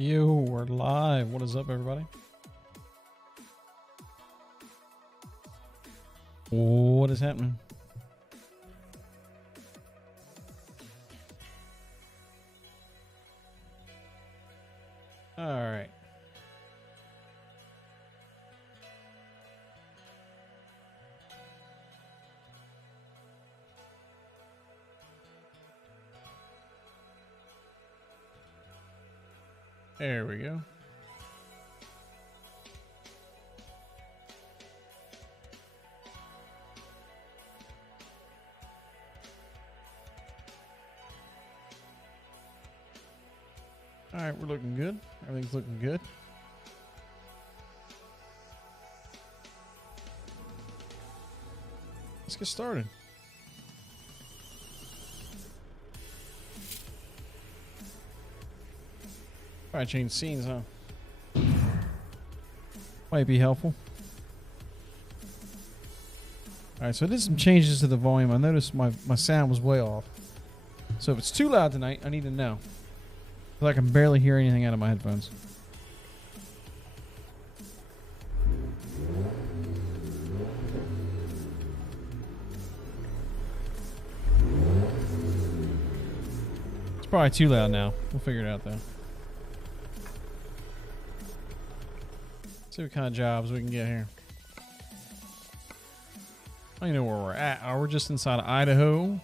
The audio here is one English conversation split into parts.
Yo, we're live. What is up, everybody? What is happening? All right. There we go. All right, we're looking good. Everything's looking good. Let's get started. Probably change scenes, huh? Might be helpful. Alright, so I did some changes to the volume. I noticed my sound was way off. So if it's too loud tonight, I need to know. Because I can barely hear anything out of my headphones. It's probably too loud now. We'll figure it out though. See what kind of jobs we can get here. I don't even know where we're at. Oh, we're just inside of Idaho.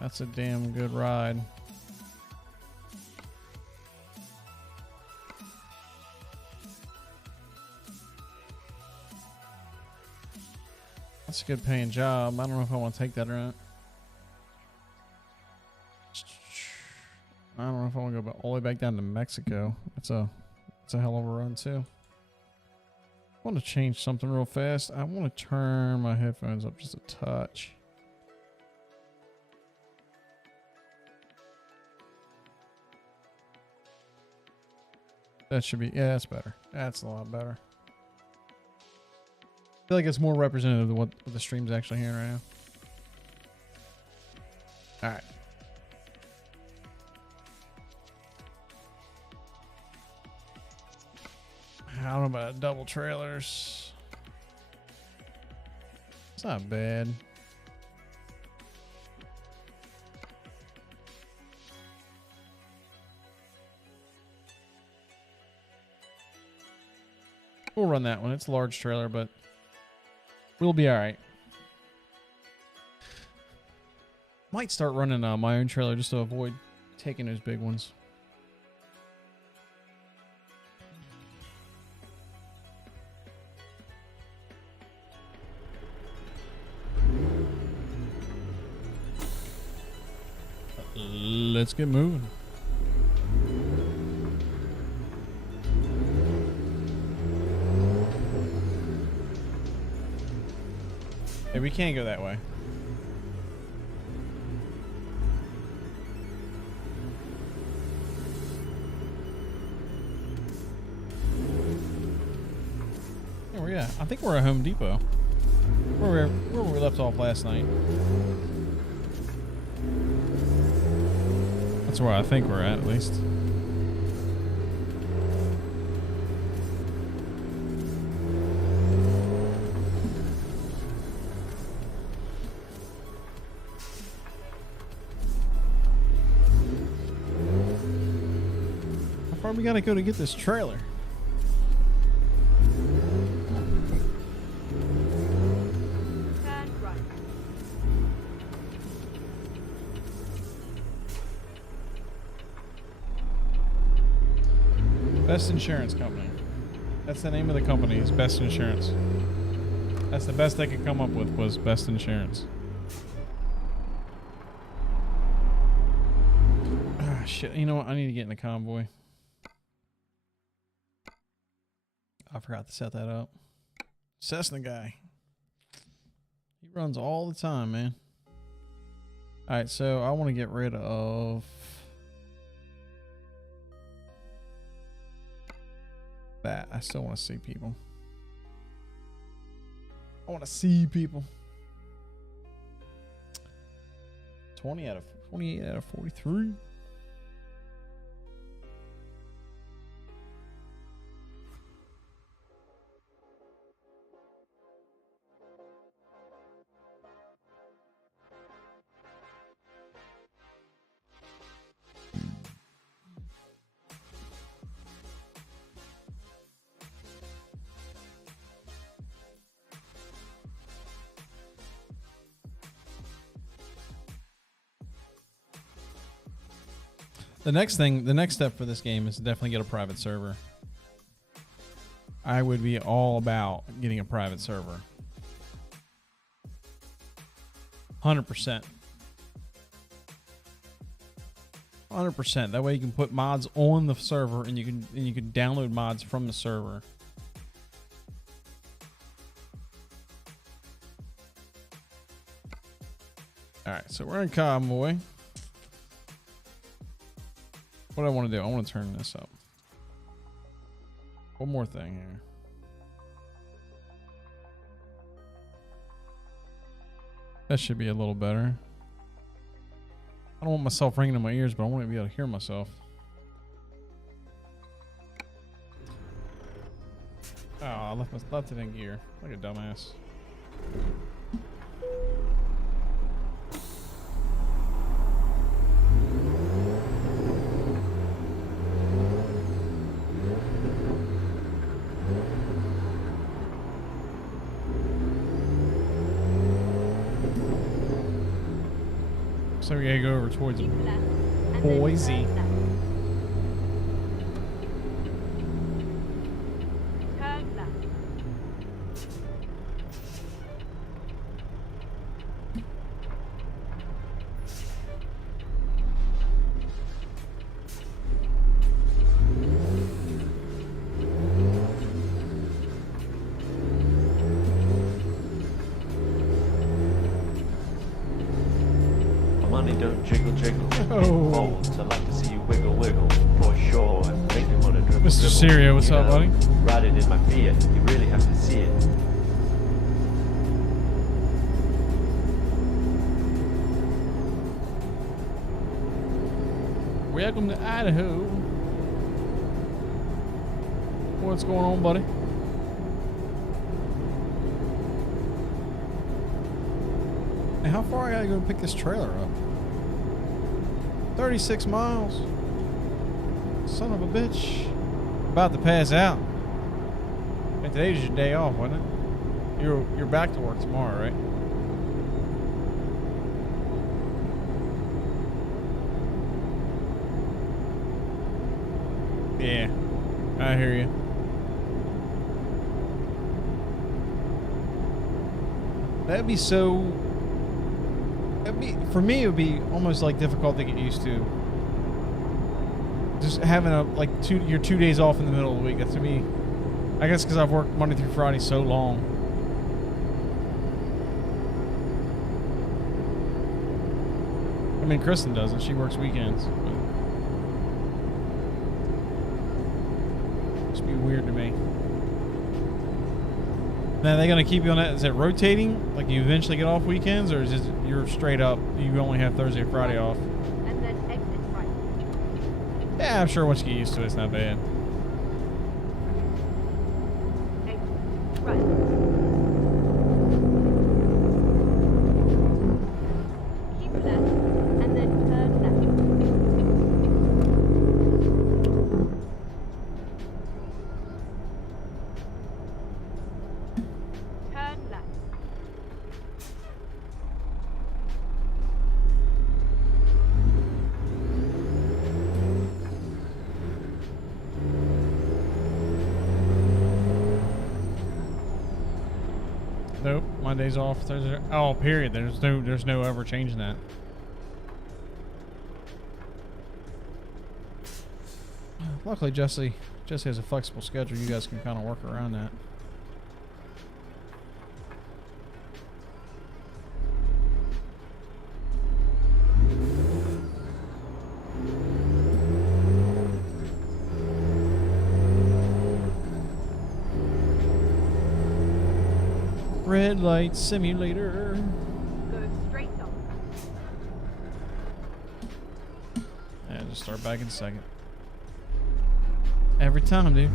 That's a damn good ride. That's a good paying job. I don't know if I want to take that or not. I don't know if I want to go all the way back down to Mexico. It's a hell of a run too. I want to change something real fast. I want to turn my headphones up just a touch. That should be, yeah, that's better. That's a lot better. I feel like it's more representative of what the stream's actually hearing right now. All right. I don't know about double trailers. It's not bad. We'll run that one. It's a large trailer, but we'll be all right. Might start running my own trailer just to avoid taking those big ones. Let's get moving. Hey, we can't go that way. Where we at? I think we're at Home Depot. Where we left off last night. That's where I think we're at least. How far we gotta go to get this trailer? Best Insurance Company. That's the name of the company, is Best Insurance. That's the best they could come up with, was Best Insurance. Ah, shit. You know what? I need to get in the Convoy. I forgot to set that up. Cessna guy. He runs all the time, man. Alright, so I want to get rid of that. I still want to see people. I want to see people. 28 out of 43. The next step for this game is to definitely get a private server. I would be all about getting a private server. 100%. 100%. That way you can put mods on the server and you can download mods from the server. Alright, so we're in Convoy. What do I want to do? I want to turn this up. One more thing here. That should be a little better. I don't want myself ringing in my ears, but I want to be able to hear myself. Oh, I left it in gear. Like a dumbass. So we gotta go over towards Boise. Don't jiggle jiggle. Oh. Folds. I like to see you wiggle wiggle for sure. Make me wanna dribble Mr. dribble. Syria, what's up, buddy? Riding in my Fiat, you really have to see it. Welcome to Idaho. What's going on, buddy? Hey, how far I gotta go to pick this trailer up? 36 miles. Son of a bitch. About to pass out. Hey, today's your day off, wasn't it? You're back to work tomorrow, right? Yeah, I hear you. That'd be so. For me, it would be almost like difficult to get used to. Just having your 2 days off in the middle of the week. That's to me. I guess because I've worked Monday through Friday so long. I mean, Kristen doesn't. She works weekends. But it's be weird to me. Now, are they going to keep you on that? Is it rotating? Like you eventually get off weekends? Or is it you're straight up, you only have Thursday or Friday off? And then exit right. Yeah, I'm sure once you get used to it, it's not bad. Exit right. Keep left, and then turn left. Turn left. Nope, Monday's off. Thursday. Oh, period. There's no ever changing that. Luckily, Jesse has a flexible schedule. You guys can kind of work around that. Red light simulator. Go straight on. Yeah, just start back in a second. Every time, dude.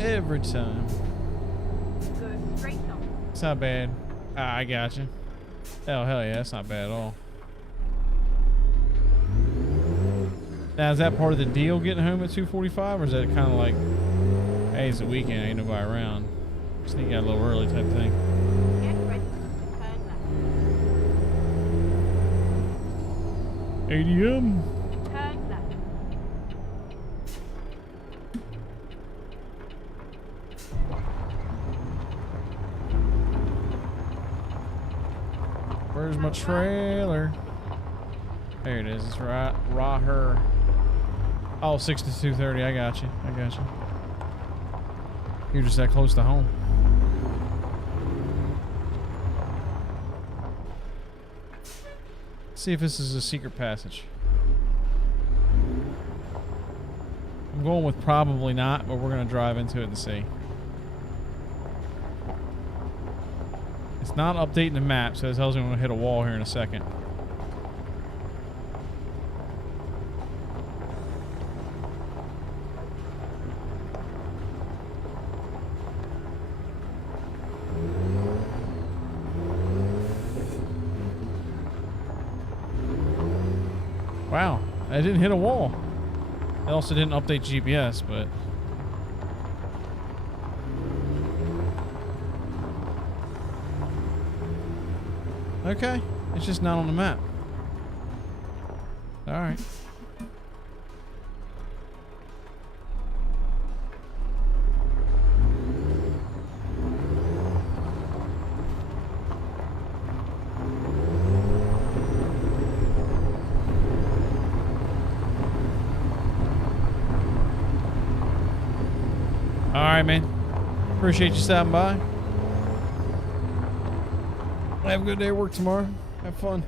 Every time. Go straight on. It's not bad. Ah, I got you. Oh, hell yeah, that's not bad at all. Now, is that part of the deal getting home at 2:45, or is that kind of like, hey, it's the weekend, ain't nobody around, sneak out a little early type thing? Get ready to turn left. ADM. Turn left. Where's my trailer? There it is. It's right her. Oh, 6 to 2:30. I got you. I got you. You're just that close to home. See if this is a secret passage. I'm going with probably not, but we're gonna drive into it and see. It's not updating the map, so it tells me I'm gonna hit a wall here in a second. Wow, I didn't hit a wall. It also didn't update GPS, but... Okay, it's just not on the map. Alright. Alright, man. Appreciate you stopping by. Have a good day at work tomorrow. Have fun.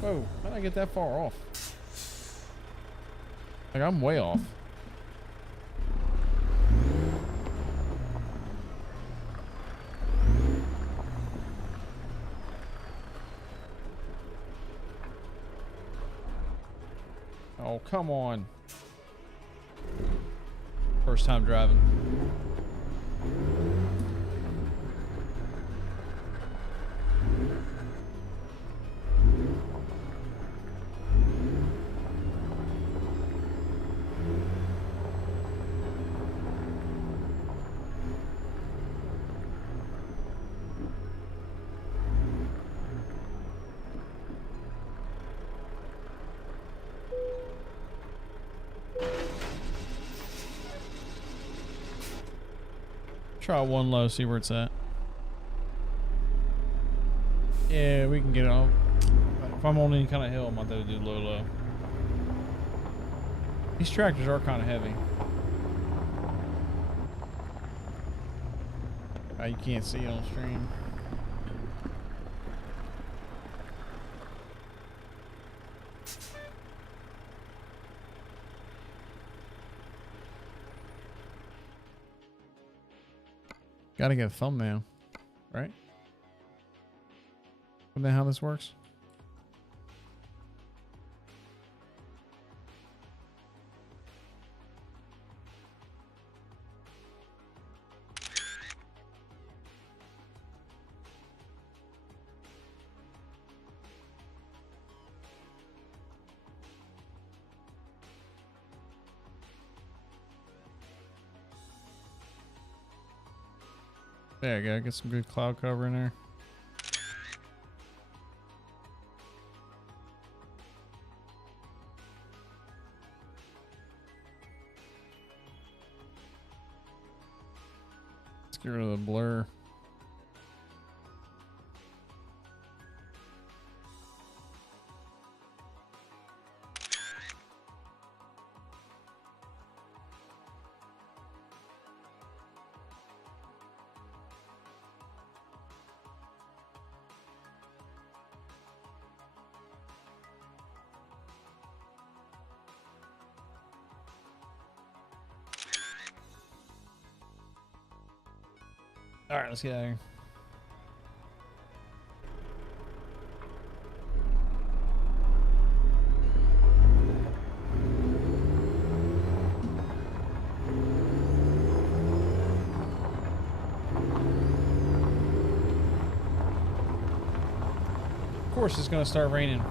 Whoa, how did I get that far off? Like, I'm way off. Oh, come on. First time driving. Try one low, see where it's at. Yeah, we can get it on. If I'm on any kind of hill, I might have to do low. These tractors are kind of heavy. You can't see it on stream. Gotta get a thumbnail, right? Isn't that how this works? There you go. Get some good cloud cover in there. Let's get rid of the blur. All right, let's get out of here. course it's gonna start raining.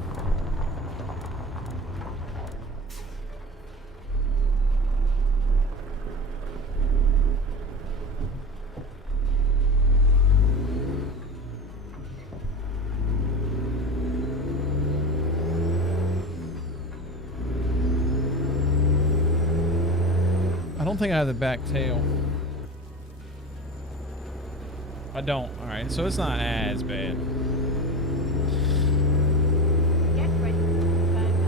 I don't think I have the back tail. I don't. Alright, so it's not as bad. Get ready. Turn left.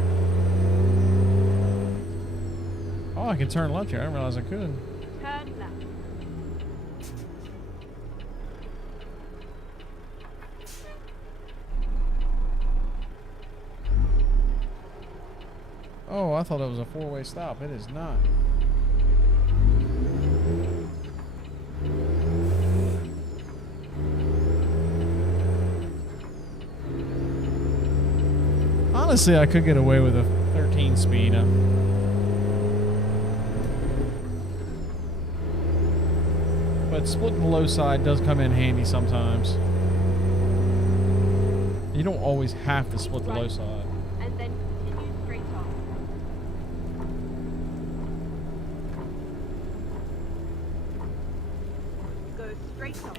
Oh, I can turn left here. I didn't realize I could. Turn left. Oh, I thought it was a four-way stop. It is not. Honestly, I could get away with a 13 speed. But splitting the low side does come in handy sometimes. You don't always have to split the low Right. side. And then continue straight on. Go straight on.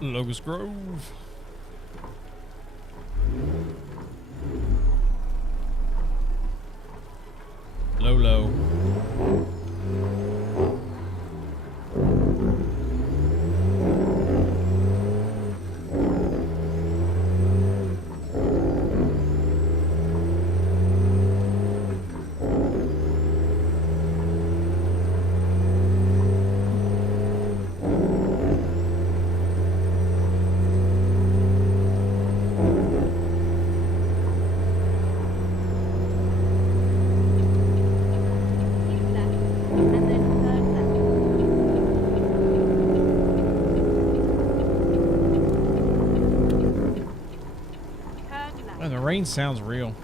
Locust Grove. Low. Keep left. And then turn left. Turn left. And the rain sounds real.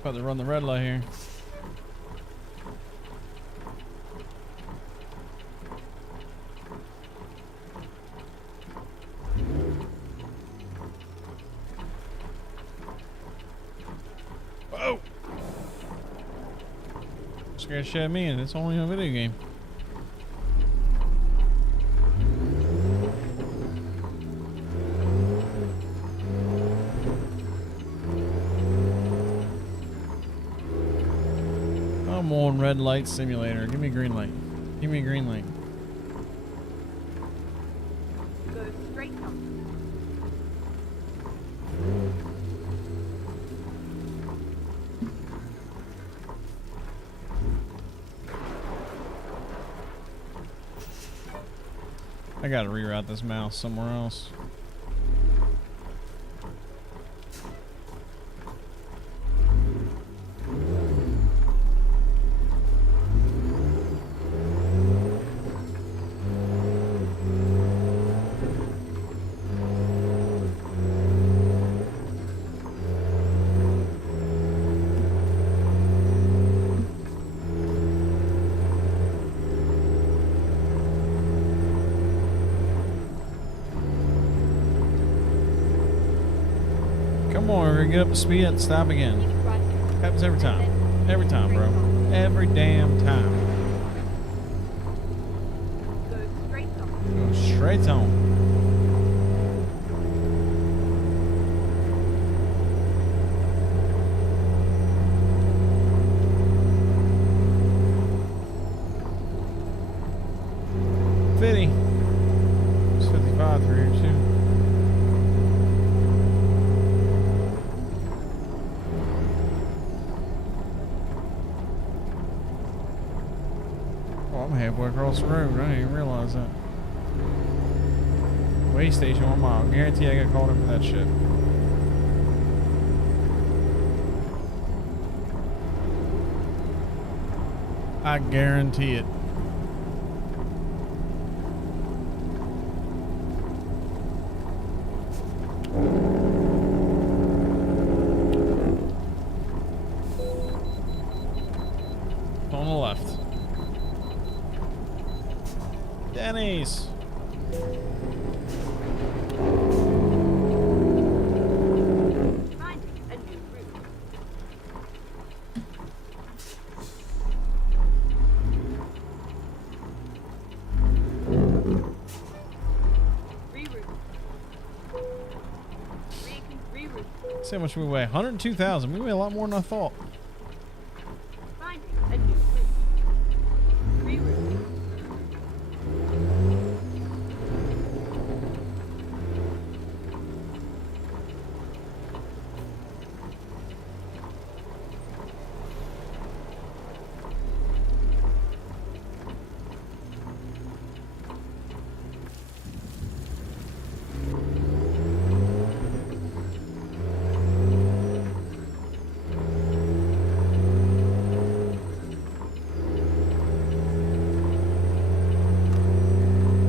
About to run the red light here. Whoa! Scared the shit out of me, and it's only a video game. I'm on red light simulator. Give me a green light. Give me a green light. Go straight on. I gotta reroute this mouse somewhere else. Come on, we're gonna get up to speed and stop again. Keep right. Happens every time. Every time, bro. Every damn time. Go straight on. Go straight on. It's 55 through here too. Oh, I'm halfway across the road. I didn't even realize that. Way station 1 mile. Guarantee I got called in for that shit. I guarantee it. On the left. Nice. Finding a new route. Reroute. Reroute. See how much we weigh. 102,000. We weigh a lot more than I thought. Finding a new route. Reroute.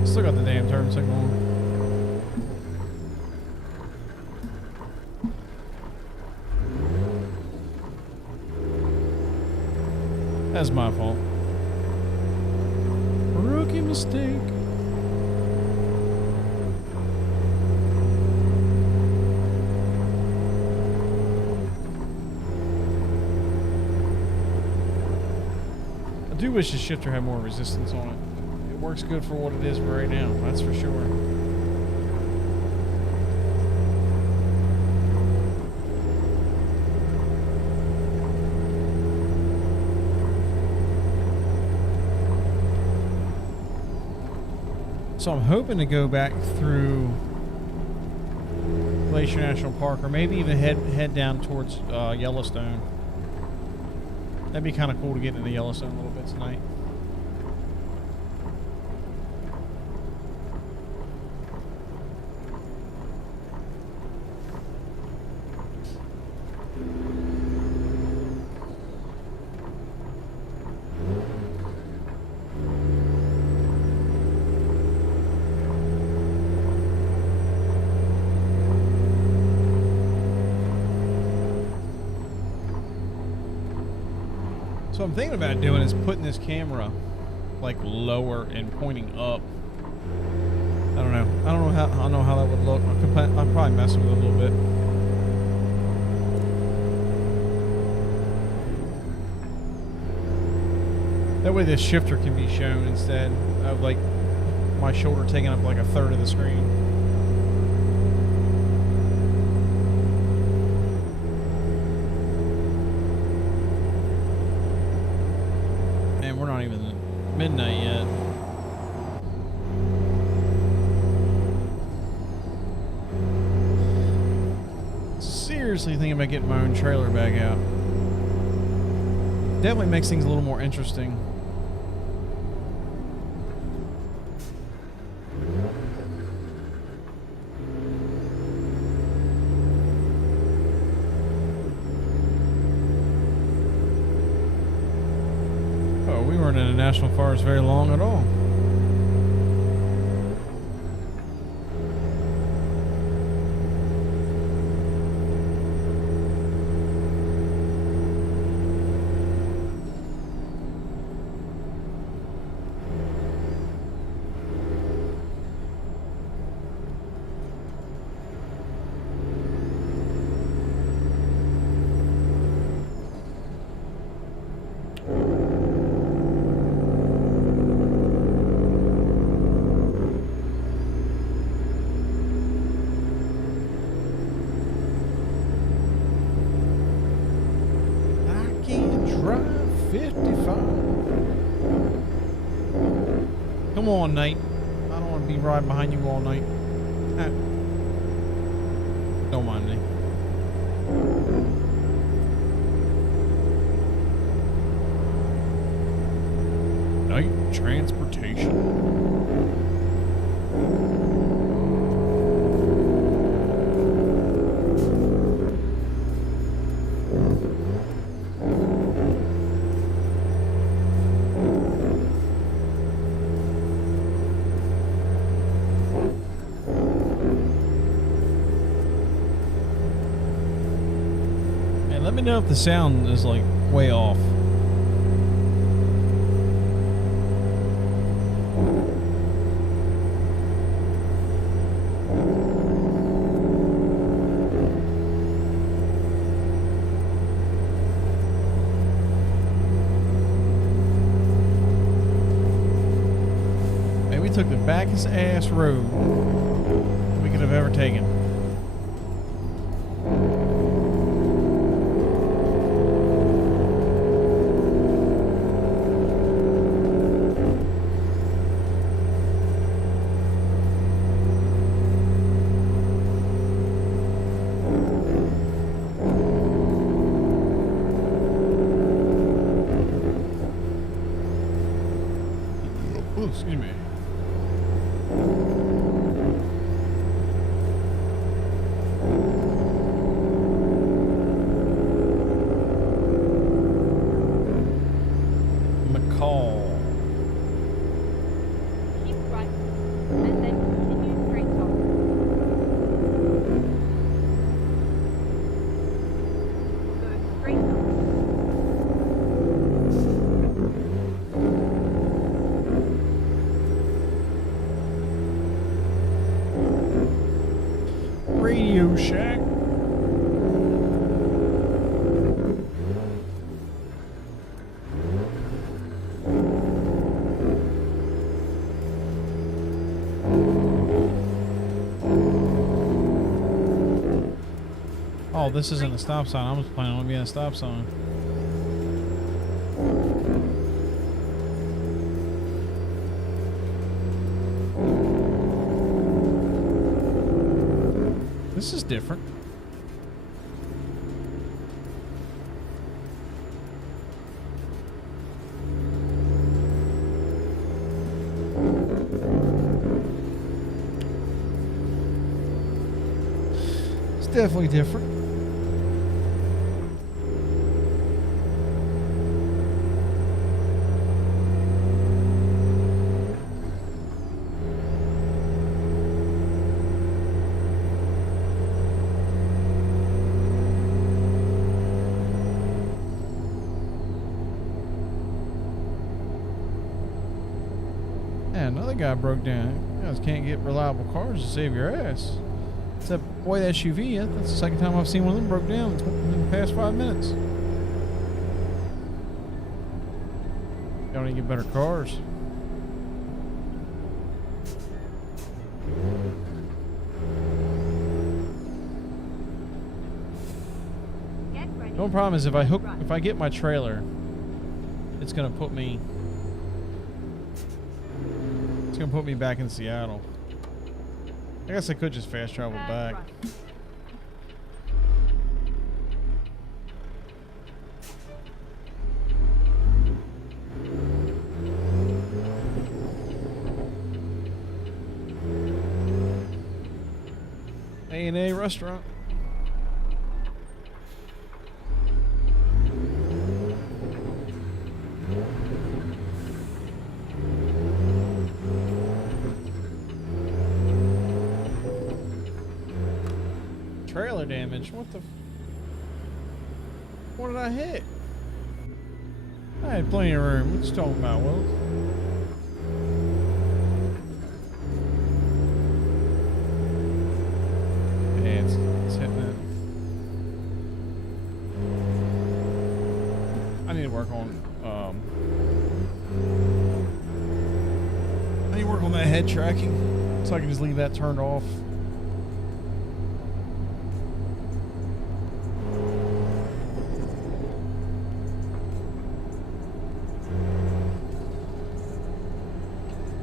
Still got the damn turn signal on. That's my fault. Rookie mistake. I do wish the shifter had more resistance on it. It works good for what it is right now, that's for sure. So I'm hoping to go back through Glacier National Park, or maybe even head down towards Yellowstone. That'd be kind of cool to get into Yellowstone a little bit tonight. So what I'm thinking about doing is putting this camera like lower and pointing up. I don't know. I don't know how that would look. I'm probably messing with it a little bit. That way this shifter can be shown instead of like my shoulder taking up like a third of the screen. And we're not even midnight yet. Seriously thinking about getting my own trailer back out. Definitely makes things a little more interesting. Oh, we weren't in a national forest very long at all. Come on, Nate. I don't want to be riding behind you all night. Don't mind me. Night transportation. Let me know if the sound is like way off. took the backest ass road we could have ever taken. Oh, excuse me. McCall. Keep right, and then continue straight on. Go straight on. Radio Shack. Oh, this isn't a stop sign. I was planning on it being a stop sign. This is different. It's definitely different. Yeah, another guy broke down. You guys can't get reliable cars to save your ass. It's that white SUV. That's the second time I've seen one of them broke down in the past 5 minutes. Y'all need to get better cars. Get ready. The only problem is if I get my trailer, it's gonna put me back in Seattle. I guess I could just fast travel back. Right. A&A restaurant. Trailer damage. What the? What did I hit? I had plenty of room. What you talking about, Will? Yeah, it's hitting it. I need to work on that head tracking so I can just leave that turned off.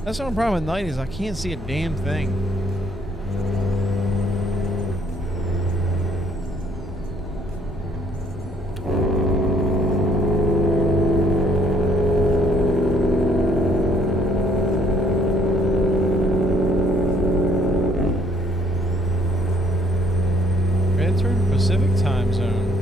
That's the only problem at night is I can't see a damn thing. Enter Pacific time zone.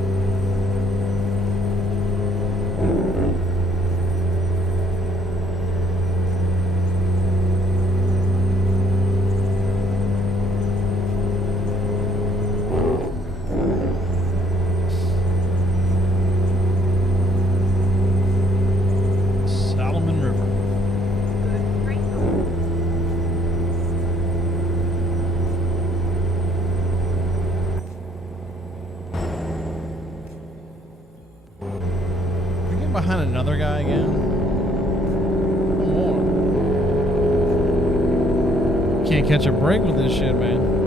Behind another guy again. One more. can't catch a break with this shit, man.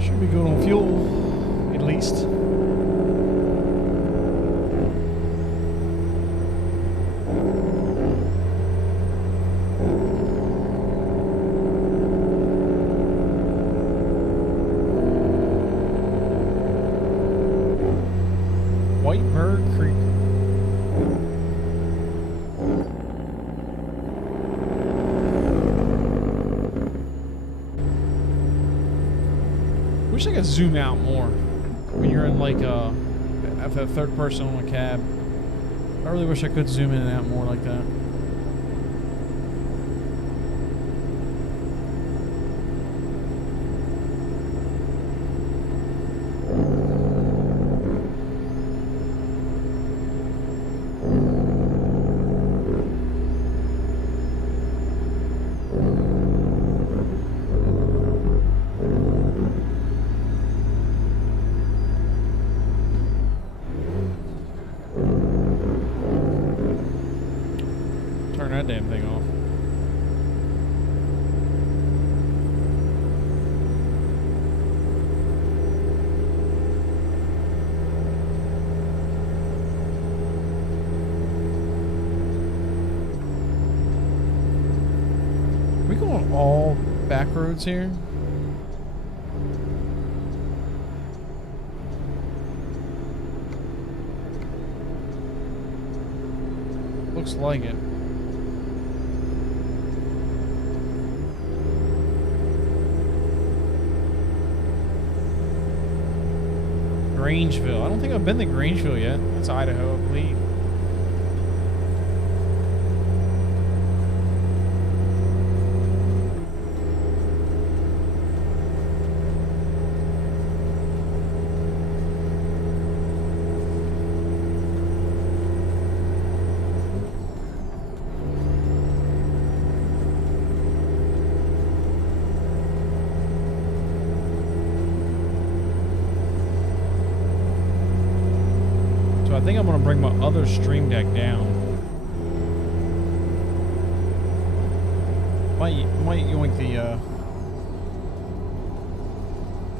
Should be good on fuel, at least. White Bird Creek. Wish I could zoom out more when you're in like a third person on a cab. I really wish I could zoom in and out more like that. Turn that damn thing off. We going all back roads here? Looks like it. Grangeville. I don't think I've been to Grangeville yet. That's Idaho, I believe. I think I'm gonna bring my other stream deck down. Might yoink the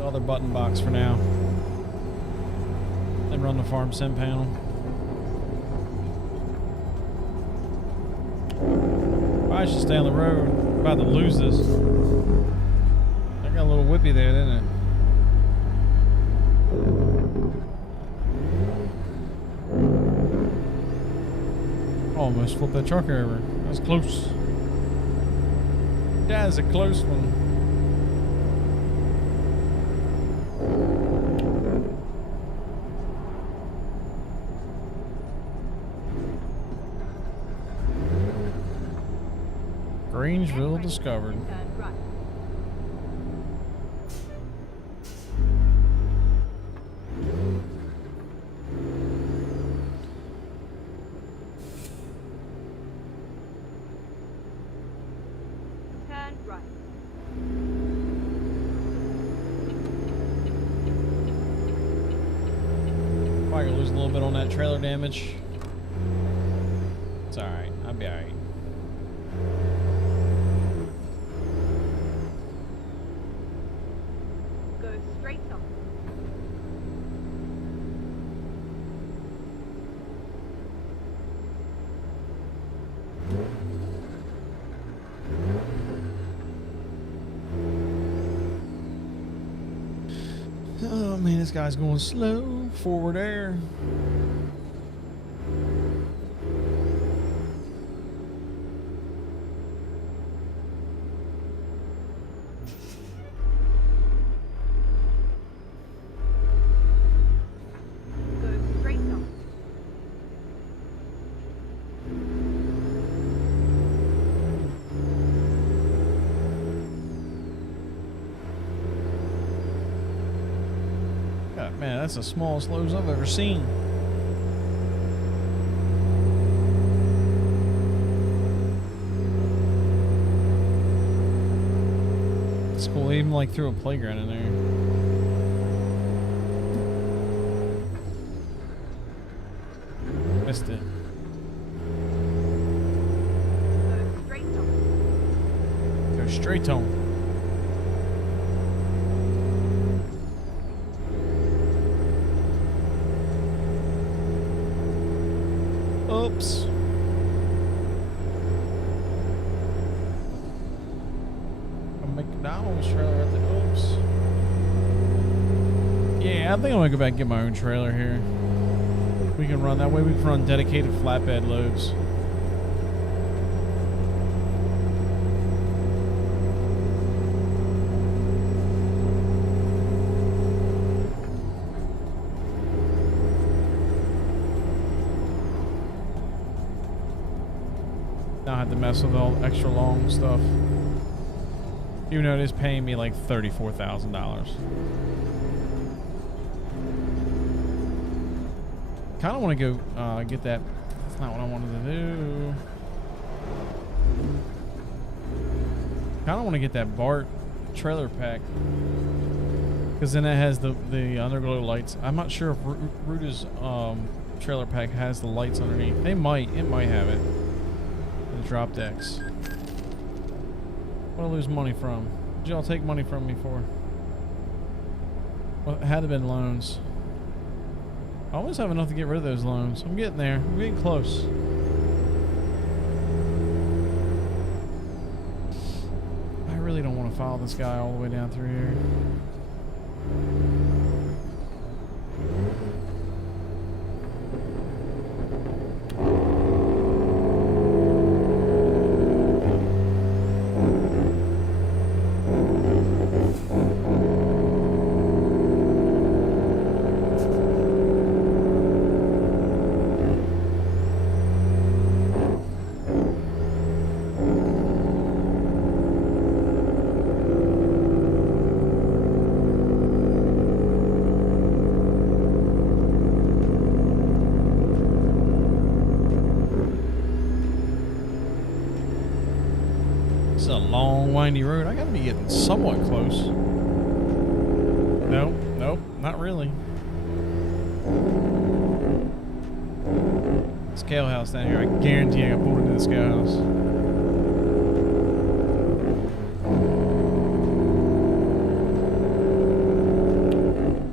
other button box for now. Then run the farm sim panel. I should stay on the road. I'm about to lose this. I got a little whippy there, didn't it? Almost flipped that truck over. That was close. That is a close one. Grangeville discovered. Probably gonna lose a little bit on that trailer damage. It's alright. I'll be alright. Go straight up. Oh man, this guy's going slow. Forward air. Go straight up. Man, that's the smallest loads I've ever seen. It's cool. They even like threw a playground in there. Missed it. Go straight home. Oops. A McDonald's trailer at the oops. Yeah, I think I'm gonna go back and get my own trailer here. We can run that way. We can run dedicated flatbed loads. Now I have to mess with all the extra long stuff. Even though it is paying me like $34,000. Kind of want to go get that. That's not what I wanted to do. Kind of want to get that BART trailer pack. Because then it has the underglow lights. I'm not sure if Ruta's trailer pack has the lights underneath. They might. It might have it. The drop decks. What do I lose money from? What did y'all take money from me for? Well, it had to have been loans. I always have enough to get rid of those loans. I'm getting there. I'm getting close. I really don't want to follow this guy all the way down through here. This is a long, windy road. I gotta be getting somewhat close. Nope, nope, not really. Scale house down here. I guarantee I got pulled into the scale house.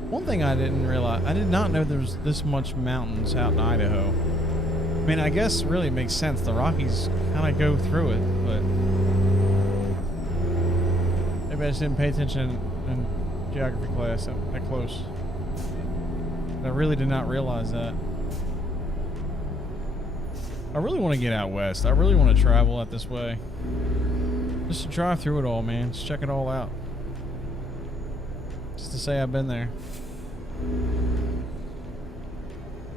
One thing I didn't realize, I did not know there was this much mountains out in Idaho. I mean, I guess really it makes sense. The Rockies kind of go through it, but maybe I just didn't pay attention in geography class that close. I really did not realize that. I really want to get out west. I really want to travel out this way. Just to drive through it all, man. Just check it all out. Just to say I've been there.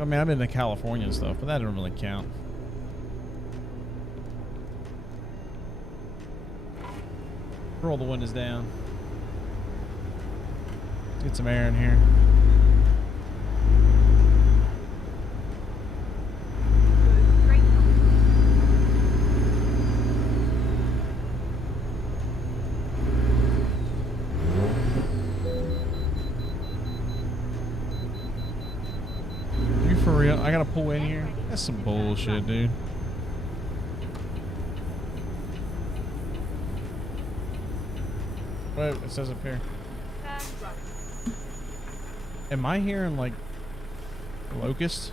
I mean, I've been to California and stuff, but that doesn't really count. Roll the windows down. Let's get some air in here. You for real? I gotta pull in here? That's some bullshit, dude. Wait, it says up here. Am I hearing like locusts?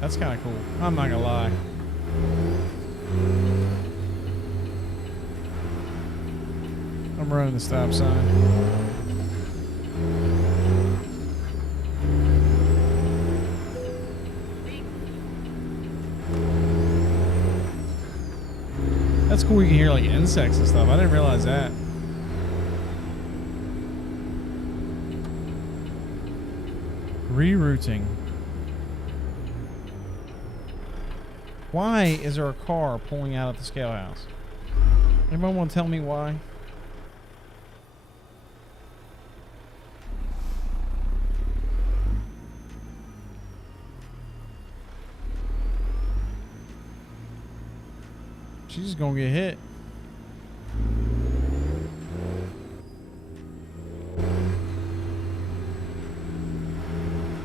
That's kind of cool. I'm not gonna lie. I'm running the stop sign. That's cool. You can hear like insects and stuff. I didn't realize that. Rerouting. Why is there a car pulling out of the scale house? Anybody want to tell me why? She's gonna get hit.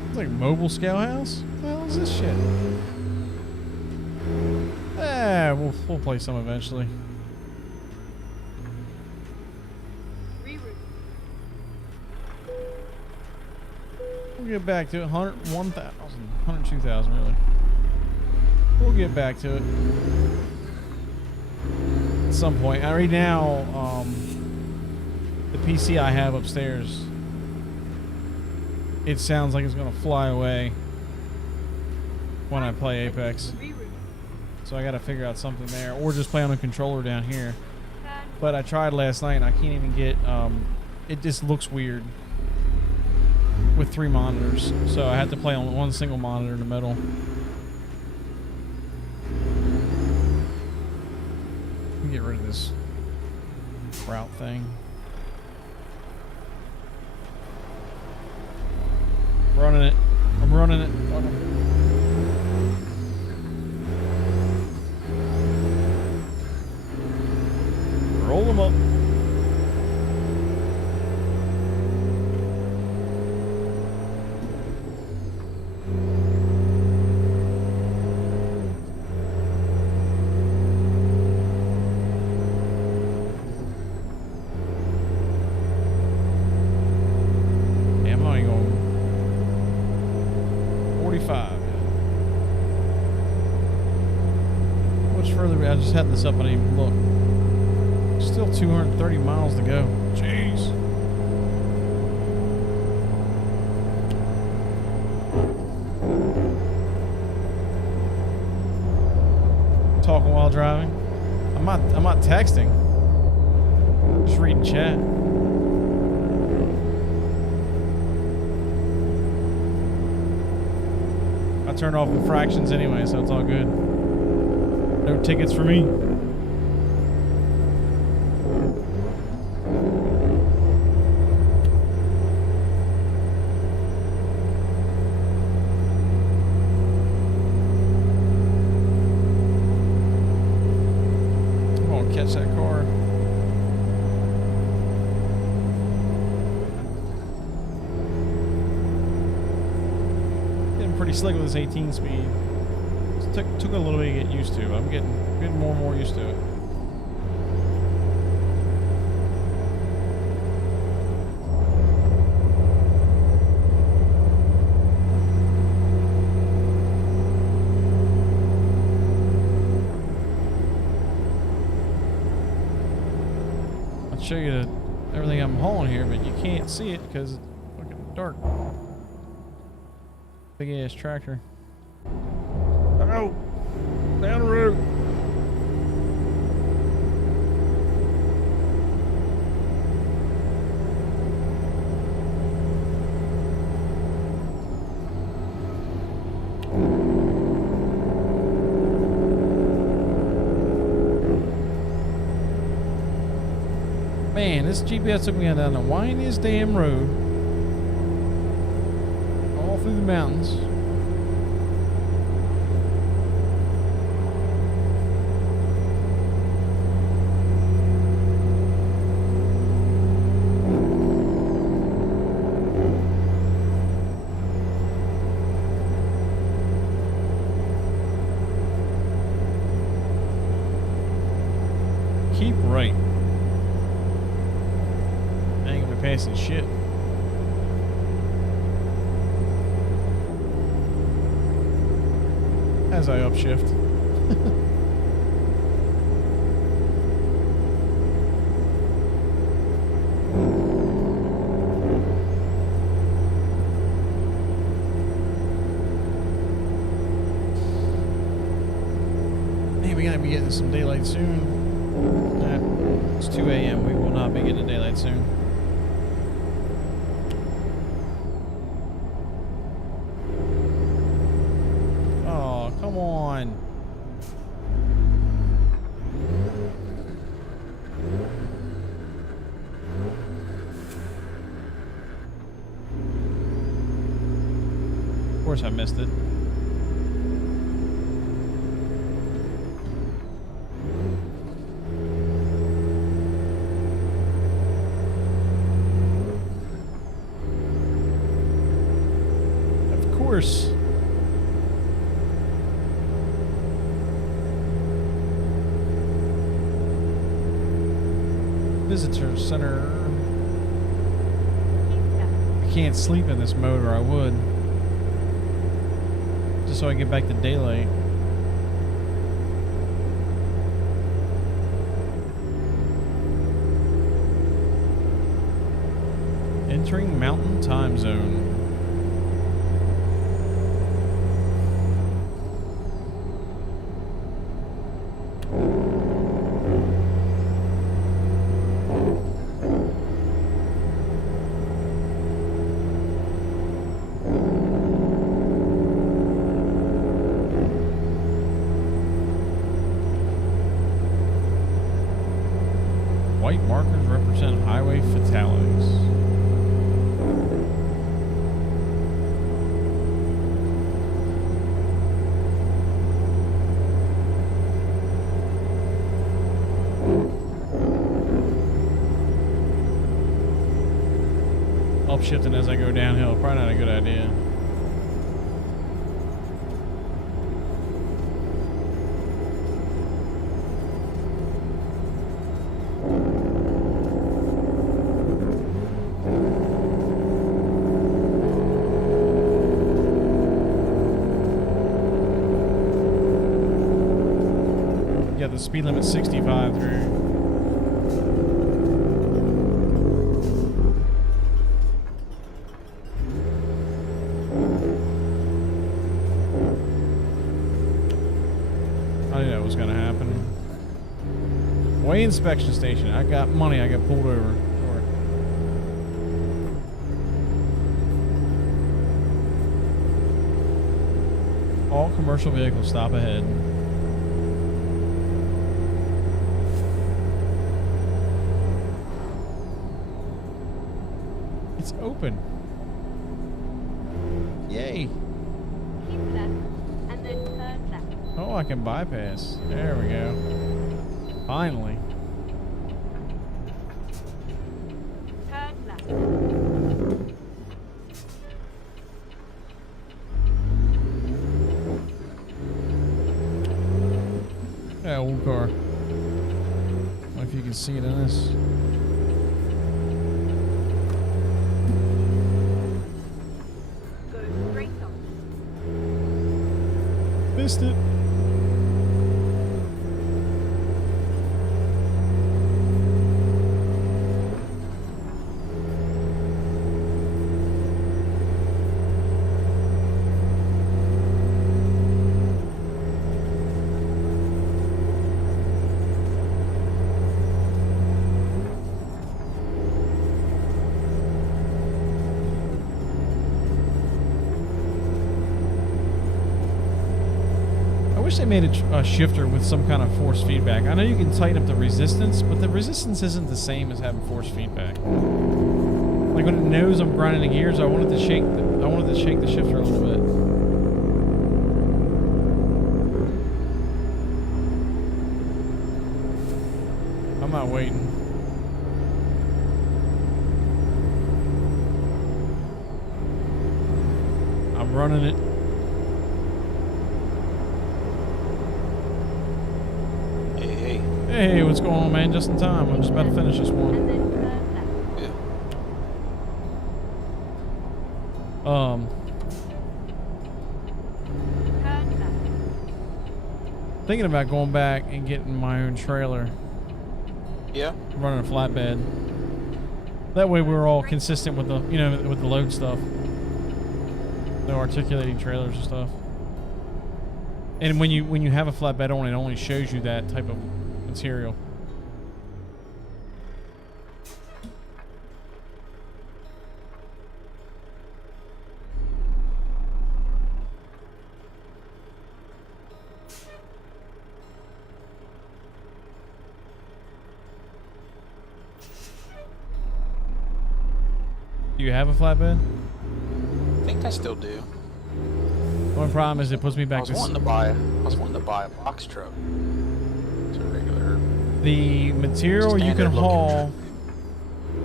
It's like a mobile scout house. What the hell is this shit? We'll play some eventually. We'll get back to it. 101,000, 102,000 really. We'll get back to it at some point. Right now, the PC I have upstairs, it sounds like it's gonna fly away when I play Apex. So I gotta figure out something there, or just play on a controller down here. But I tried last night and I can't even get, it just looks weird with 3 monitors. So I had to play on one single monitor in the middle. Let me get rid of this route thing. Running it. I'm running it. Fuck 'em. Roll them up. Damn, how are you going? 45. Much further? I just had this up and I didn't even look. Still 230 miles to go. Jeez. Talking while driving. I'm not texting. Just reading chat. I turned off infractions anyway, so it's all good. No tickets for me. Catch that car. Getting pretty slick with this 18 speed. It took a little bit to get used to. I'm getting more and more used to it. Show you everything I'm hauling here, but you can't see it because it's fucking dark. Big ass tractor. Oh, down the road. Man, this GPS took me down the windiest damn road. All through the mountains. Keep right. Passing shit. As I upshift. Man, we gotta be getting some daylight soon. Nah, it's 2 a.m. We will not be getting daylight soon. Come on. Of course I missed it. course. Visitor center. I can't sleep in this mode, or I would. Just so I get back to daylight. Entering Mountain Time Zone. White markers represent highway fatalities. Upshifting as I go downhill, probably not a good idea. Yeah, the speed limit 65 through. I knew that was gonna happen. Way inspection station. I got money. I got pulled over. Sure. All commercial vehicles stop ahead. It's open. Yay. Keep left and then turn left. Oh, I can bypass. There we go. Finally. Turn left. Yeah, old car. I don't know if you can see it in this. Go straight on. Missed it. I wish they made a shifter with some kind of force feedback. I know you can tighten up the resistance, but the resistance isn't the same as having force feedback. Like when it knows I'm grinding the gears, I wanted to shake the shifter a little bit. I'm not waiting. I'm running it. Hey, what's going on, man? Just in time. I'm just about to finish this And one. then turn left. Turn left. Thinking about going back and getting my own trailer. Yeah. Running a flatbed. That way we're all consistent with the, with the load stuff. No articulating trailers and stuff. And when you have a flatbed on, it only shows you that type of material. Do you have a flatbed? I think I still do. The only problem is it puts me I back was wanting to buy a box truck. It's a regular. The material you can Standard looking haul.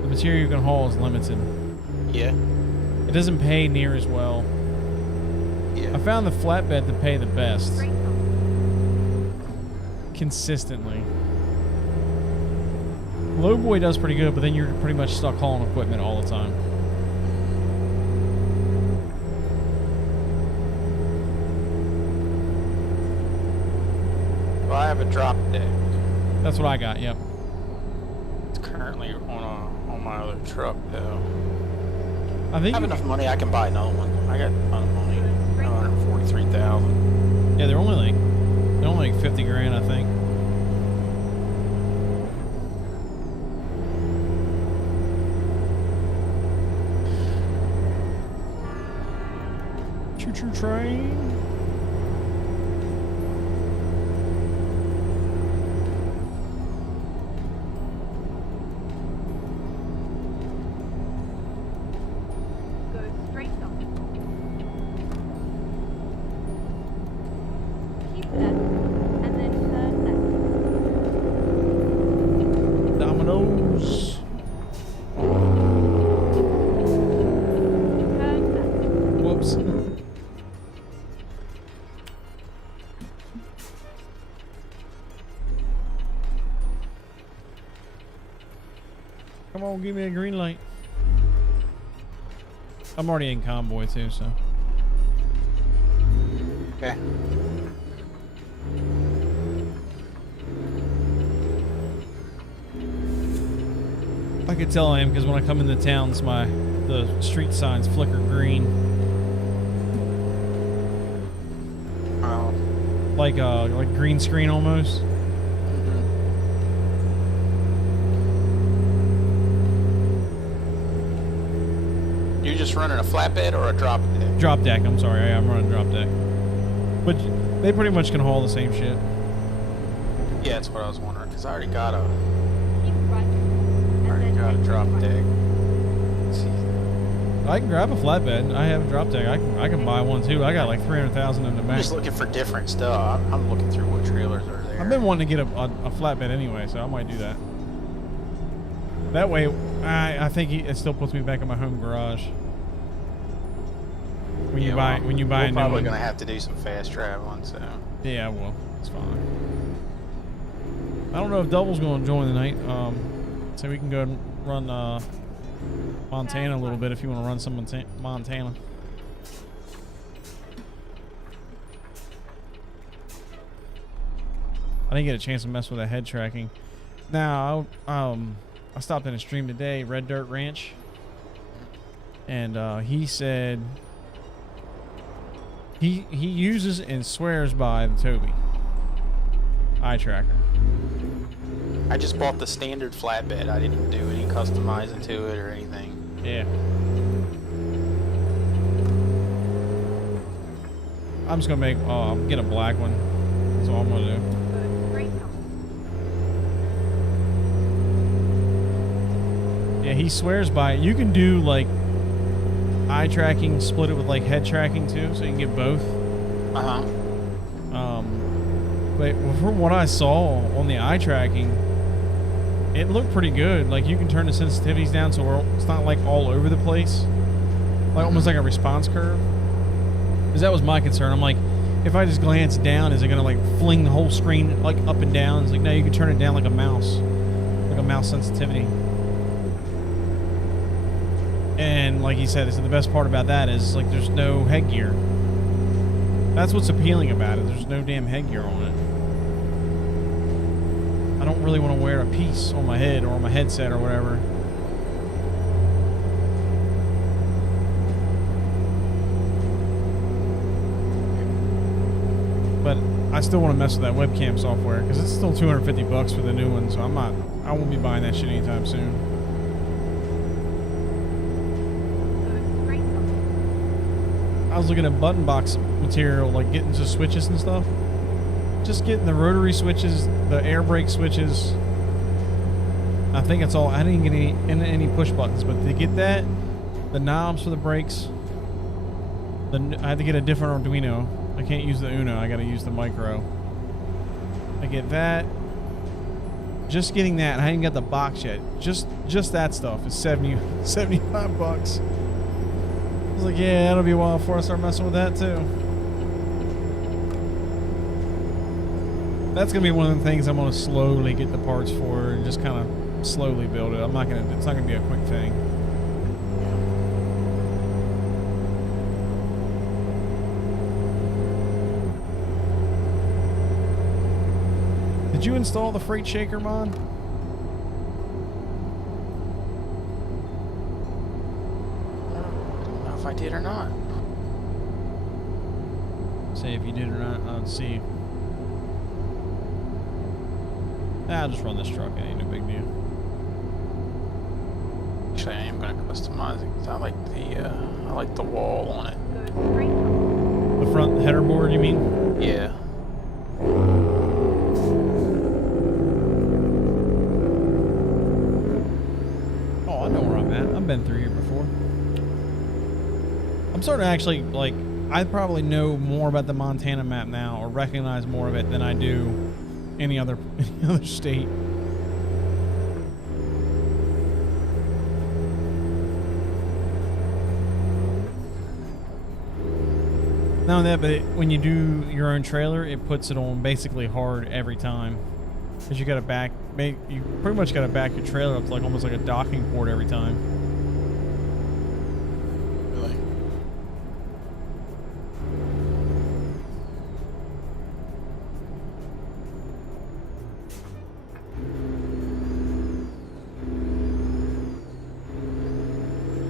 The material you can haul is limited. Yeah. It doesn't pay near as well. I found the flatbed to pay the best Straight up. consistently. Lowboy does pretty good, but then you're pretty much stuck hauling equipment all the time. Well, I have a drop deck. That's what I got. Yep. It's currently on my other truck though. I I think. have enough money. I can buy another one. I got a ton of money. 143,000. Yeah, they're only like 50 grand, I think. Choo-choo train. Go straight up. Keep left, and then turn left. Dominoes. Turn left. Whoops. Come on, give me a green light. I'm already in Convoy too, so. Okay. I could tell I am because when I come into towns, the street signs flicker green, Well, like green screen almost. you're just running a flatbed or a drop deck? Drop deck. I'm sorry, I'm running drop deck. But they pretty much can haul the same shit. Yeah, that's what I was wondering because I already got a Keep right. And already then got a exit drop right. deck. I can grab a flatbed. I have a drop deck. I can buy one too. I got like 300,000 in the I'm bank. just looking for different stuff. I'm looking through what trailers are there. I've been wanting to get a flatbed anyway, so I might do that. That way, I think it still puts me back in my home garage. When you buy we're a new probably one. gonna have to do some fast traveling, so Yeah, well, it's fine. I don't know if Double's going to join tonight. So we can go and run Montana a little bit if you want to run some Montana. I didn't get a chance to mess with the head tracking. Now, I stopped in a stream today, Red Dirt Ranch, and he said he uses and swears by the Toby eye tracker. I just bought the standard flatbed. I didn't do any customizing to it or anything. Yeah. I'm just gonna get a black one. That's all I'm gonna do. Go straight up. Yeah, he swears by it. You can do like eye tracking, split it with like head tracking too, so you can get both. Uh-huh. But from what I saw on the eye tracking, it looked pretty good. Like you can turn the sensitivities down so it's not like all over the place, like almost like a response curve. Because that was my concern. I'm like, if I just glance down, is it gonna like fling the whole screen like up and down? It's like, no, you can turn it down like a mouse sensitivity. And like he said, the best part about that is like there's no headgear. That's what's appealing about it. There's no damn headgear on it. I don't really want to wear a piece on my head or on my headset or whatever. But I still want to mess with that webcam software because it's still $250 for the new one, so I won't be buying that shit anytime soon. Go straight up. I was looking at button box material, like getting to switches and stuff. Just getting the rotary switches, the air brake switches. I think that's all. I didn't get any push buttons, but to get that, the knobs for the brakes, I had to get a different Arduino. I can't use the Uno. I got to use the Micro. I get that. Just getting that. I ain't got the box yet. Just that stuff is $75. I was like, yeah, that'll be a while before I start messing with that too. That's gonna be one of the things I'm gonna slowly get the parts for and just kind of slowly build it. I'm not gonna. It's not gonna be a quick thing. Did you install the freight shaker mod? I don't know if I did or not. Say if you did or not. Let's see. I'll just run this truck. It ain't no big deal. Actually, I am gonna customize it 'cause I like the wall on it. Go straight on. The front header board, you mean? Yeah. Oh, I know where I'm at. I've been through here before. I'm starting to actually, like, I probably know more about the Montana map now, or recognize more of it than I do any other state. Not only that, but when you do your own trailer, it puts it on basically hard every time. Because you got to you pretty much got to back your trailer up to like almost like a docking port every time. Really?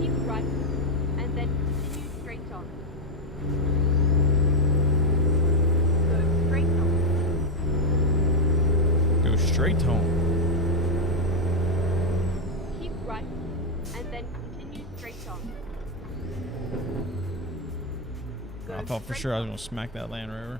Keep right, and then continue straight on. Go straight on. Go straight home. Keep right, and then continue straight on. Go I thought for straight sure I was on. going to smack that Land Rover.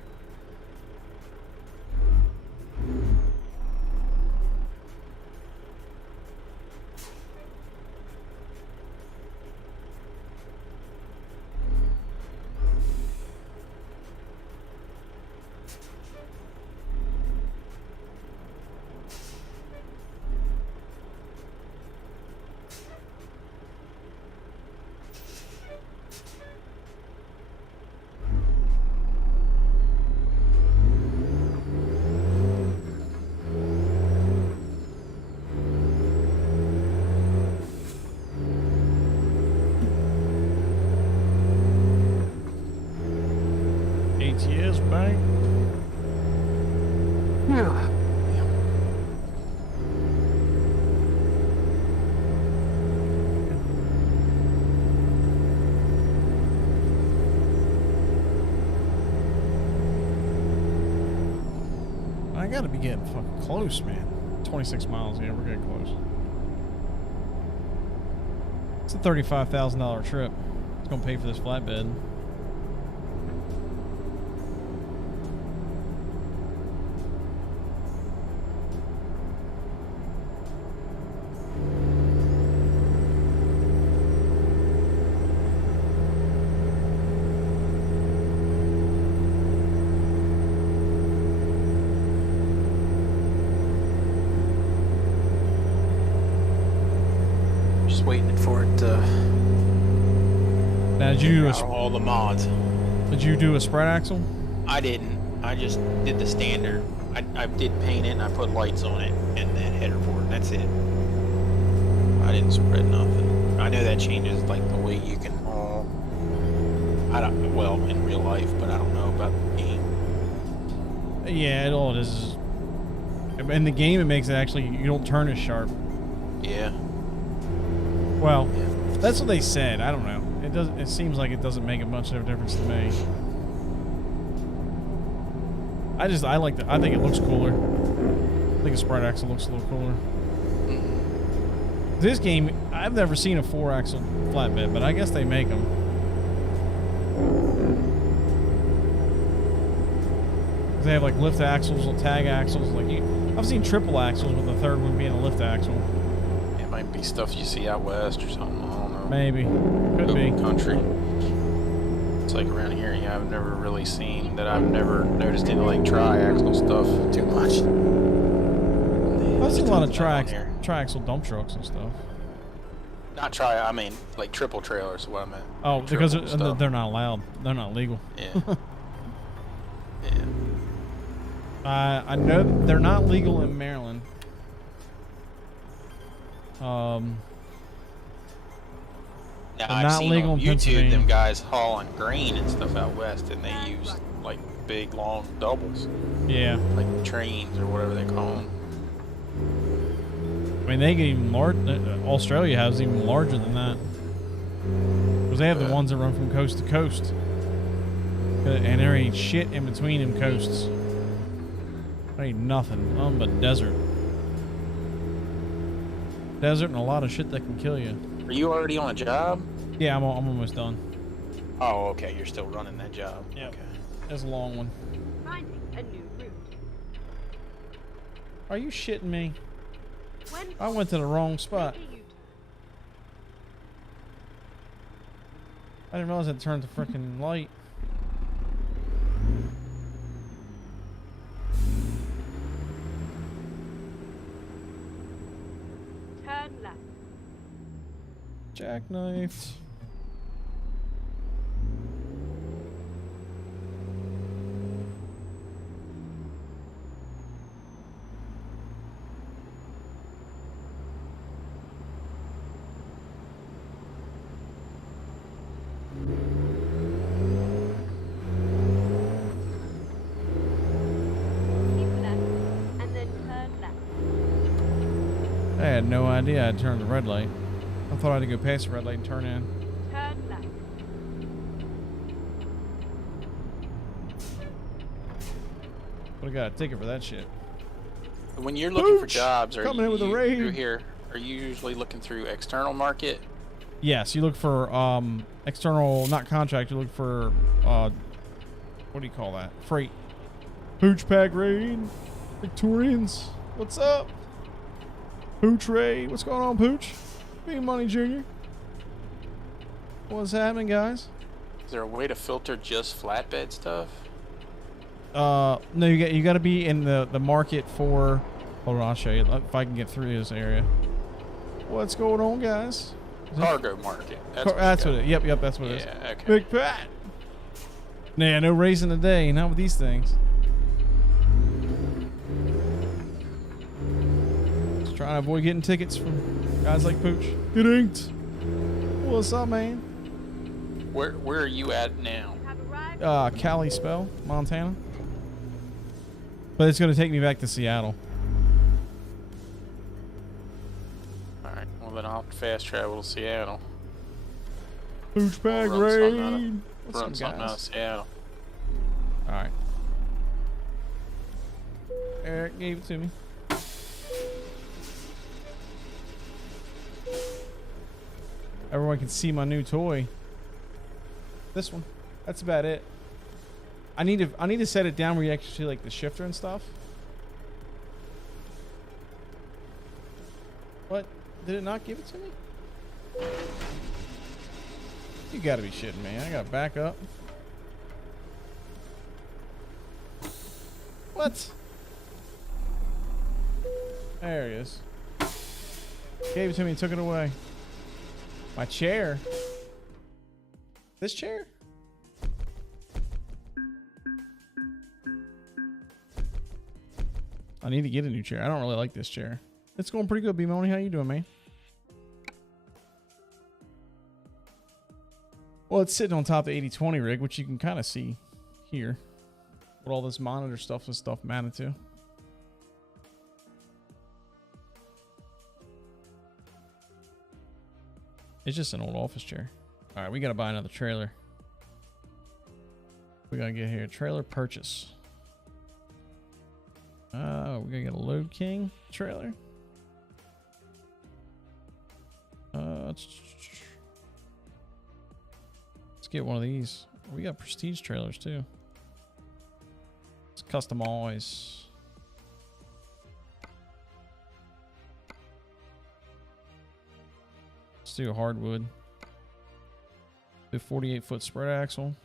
ATS bank. I gotta be getting fucking close, man. 26 miles, yeah, we're getting close. It's a $35,000 trip. It's gonna pay for this flatbed. Just waiting for it to Now, did you do figure out all the mods. a spread axle? I didn't. I just did the standard. I did paint it and I put lights on it and that header board. That's it. I didn't spread nothing. I know that changes like the way you can haul. I don't, well, in real life, but I don't know about the game. Yeah, all it is. In the game, it makes it actually, you don't turn as sharp. Yeah. Well, Yeah. that's what they said. I don't know. It does. It seems like it doesn't make a bunch of difference to me. I like the. I think it looks cooler. I think a spread axle looks a little cooler. This game, I've never seen a 4-axle flatbed, but I guess they make them. They have like lift axles or tag axles. Like I've seen triple axles with the third one being a lift axle. It might be stuff you see out west or something. I don't know. Maybe. Could be. Open country. It's like around here, yeah, I've never really seen that. I've never noticed any like tri-axle stuff too much. I've seen a lot of Tons tri-axle dump trucks and stuff. Not tri, I mean like triple trailers is what I meant. Oh, Like because triple stuff. they're not allowed. They're not legal. Yeah. Yeah. I know they're not legal in Maryland. Now They're I've not seen legal on in YouTube Pennsylvania. them guys hauling grain and stuff out west, and they use like big long doubles, Yeah. like trains or whatever they call them. I mean, they get even large. Australia has even larger than that. Because they have the ones that run from coast to coast. And there ain't shit in between them coasts. There ain't nothing. Nothing but desert. Desert and a lot of shit that can kill you. Are you already on a job? Yeah, I'm almost done. Oh, okay. You're still running that job. Yep. Okay. That's a long one. Finding a new route. Are you shitting me? When I went to the wrong spot. make a U-turn. I didn't realize I turned the freaking light. Turn left. Jackknifed. Keep left, and then turn left. I had no idea I'd turned the red light. I thought I had to go past the red light and turn in. Turn left. But I got a ticket for that shit. When you're looking for Pooch! jobs, Coming in with a raid. are you usually looking through external market? Yes, you look for external, not contract. You look for what do you call that? Freight. Pooch pack raid. Victorians. What's up? Pooch raid. What's going on, Pooch? Big Money Jr. What's happening, guys? Is there a way to filter just flatbed stuff? No, you got to be in the market for. Hold on, I'll show you if I can get through this area. What's going on, guys? Cargo market. That's what it. Yep, that's what it is. Yeah, okay. Big Pat. Nah, no raising today. Not with these things. Just trying to avoid getting tickets from guys like Pooch. Get inked. What's up, man? Where are you at now? You have arrived. Cali Spell, Montana. But it's going to take me back to Seattle. Alright, well then I'll have to fast travel to Seattle. Pooch pack We'll run something out of- raid. What's Run up, something out of guys? Seattle. Alright. Eric gave it to me. Everyone can see my new toy. This one. That's about it. I need to set it down where you actually see like the shifter and stuff. What? Did it not give it to me? You gotta be shitting me. I gotta back up. What? There he is. Gave it to me and took it away. My chair. This chair? I need to get a new chair. I don't really like this chair. It's going pretty good, B-Money. How you doing, man? Well, it's sitting on top of the 8020 rig, which you can kind of see here. What all this monitor stuff and stuff mounted to. It's just an old office chair. All right, we got to buy another trailer. We got to get here. Trailer purchase. We got to get a Load King trailer. Let's get one of these. We got prestige trailers too. It's custom always. Let's do a hardwood. Do 48-foot spread axle.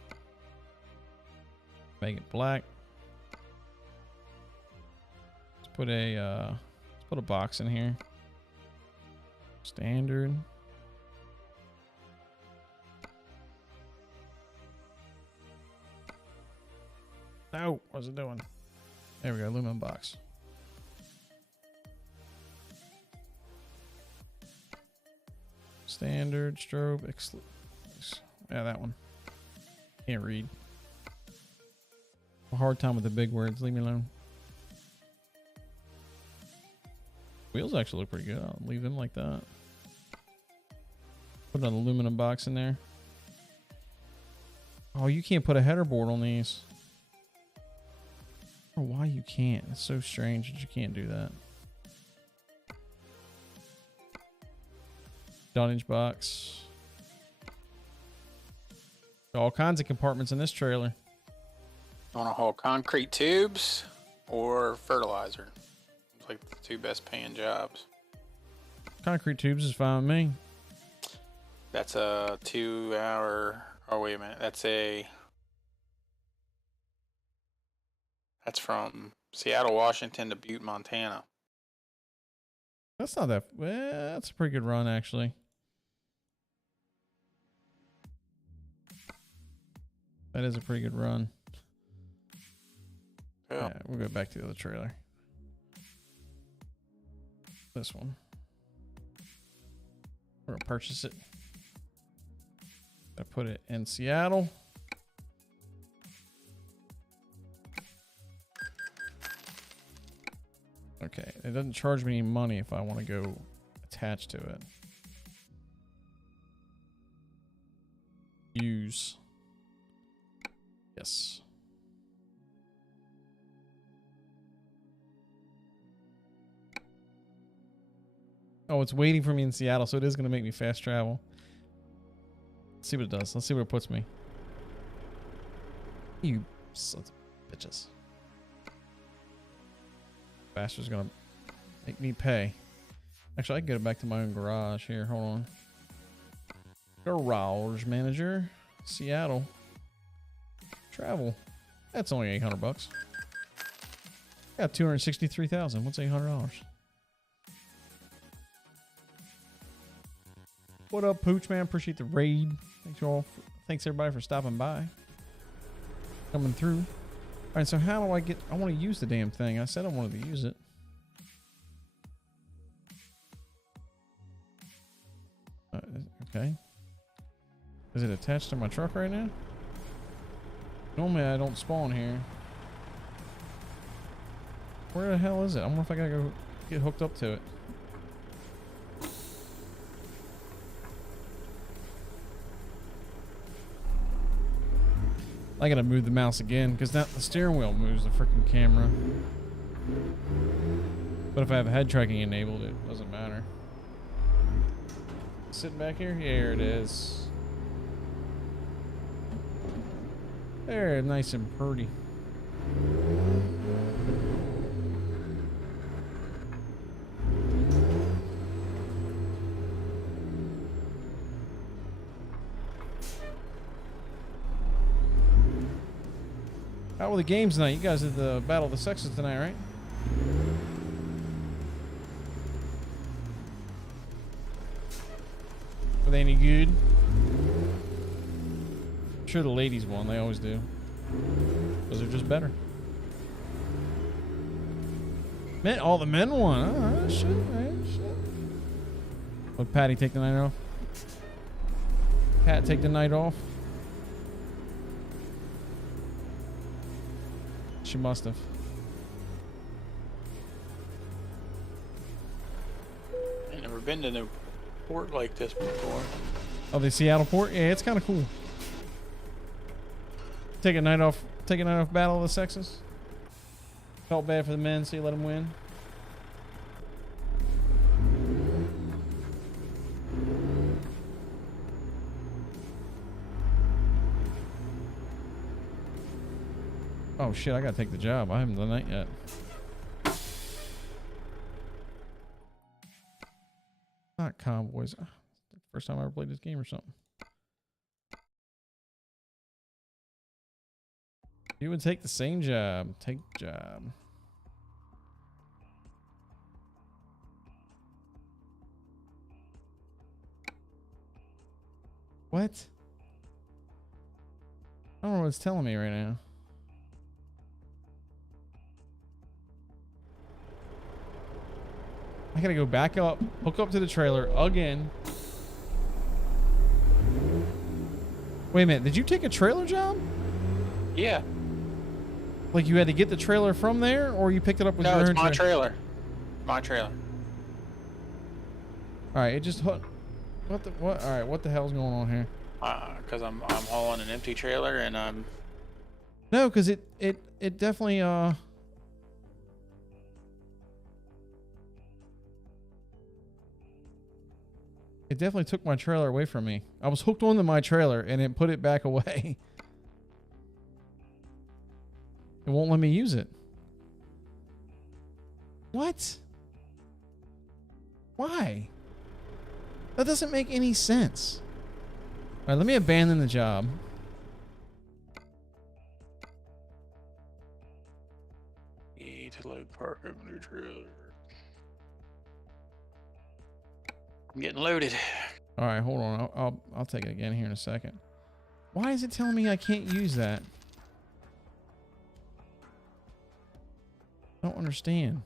Make it black. Let's put a box in here. Standard. No, what's it doing? There we go, aluminum box. Standard, strobe, yeah, that one. Can't read. A hard time with the big words. Leave me alone. Wheels actually look pretty good. I'll leave them like that. Put an aluminum box in there. Oh, you can't put a header board on these. I don't know why you can't. It's so strange that you can't do that. Dunnage box. All kinds of compartments in this trailer. Want to haul concrete tubes or fertilizer? It's like the two best paying jobs. Concrete tubes is fine with me. That's a 2 hour. Oh, wait a minute. That's from Seattle, Washington to Butte, Montana. That's not that. Well, that's a pretty good run, actually. That is a pretty good run. Yeah, we'll go back to the other trailer. This one. We're gonna purchase it. I put it in Seattle. Okay, it doesn't charge me any money if I want to go attach to it. Use. Yes. Oh, it's waiting for me in Seattle, so it is going to make me fast travel. Let's see what it does. Let's see where it puts me. You sons of bitches. Bastard's going to make me pay. Actually, I can get it back to my own garage here. Hold on. Garage manager. Seattle. Travel. That's only $800. Got 263,000. What's $800? What up, Pooch man? Appreciate the raid. Thanks y'all. Thanks everybody for stopping by. Coming through. All right, so how do I get? I want to use the damn thing. I said I wanted to use it. Okay. Is it attached to my truck right now? Normally I don't spawn here. Where the hell is it? I wonder if I gotta go get hooked up to it. I gotta move the mouse again because now the steering wheel moves the freaking camera. But if I have head tracking enabled, it doesn't matter. Sitting back here? Here it is. There, nice and pretty. How were the games tonight? You guys did the Battle of the Sexes tonight, right? Were they any good? I'm sure the ladies won. They always do. Because they're just better. Men, all the men won. Oh, shit, man. Shit. Would Patty take the night off? Pat take the night off? She must have. I've never been to no port like this before. Oh, the Seattle port? Yeah, it's kind of cool. Take a night off. Take a night off Battle of the Sexes. Felt bad for the men, so you let them win. Oh shit, I gotta take the job. I haven't done that yet. Not Convoys. First time I ever played this game or something. You would take the same job. Take job. What? I don't know what it's telling me right now. I gotta go back up, hook up to the trailer again. Wait a minute, did you take a trailer job? Yeah. Like you had to get the trailer from there, or you picked it up with No, your it's own my trailer. My trailer. All right, it just hooked. What the what? All right, what the hell's going on here? Because I'm hauling an empty trailer and I'm. No, because it definitely It definitely took my trailer away from me. I was hooked onto my trailer and it put it back away. It won't let me use it. What? Why? That doesn't make any sense. All right, let me abandon the job. Need to load part of the trailer. I'm getting loaded. All right, hold on. I'll take it again here in a second. Why is it telling me I can't use that? I don't understand.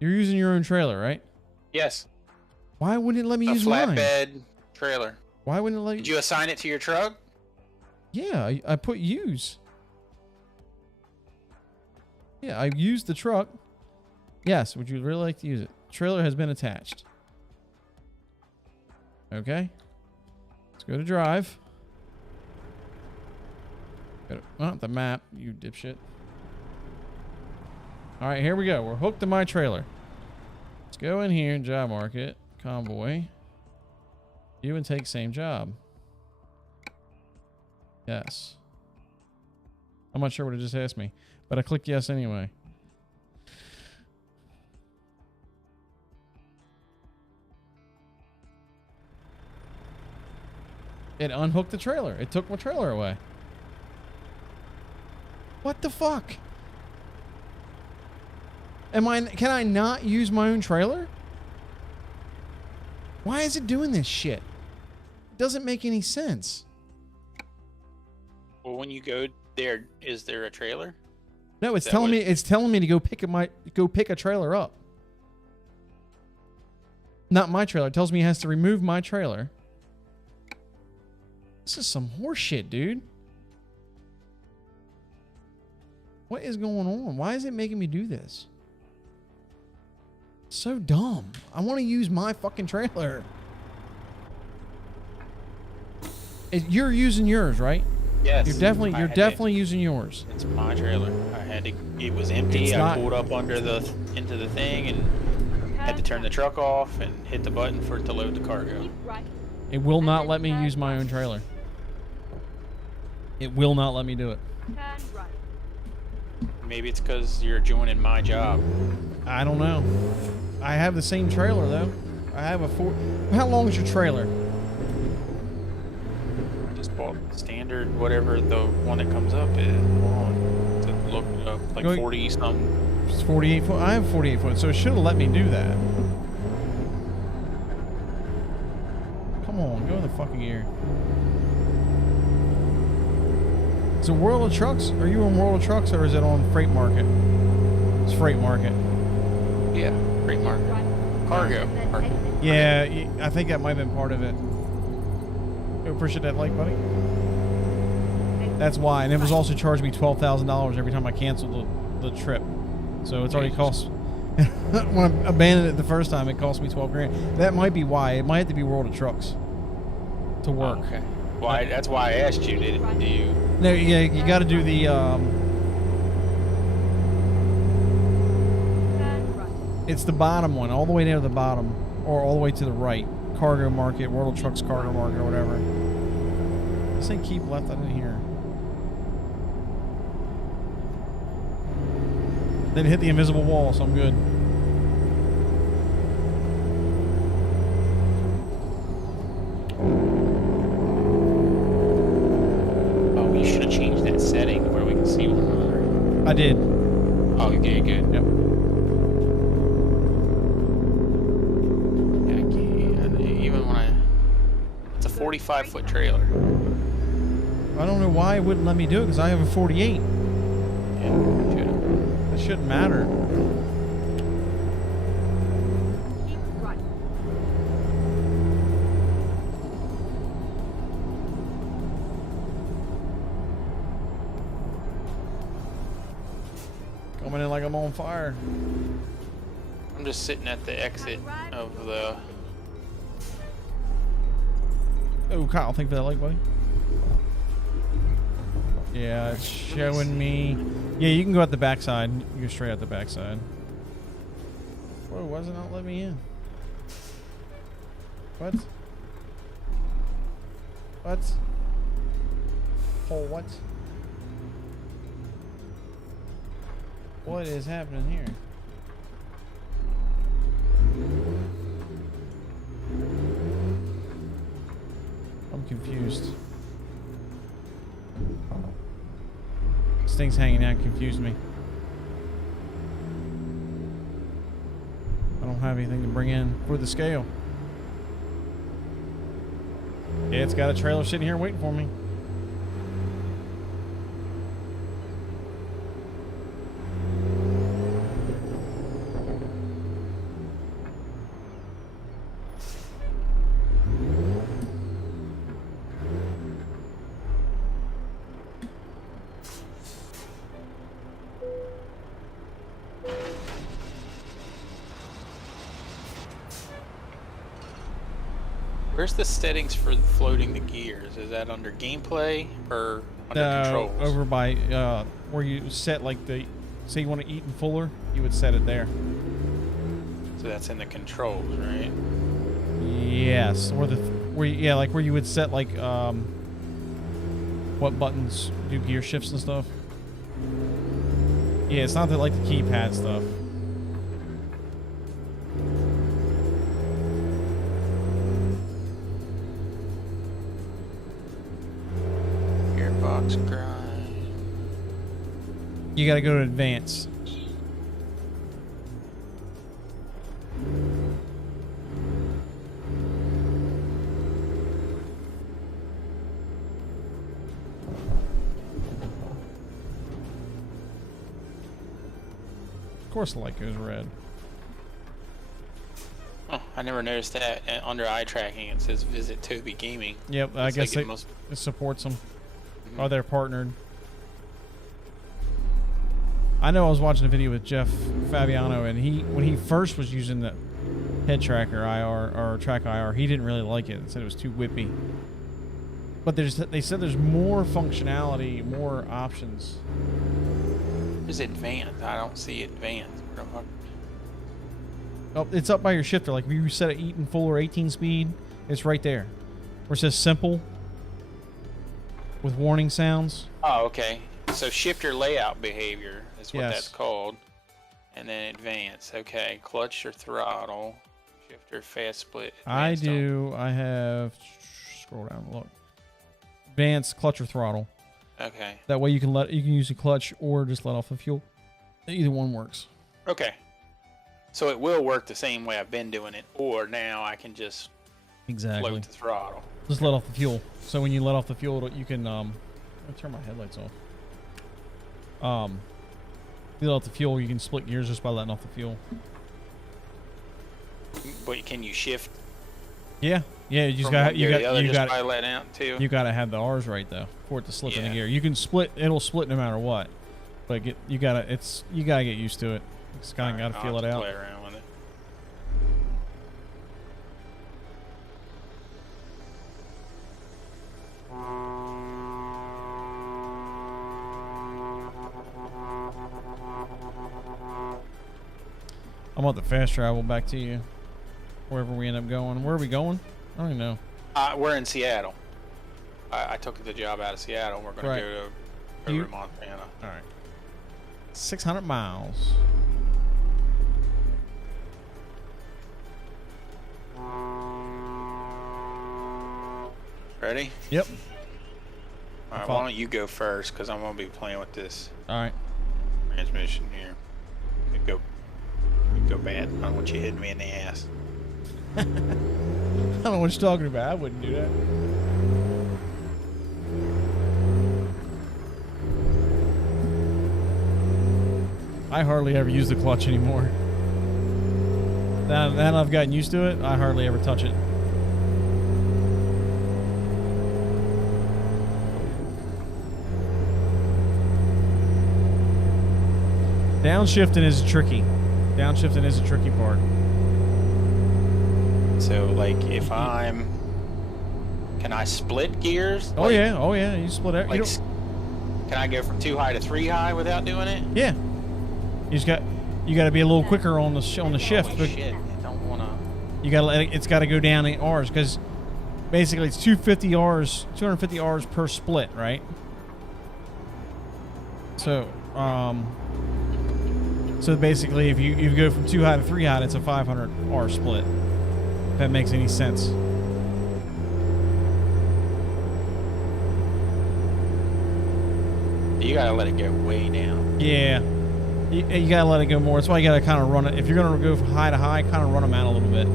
You're using your own trailer, right? Yes. Why wouldn't it let me A use mine? flatbed trailer. Why wouldn't it let Did you assign it to your truck? Yeah, I put use. Yeah, I used the truck. Yes, would you really like to use it? Trailer has been attached. Okay. Let's go to drive. Go to, not the map, you dipshit. All right, here we go. We're hooked to my trailer. Let's go in here, job market, Convoy. You and take same job. Yes. I'm not sure what it just asked me, but I clicked yes anyway. It unhooked the trailer. It took my trailer away. What the fuck? Can I not use my own trailer? Why is it doing this shit? It doesn't make any sense. Well, when you go there, is there a trailer? No, it's telling me to go pick a trailer up. Not my trailer. It tells me it has to remove my trailer. This is some horse shit, dude. What is going on? Why is it making me do this? So dumb. I want to use my fucking trailer. You're using yours, right? Yes. You're definitely using yours. It's my trailer. I had to. It was empty. I pulled up into the thing and had to turn the truck off and hit the button for it to load the cargo. Keep right. It will not let me use my own trailer. It will not let me do it. Turn right. Maybe it's because you're joining my job. I don't know. I have the same trailer though. I have a How long is your trailer? I just bought standard, whatever the one that comes up is. Hold on. To look it up, like 40 something. It's 48 foot. I have 48 foot, so it should have let me do that. Come on, go in the fucking gear. Is it World of Trucks? Are you on World of Trucks or is it on Freight Market? It's Freight Market. Yeah, freight market. Cargo. Yeah, I think that might have been part of it. You appreciate that like, buddy? That's why. And it was also charged me $12,000 every time I canceled the trip. So it's already cost... when I abandoned it the first time, it cost me 12 grand. That might be why. It might have to be World of Trucks to work. Oh, okay. Why? That's why I asked you. Do you? No, yeah, you got to do the. It's the bottom one, all the way down to the bottom, or all the way to the right. Cargo Market, World of Trucks Cargo Market, or whatever. This thing keep left. I didn't hear. Didn't hit the invisible wall, so I'm good. Oh, you should have changed that setting where we can see one another. I did. Oh, okay, good. Yep. Even when it's a 45-foot trailer. I don't know why it wouldn't let me do it because I have a 48. Yeah, should've. That shouldn't matter. Keep right. Coming in like I'm on fire. I'm just sitting at the exit of the. Oh, Kyle, thank you for that like, buddy. Yeah, it's showing me. Yeah, you can go out the backside. You can go straight out the backside. Whoa, why does it not let me in? What? What? Oh, what? What is happening here? I'm confused. This thing's hanging out, confused me. I don't have anything to bring in for the scale. Yeah, it's got a trailer sitting here waiting for me. Where's the settings for floating the gears? Is that under gameplay or under controls? Over by where you set like the, say you want to eat in fuller, you would set it there. So that's in the controls, right? Yes, or the yeah, like where you would set like what buttons do gear shifts and stuff. Yeah, it's not like the keypad stuff. Gearbox grind. You gotta go to advance. Of course the light goes red. Oh, I never noticed that. Under eye tracking, it says visit Toby Gaming. Yep, I guess like it supports them. Oh, they're partnered. I know I was watching a video with Jeff Fabiano, and when he first was using the head tracker IR or track IR, he didn't really like it. He said it was too whippy. But they said there's more functionality, more options. Where's advanced? I don't see advanced. Oh, it's up by your shifter. Like if you set it Eaton full or 18 speed, it's right there. Where it says simple with warning sounds. Oh, okay. So shifter layout behavior is what Yes. that's called. And then advance. Okay. Clutch or throttle. Shifter fast split. I advanced on- do. I have. Scroll down and look. Advanced clutch or throttle. Okay. That way you can use the clutch or just let off the fuel. Either one works. Okay. So it will work the same way I've been doing it, or now I can just Exactly. float the throttle. Just let off the fuel. So when you let off the fuel, you can I'll turn my headlights off. You let off the fuel, you can split gears just by letting off the fuel. But can you shift? Yeah, yeah. You just from got one gear to the other you just got by letting out too. you got to have the R's right though for it to slip in the Yeah. gear. You can split. It'll split no matter what. But you gotta get used to it. Just kind of Alright, gotta I'll feel it have to out. Play around with it. I'm on the fast travel back to you, wherever we end up going. Where are we going? I don't even know. We're in Seattle. I took the job out of Seattle. We're going Right. to go to over to Montana. All right. 600 miles. Ready? Yep. All right. Why don't you go first? Because I'm going to be playing with this All right. transmission here. It go bad. I don't want you hitting me in the ass. I don't know what you're talking about. I wouldn't do that. I hardly ever use the clutch anymore. Now that I've gotten used to it, I hardly ever touch it. Downshifting is tricky. Downshifting is a tricky part. So, like, if I'm... Can I split gears? Oh, Like- yeah. Oh, yeah. You split it. Like, can I go from 2 high to 3 high without doing it? Yeah. You got to be a little quicker on the shift. Holy But shit, I don't wanna... you got to let it, it's got to go down in R's because basically it's 250 R's per split, right? So, so basically if you go from 2 high to 3 high, it's a 500 R split. If that makes any sense. You gotta let it go way down. Yeah. You gotta let it go more. That's why you gotta kind of run it. If you're gonna go from high to high, kind of run them out a little bit.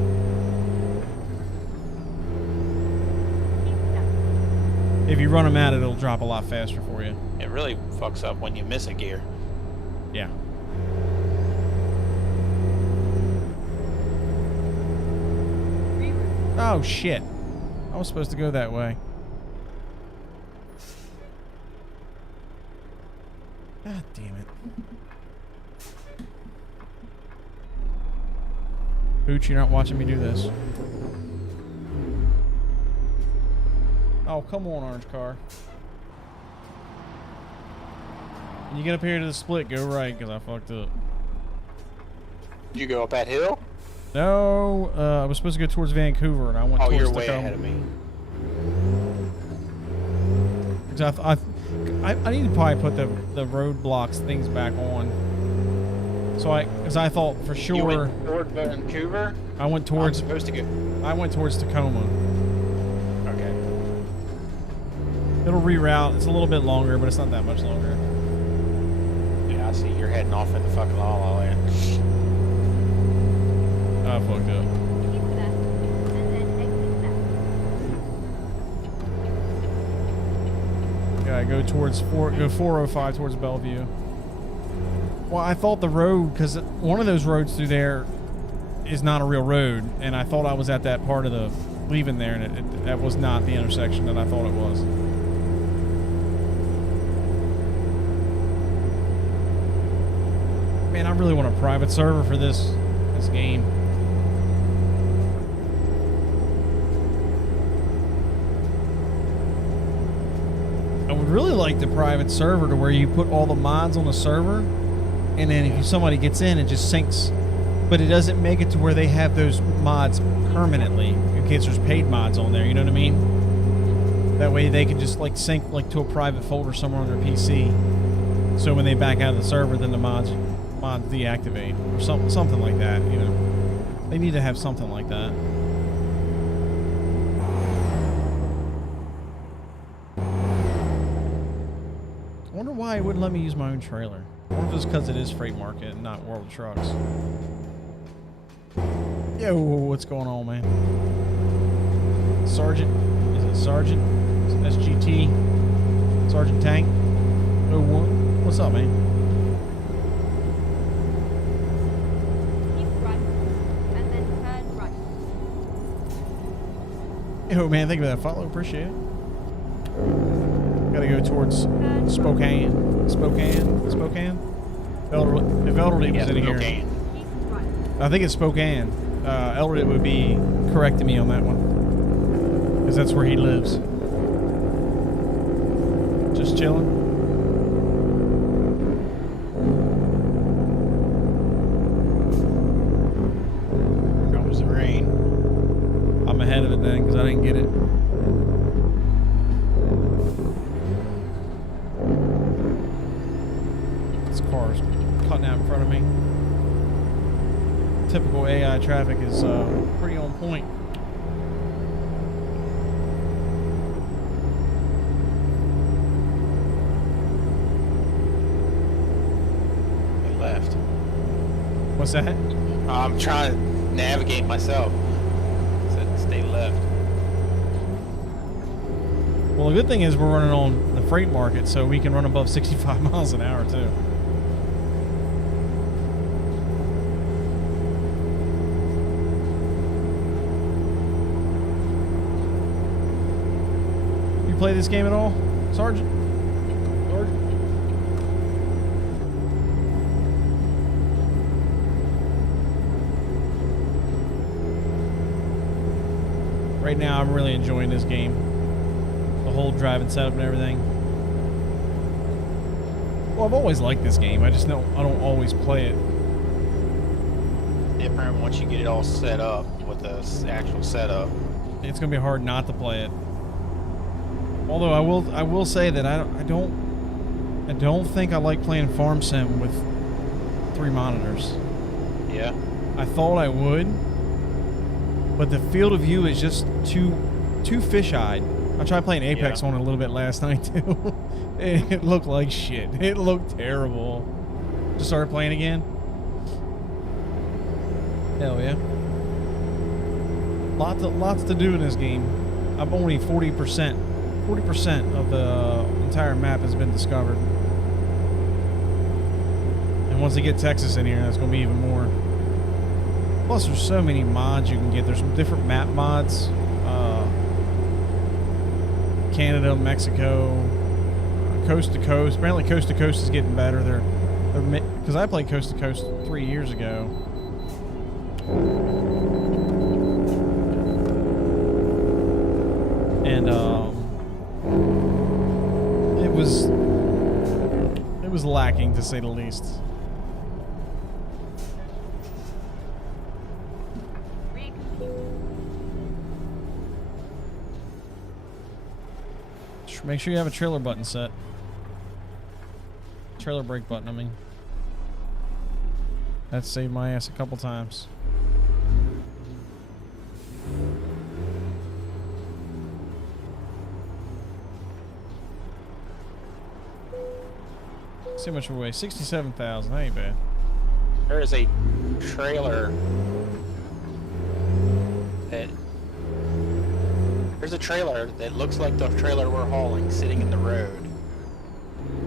If you run them out, it'll drop a lot faster for you. It really fucks up when you miss a gear. Yeah. Oh shit! I was supposed to go that way. God damn it. Pooch, you're not watching me do this. Oh, come on, orange car. When you get up here to the split, go right, because I fucked up. Did you go up that hill? No, I was supposed to go towards Vancouver, and I went Oh, towards you're way Tacoma. ahead of me. 'Cause I need to probably put the roadblocks things back on. So because I thought for sure You went toward Vancouver? I went towards I'm supposed to go. Tacoma. Okay. It'll reroute. It's a little bit longer, but it's not that much longer. Yeah, I see you're heading off into fucking La La Land. I fucked up. Keep left, and then exit left. Yeah, go towards go 405 towards Bellevue. Well, I thought the road, because one of those roads through there is not a real road, and I thought I was at that part of the leaving there, and that was not the intersection that I thought it was. Man, I really want a private server for this game. I would really like the private server to where you put all the mods on the server, and then if somebody gets in, it just syncs. But it doesn't make it to where they have those mods permanently in case there's paid mods on there. You know what I mean? That way they can just like sync like to a private folder somewhere on their PC. So when they back out of the server, then the mods deactivate or something like that. You know, they need to have something like that. I wonder why it wouldn't let me use my own trailer. I wonder if it's because it is Freight Market and not World Trucks. Yo, what's going on, man? Sergeant? Is it Sergeant? Is it SGT? Sergeant Tank? 01? What's up, man? Keep right, and then turn right. Yo, man, thank you for that follow. Appreciate it. Gotta go towards Spokane. If Elderly was in here. Okay. Keep right. I think it's Spokane. Elderly would be correcting me on that one. Because that's where he lives. Just chilling. Here comes the rain. I'm ahead of it then because I didn't get it. This car's cutting out in front of me. Typical AI traffic is pretty on point. It left. What's that? I'm trying to navigate myself. It said stay left. Well, the good thing is we're running on the Freight Market, so we can run above 65 miles an hour too. play this game at all, Sergeant? Sergeant? Right now, I'm really enjoying this game. The whole driving setup and everything. Well, I've always liked this game. I just know I don't always play it. Different once you get it all set up with the actual setup. It's gonna be hard not to play it. Although I will say that I don't think I like playing Farm Sim with 3 monitors. Yeah. I thought I would, but the field of view is just too fish-eyed. I tried playing Apex on it a little bit last night too. It looked like shit. It looked terrible. Just started playing again. Hell yeah. Lots to do in this game. I'm only 40%. 40% of the entire map has been discovered. And once they get Texas in here, that's going to be even more. Plus, there's so many mods you can get. There's some different map mods. Canada, Mexico, coast to coast. Apparently, coast to coast is getting better. They're because I played coast to coast 3 years ago. And it was lacking, to say the least. Make sure you have a trailer button set. Trailer brake button, I mean. That saved my ass a couple times. See how much we weigh. 67,000. That ain't bad. There is a trailer that... There's a trailer that looks like the trailer we're hauling sitting in the road. You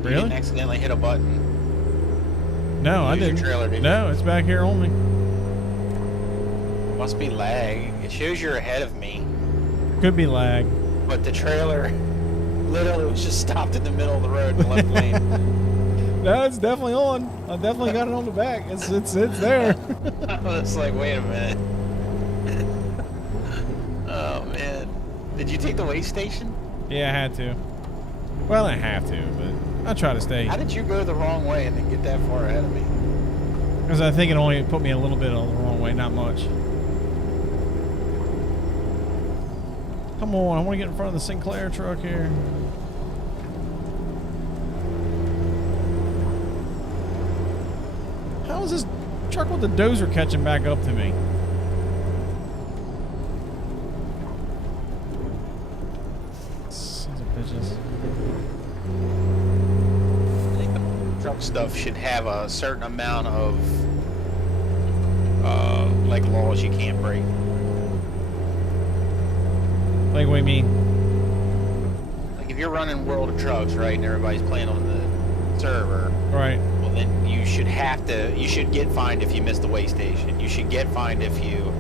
Really? didn't accidentally hit a button. No, I Use your didn't. trailer, didn't No, it's back here on me. Must be lag. It shows you're ahead of me, Could be lag. but the trailer literally was just stopped in the middle of the road in the left lane. No, it's definitely on. I definitely got it on the back. It's there. I was like, wait a minute. Oh man. Did you take the weigh station? Yeah, I had to. Well, I have to, but I try to stay. How did you go the wrong way and then get that far ahead of me? Because I think it only put me a little bit on the wrong way, not much. Come on, I want to get in front of the Sinclair truck here. How is this truck with the dozer catching back up to me? Sons of bitches. I think the truck stuff should have a certain amount of like laws you can't break. Like, what do you mean? Like if you're running World of Trucks, right, and everybody's playing on the server, Right. well then you should get fined if you miss the weigh station. You should get fined if you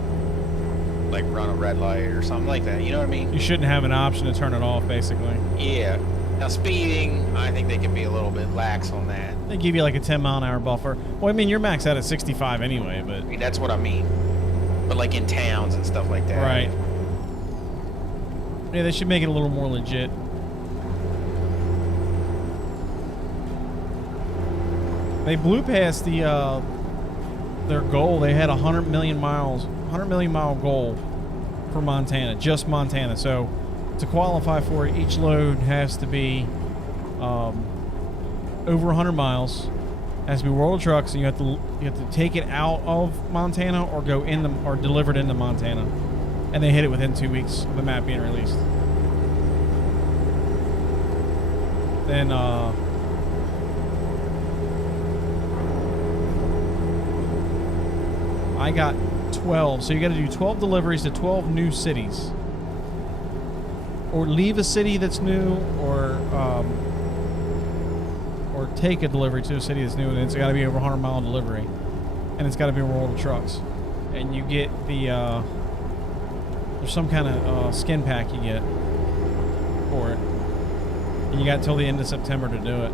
like run a red light or something like that. You know what I mean? You shouldn't have an option to turn it off, basically. Yeah. Now speeding, I think they can be a little bit lax on that. They give you like a 10-mile-an-hour buffer. Well, I mean, you're maxed out at 65 anyway, but... I mean, that's what I mean. But like in towns and stuff like that. Right. Yeah, they should make it a little more legit. They blew past the their goal. They had 100 million mile goal for Montana, just Montana. So to qualify for it, each load has to be over 100 miles. Has to be World of Trucks, and you have to take it out of Montana or go in the or deliver it into Montana. And they hit it within 2 weeks of the map being released. Then I got 12. So you got to do 12 deliveries to 12 new cities. Or leave a city that's new, or take a delivery to a city that's new, and it's got to be over 100-mile delivery. And it's got to be World of Trucks. And you get the there's some kind of skin pack you get for it. And you got till the end of September to do it.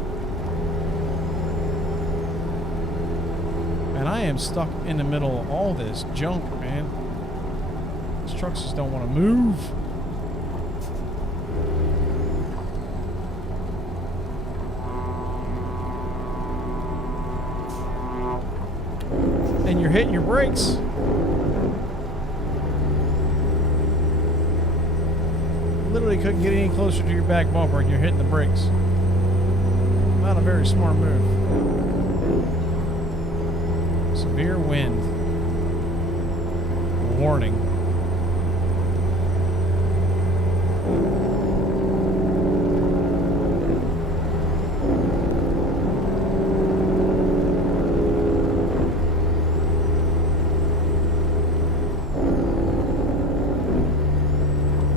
And I am stuck in the middle of all this junk, man. These trucks just don't want to move. And you're hitting your brakes. Literally couldn't get any closer to your back bumper and you're hitting the brakes. Not a very smart move. Severe wind. Warning.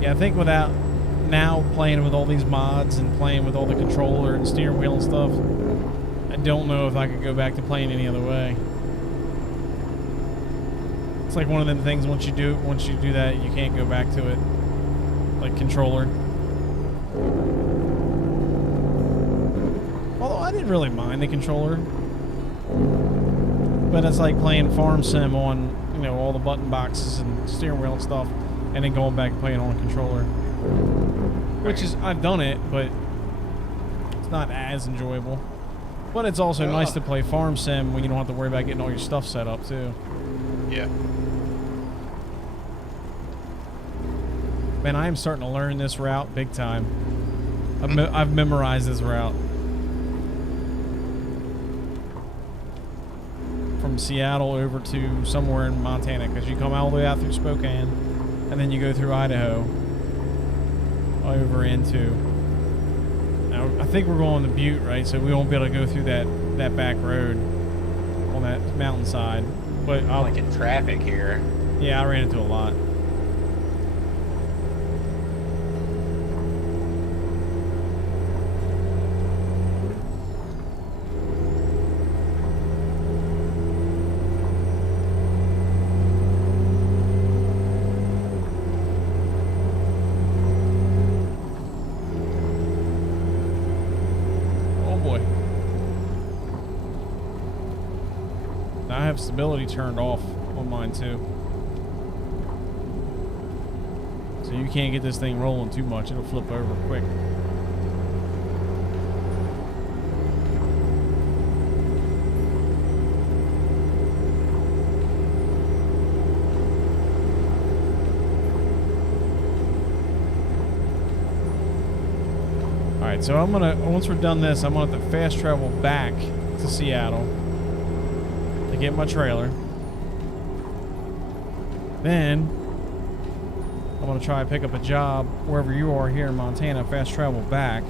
Yeah, I think without now playing with all these mods and playing with all the controller and steering wheel and stuff, I don't know if I could go back to playing any other way. It's like one of them things once you do that, you can't go back to it. Like controller. Although I didn't really mind the controller. But it's like playing Farm Sim on, you know, all the button boxes and steering wheel and stuff, and then going back and playing on a controller. Which is, I've done it, but it's not as enjoyable. But it's also nice to play Farm Sim when you don't have to worry about getting all your stuff set up, too. Yeah. Man, I am starting to learn this route big time. I've memorized this route. From Seattle over to somewhere in Montana, because you come all the way out through Spokane, and then you go through Idaho, over into... Now, I think we're going to Butte, right? So we won't be able to go through that back road on that mountainside. But I'm like in traffic here. Yeah, I ran into a lot. Stability turned off on mine too, so you can't get this thing rolling too much. It'll flip over quick. Alright, so I'm gonna, once we're done this, I'm gonna have to fast travel back to Seattle to get my trailer. Then I'm gonna try and pick up a job wherever you are here in Montana, fast travel back,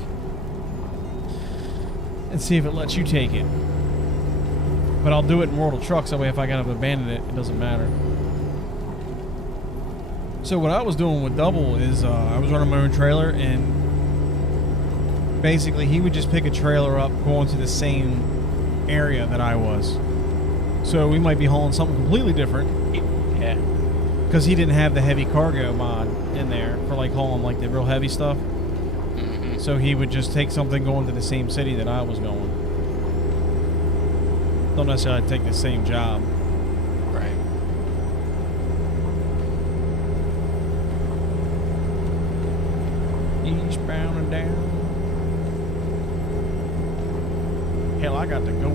and see if it lets you take it. But I'll do it in World of Trucks, that way if I gotta abandon it, it doesn't matter. So what I was doing with Double is I was running my own trailer, and basically he would just pick a trailer up going to the same area that I was. So we might be hauling something completely different. Yeah. Because he didn't have the heavy cargo mod in there for like hauling like the real heavy stuff. Mm-hmm. So he would just take something going to the same city that I was going. Don't necessarily take the same job. Right. Eastbound and down. Hell, I got to go.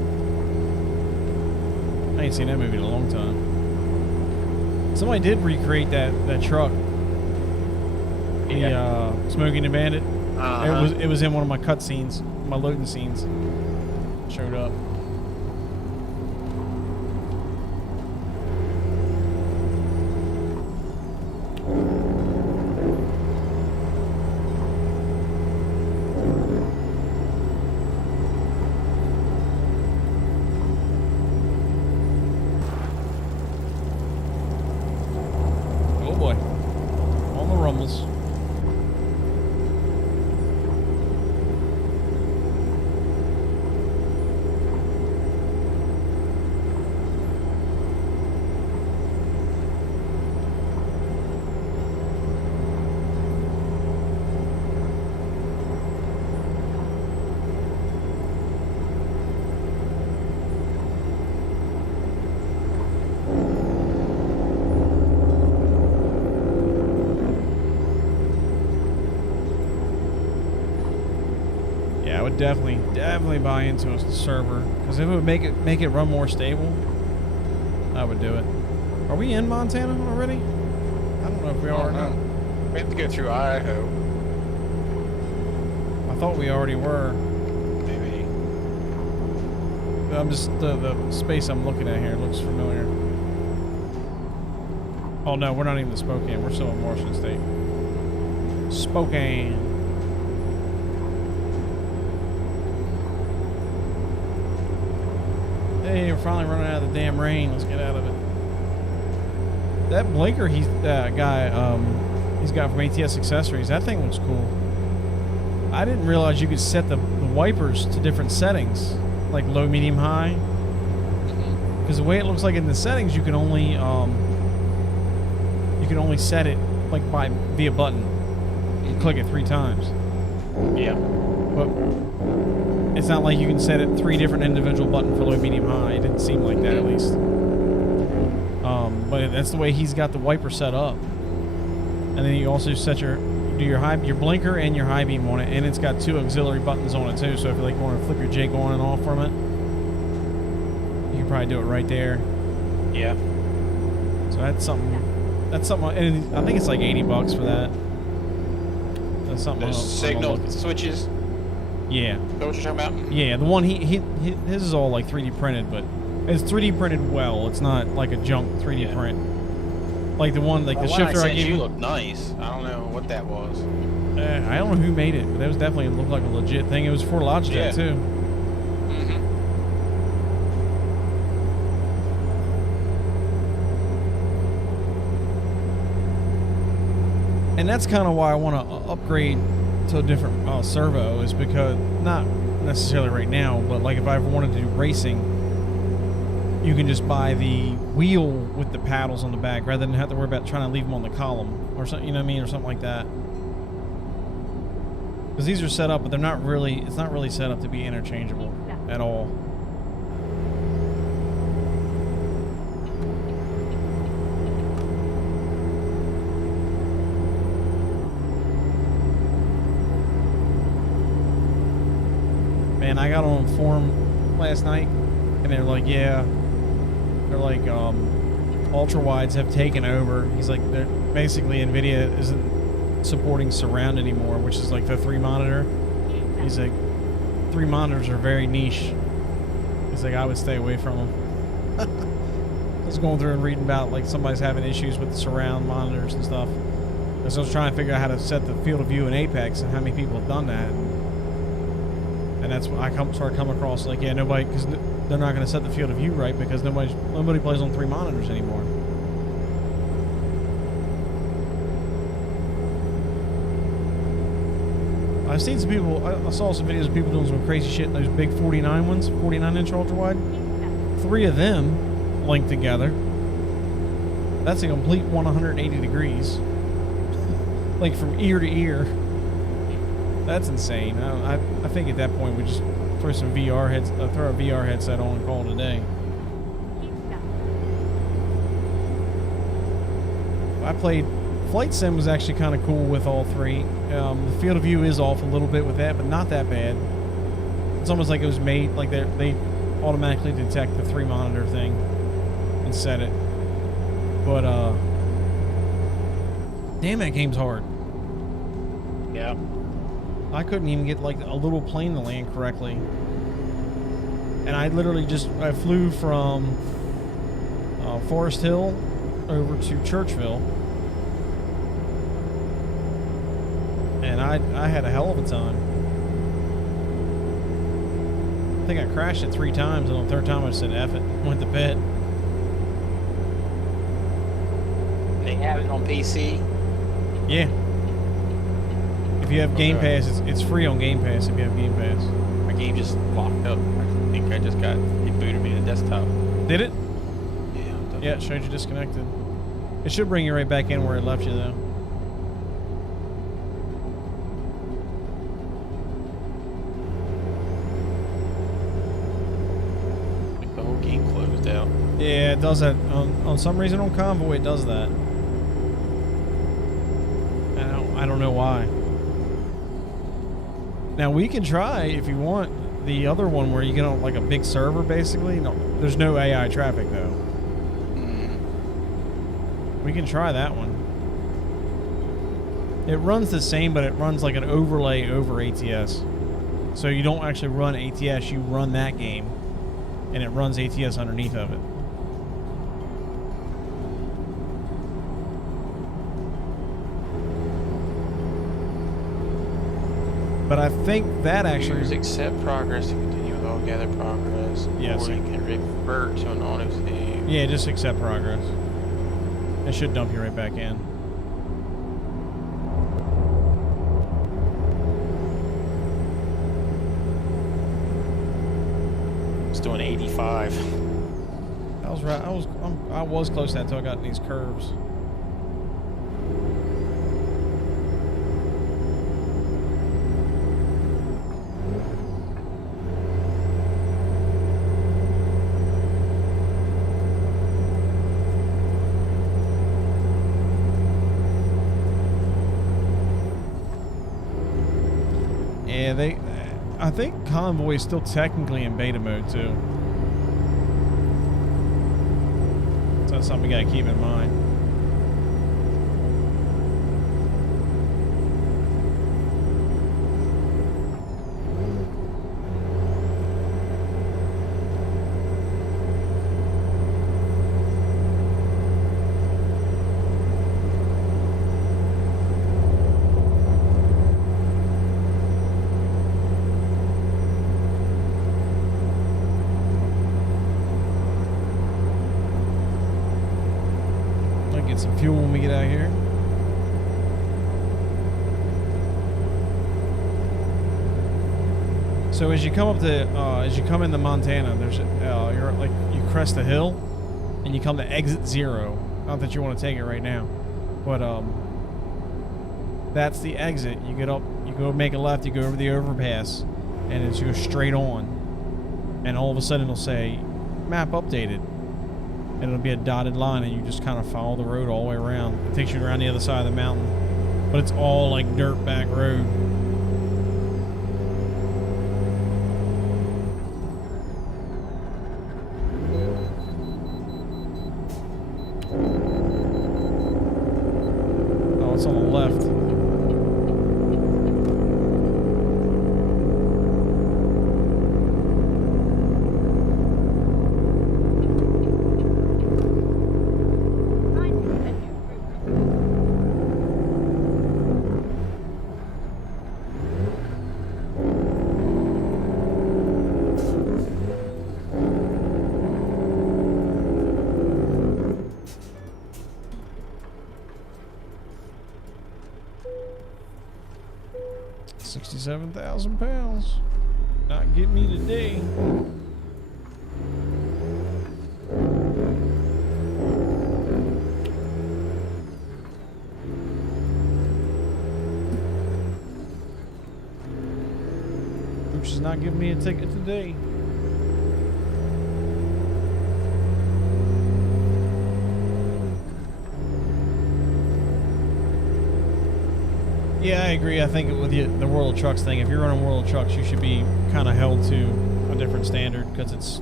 I ain't seen that movie in a long time. Somebody did recreate that truck. Yeah. The Smoking the Bandit. Uh-huh. It was in one of my cut scenes, my loading scenes. Showed up. Oh boy. On the rumbles. would definitely buy into a server, because if it would make it run more stable, I would do it. Are we in Montana already? I don't know if we are or not. We have to go through Idaho. I thought we already were. Maybe. I'm just the space I'm looking at here looks familiar. Oh no, we're not even in Spokane. We're still in Washington State. Spokane. Hey, we're finally running out of the damn rain. Let's get out of it. That blinker he's got from ATS Accessories, that thing looks cool. I didn't realize you could set the wipers to different settings, like low, medium, high. Because the way it looks like in the settings, you can only set it like via button. You click it 3 times. Yeah. But it's not like you can set it 3 different individual buttons for low, medium, high. It didn't seem like that, at least. But that's the way he's got the wiper set up. And then you also set your blinker and your high beam on it, and it's got 2 auxiliary buttons on it too. So if you want to flip your jig on and off from it, you can probably do it right there. Yeah. So that's something. And I think it's like $80 for that. That's something. Those signal switches. Yeah. Is that what you're talking about? Yeah, the one his is all like 3D printed, but it's 3D printed well. It's not like a junk 3D print. Like the one, like the shifter I gave you looked nice. I don't know what that was. I don't know who made it, but that was definitely looked like a legit thing. It was for Logitech too. And that's kind of why I want to upgrade to a different servo, is because, not necessarily right now, but like if I ever wanted to do racing, you can just buy the wheel with the paddles on the back rather than have to worry about trying to leave them on the column or something, you know what I mean, or something like that. Because these are set up, but they're not really, it's not really set up to be interchangeable at all. Man, I got on a forum last night, and they're like, yeah, they're like, ultra wides have taken over. He's like, they're basically NVIDIA isn't supporting surround anymore, which is like the 3 monitor. He's like, 3 monitors are very niche. He's like, I would stay away from them. I was going through and reading about like somebody's having issues with the surround monitors and stuff. So I was trying to figure out how to set the field of view in Apex and how many people have done that. And that's when I started coming across, like, yeah, nobody, because they're not going to set the field of view right because nobody plays on 3 monitors anymore. I've seen some people, I saw some videos of people doing some crazy shit in those big 49-inch ultra wide. 3 of them linked together. That's a complete 180 degrees. Like from ear to ear. That's insane. I think at that point we just throw some throw a VR headset on and call it a day. I played Flight Sim, was actually kind of cool with all 3. The field of view is off a little bit with that, but not that bad. It's almost like it was made like they automatically detect the 3 monitor thing and set it. But damn, that game's hard. Yeah. I couldn't even get like a little plane to land correctly. And I literally I flew from Forest Hill over to Churchville. And I had a hell of a time. I think I crashed it 3 times, and on the 3rd time I just said F it, went to bed. They have it on PC? Yeah. If you have Game Pass, it's free on Game Pass if you have Game Pass. My game just locked up. I think I just it booted me to desktop. Did it? Yeah. Yeah, it showed you disconnected. It should bring you right back in where it left you, though. Like the whole game closed out. Yeah, it does that. On some reason on Convoy, it does that. I don't know why. Now we can try if you want the other one where you get on like a big server basically. No, there's no AI traffic though. We can try that one. It runs the same, but it runs like an overlay over ATS. So you don't actually run ATS, you run that game, and it runs ATS underneath of it. But I think that actually... Use accept progress to continue with all gather progress. Yes. Or you can revert to an auto save. Yeah, just accept progress. It should dump you right back in. It's doing 85. I was right. I was close to that until I got in these curves. Yeah, I think Convoy is still technically in beta mode too. So that's something we gotta keep in mind. Get some fuel when we get out here. So as you come up to, as you come into Montana, there's, you're like, you crest a hill, and you come to exit 0. Not that you want to take it right now, but that's the exit. You get up, you go make a left, you go over the overpass, and it's you go straight on, and all of a sudden it'll say, map updated. And it'll be a dotted line, and you just kind of follow the road all the way around. It takes you around the other side of the mountain, but it's all like dirt back road. Oh, it's on the left. £67,000. Not get me today. Oops, is not giving me a ticket today. Yeah, I agree. I think with the World of Trucks thing, if you're running World of Trucks, you should be kind of held to a different standard because it's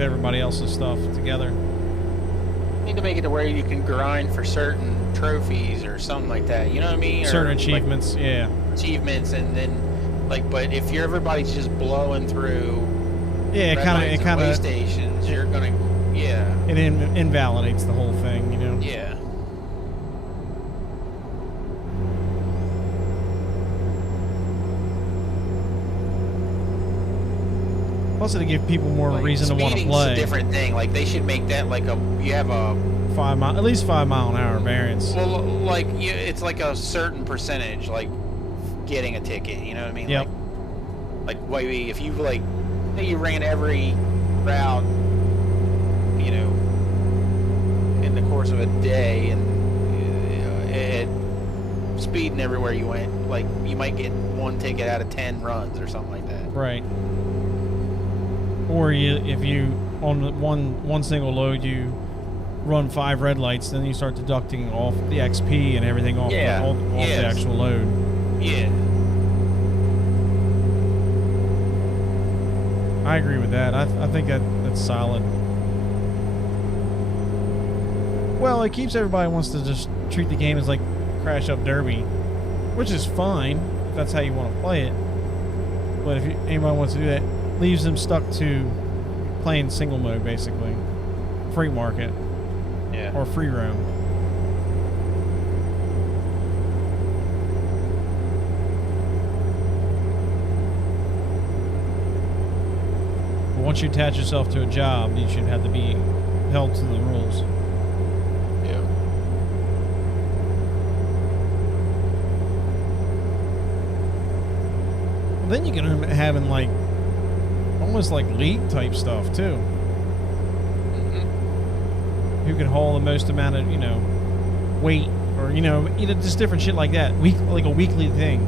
everybody else's stuff together. Need to make it to where you can grind for certain trophies or something like that. You know what I mean? Certain or achievements, like, yeah. Achievements, and then like, but if everybody's just blowing through, yeah, it kind of stations, you're gonna, yeah, it invalidates the whole thing, you know. Yeah. Also to give people more like, reason to want to play. A different thing. Like they should make that like you have a at least 5 mile an hour variance. Well, like it's like a certain percentage, like getting a ticket. You know what I mean? Yep. Like maybe if you like, say you ran every route, you know, in the course of a day, and it speeding everywhere you went, like you might get 1 ticket out of 10 runs or something like that. Right. Or if you on one single load you run 5 red lights, then you start deducting off the XP and everything off, Yeah. off the actual load. Yeah. I agree with that. I think that's solid. Well, it keeps everybody wants to just treat the game as like Crash Up Derby, which is fine if that's how you want to play it. But if anybody wants to do that, leaves them stuck to playing single mode, basically. Free market. Yeah. Or free roam. But once you attach yourself to a job, you should have to be held to the rules. Yeah. Well, then you can end up having like almost like league type stuff too. Who can haul the most amount of, weight, or just different shit like that. Like a weekly thing.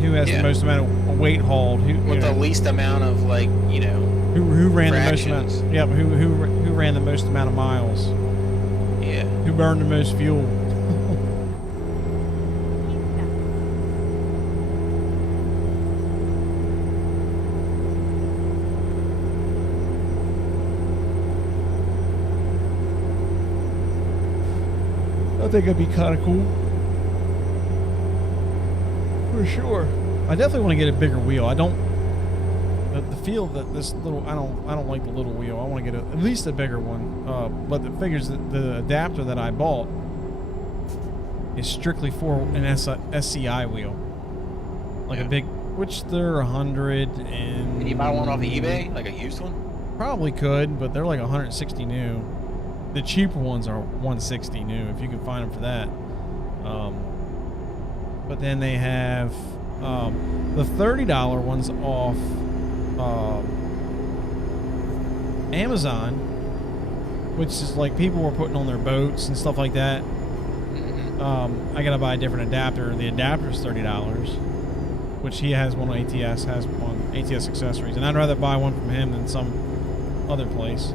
Who has the most amount of weight hauled? With the least amount of who ran fractions. the most amount? Yep. Who ran the most amount of miles? Yeah. Who burned the most fuel? I think it'd be kind of cool. For sure. I definitely want to get a bigger wheel. I don't. The feel that this little. I don't like the little wheel. I want to get at least a bigger one. But the figures that the adapter that I bought is strictly for an SCI wheel. Like a big, which they're 100 and. Can you buy one off of eBay, like a used one? Probably could, but they're like 160 new. The cheaper ones are 160 new, if you can find them for that. But then they have the $30 ones off Amazon, which is like people were putting on their boats and stuff like that. I gotta buy a different adapter. The adapter is $30, which he has one on ATS, has one ATS Accessories, and I'd rather buy one from him than some other place,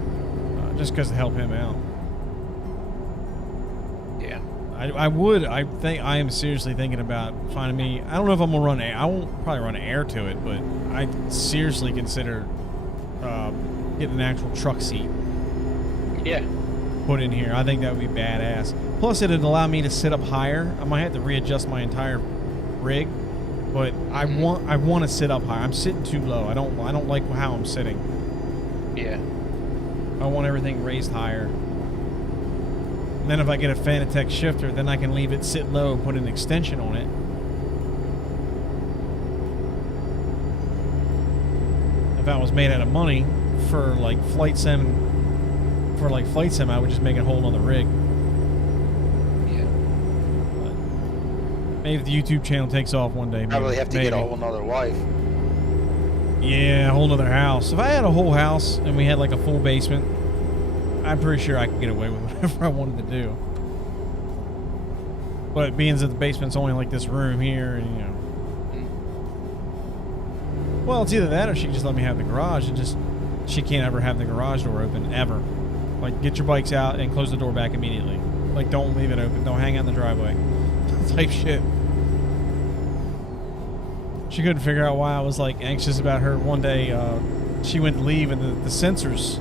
just because to help him out. Yeah. I am seriously thinking about finding me. I don't know if I'm gonna run air. I won't probably run air to it, but I seriously consider getting an actual truck seat. Yeah. Put in here. I think that would be badass. Plus, it'd allow me to sit up higher. I might have to readjust my entire rig, but I want to sit up high. I'm sitting too low. I don't like how I'm sitting. Yeah. I want everything raised higher. And then if I get a Fanatec shifter, then I can leave it sit low and put an extension on it. If that was made out of money for like flight sim, I would just make it a whole nother rig. Yeah. But maybe if the YouTube channel takes off one day. Probably have to get a whole nother wife. Yeah, a whole nother house. If I had a whole house and we had like a full basement, I'm pretty sure I could get away with whatever I wanted to do. But being that the basement's only like this room here, and well, it's either that or she can just let me have the garage, and just she can't ever have the garage door open ever. Like, get your bikes out and close the door back immediately. Like, don't leave it open. Don't hang out in the driveway. Type shit. She couldn't figure out why I was like anxious about her. One day, she went to leave and the sensors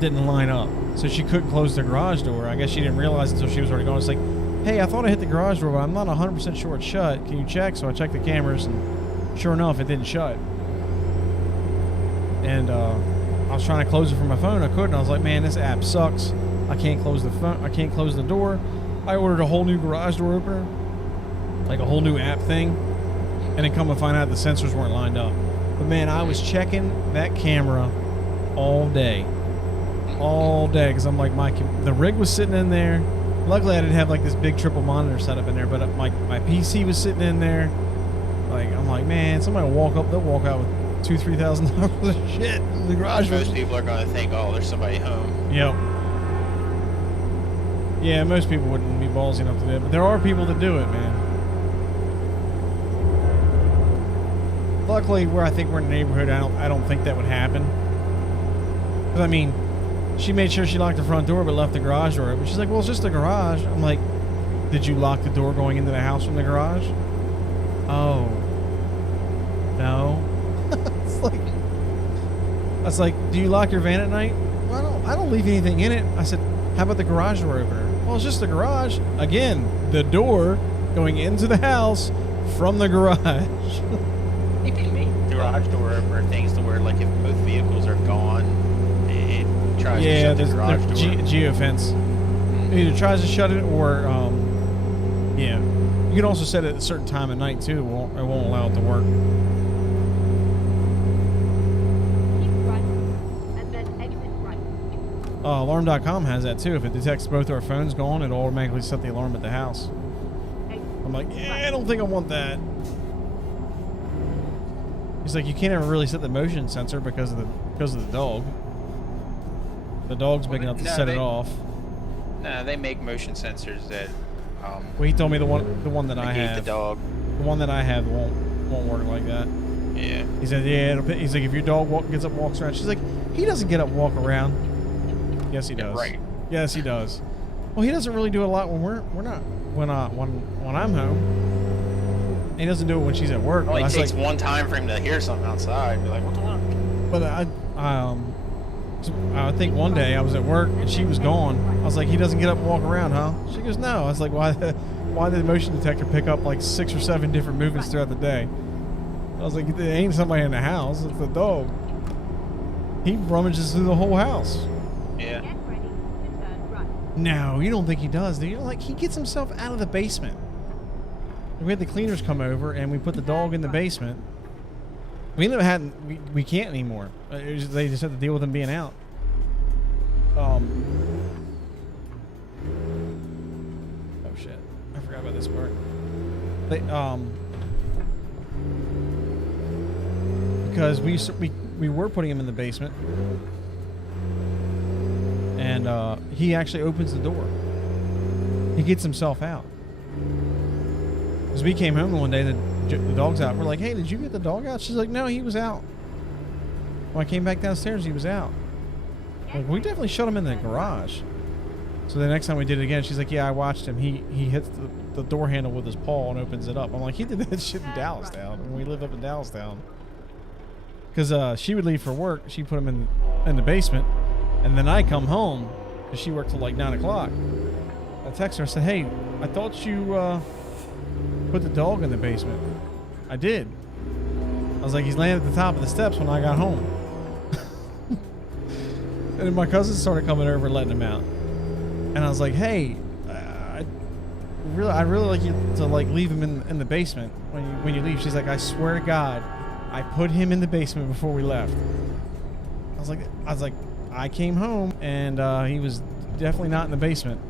didn't line up, so she couldn't close the garage door. I guess she didn't realize until she was already gone. It's like, hey, I thought I hit the garage door, but I'm not 100% sure it's shut. Can you check? So I checked the cameras, and sure enough, it didn't shut. And I was trying to close it from my phone. I couldn't. I was like, man, this app sucks. I can't close the phone. I can't close the door. I ordered a whole new garage door opener, like a whole new app thing, and then come to find out the sensors weren't lined up. But man, I was checking that camera all day, because I'm like, the rig was sitting in there. Luckily, I didn't have like this big triple monitor set up in there, but my PC was sitting in there. Like, I'm like, man, somebody will walk up. They'll walk out with $2,000-3,000 of shit in the garage. Most people are going to think, oh, there's somebody home. Yep. Yeah, most people wouldn't be ballsy enough to do it, but there are people that do it, man. Luckily, where I think we're in the neighborhood, I don't think that would happen. 'Cause I mean, she made sure she locked the front door, but left the garage door open. She's like, well, it's just a garage. I'm like, did you lock the door going into the house from the garage? Oh. No. I was like, do you lock your van at night? Well, I don't leave anything in it. I said, how about the garage door opener? Well, it's just the garage. Again, the door going into the house from the garage. You can make garage door opener things to where, like, if both vehicles are gone, it tries to shut the garage door. Geofence. It either tries to shut it or, yeah. You can also set it at a certain time at night too. It won't allow it to work. Keep right, and then exit right. Alarm.com has that too. If it detects both our phones gone, it'll automatically set the alarm at the house. I'm like, yeah, I don't think I want that. He's like, you can't ever really set the motion sensor because of the dog. The dog's big enough to set it off. No, they make motion sensors that. Well, he told me the one that I have. The dog. The one that I have won't work like that. Yeah. He said, yeah. He's like, if your dog gets up, walks around. She's like, he doesn't get up, walk around. Yes, he does. Right. Yes, he does. Well, he doesn't really do a lot when we're not when I'm home. He doesn't do it when she's at work. It only takes like, one time for him to hear something outside. Be like, what's going on? But I think one day I was at work and she was gone. I was like, he doesn't get up and walk around, huh? She goes, no. I was like, why did the motion detector pick up like 6 or 7 different movements throughout the day? I was like, it ain't somebody in the house. It's the dog. He rummages through the whole house. Yeah. Get ready to turn right. No, you don't think he does, do you? Like, he gets himself out of the basement. We had the cleaners come over and we put the dog in the basement. We ended up having, we can't anymore. They just had to deal with him being out. Oh shit! I forgot about this part. They because we were putting him in the basement, and he actually opens the door. He gets himself out. Because we came home one day, the dog's out. We're like, hey, did you get the dog out? She's like, no, he was out. When I came back downstairs, he was out. Like, we definitely shut him in the garage. So the next time we did it again, she's like, yeah, I watched him. He hits the door handle with his paw and opens it up. I'm like, he did that shit in Dallastown when we lived up in Dallastown. Because she would leave for work. She put him in the basement. And then I come home because she worked till like 9 o'clock. I text her. I said, hey, I thought you put the dog in the basement. I did. I was like, he's laying at the top of the steps when I got home. And then my cousins started coming over and letting him out. And I was like, hey, I'd really like you to like leave him in the basement when you leave. She's like, I swear to God, I put him in the basement before we left. I was like, I came home and he was definitely not in the basement.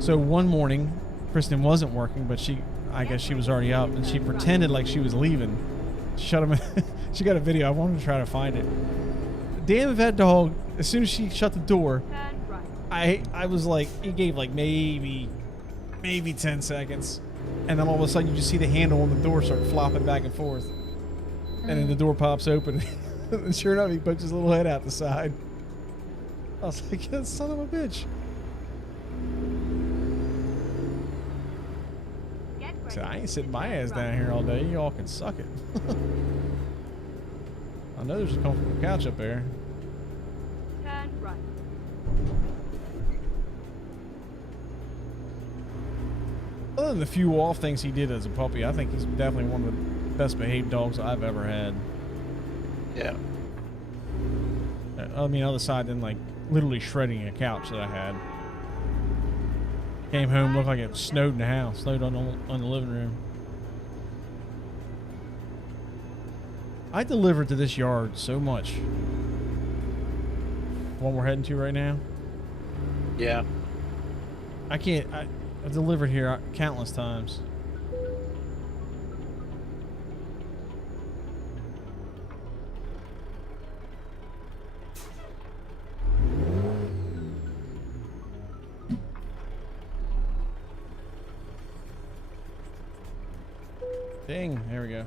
So one morning, Kristen wasn't working, but I guess she was already up, and she pretended like she was leaving. Shut him in. She got a video. I wanted to try to find it. Damn vet dog, as soon as she shut the door, Turn right. I was like, it gave like maybe 10 seconds. And then all of a sudden you just see the handle on the door start flopping back and forth. And then the door pops open. And sure enough, he pokes his little head out the side. I was like, yeah, son of a bitch. Get I ready said, I ain't to sitting my turn ass right. down here all day. You all can suck it. I know there's a comfortable couch up there. Turn right. Other than the few off things he did as a puppy, I think he's definitely one of the best behaved dogs I've ever had. Yeah. I mean, other side than like literally shredding a couch that I had. Came home, looked like it snowed in the house, snowed on the living room. I delivered to this yard so much. One we're heading to right now. Yeah. I delivered here countless times. Ding, there we go.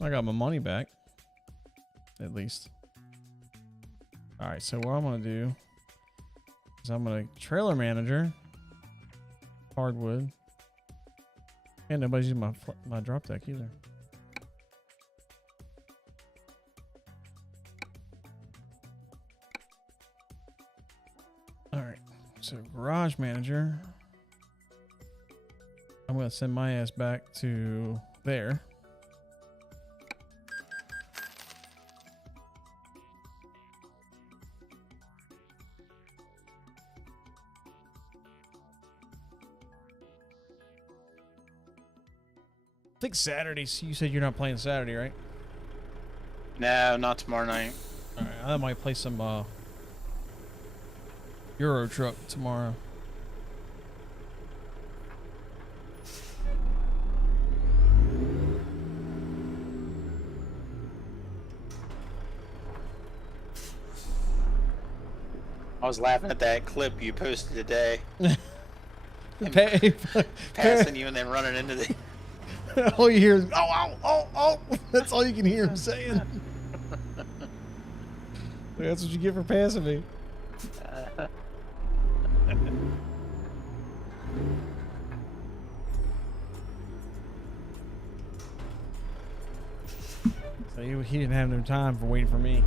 I got my money back, at least. All right, so what I'm gonna do is I'm gonna trailer manager hardwood. And nobody's using my drop deck either. All right, so garage manager. I'm gonna send my ass back to there. I think Saturdays. You said you're not playing Saturday, right? No, not tomorrow night. All right, I might play some Euro Truck tomorrow. I was laughing at that clip you posted today. Passing you and then running into the... All you hear is, oh, oh, oh, oh. That's all you can hear him saying. That's what you get for passing me. So he didn't have no time for waiting for me.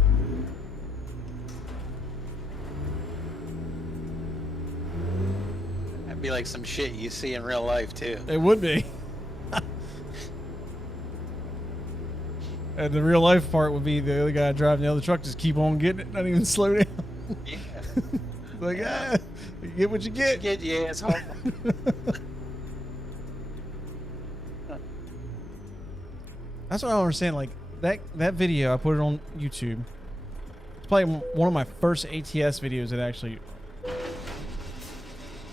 That'd be like some shit you see in real life, too. It would be. And the real life part would be the other guy driving the other truck just keep on getting it, not even slow down. Yeah. Like, you get what you get. Get your ass home. That's what I don't understand. Like that video, I put it on YouTube. It's probably one of my first ATS videos that actually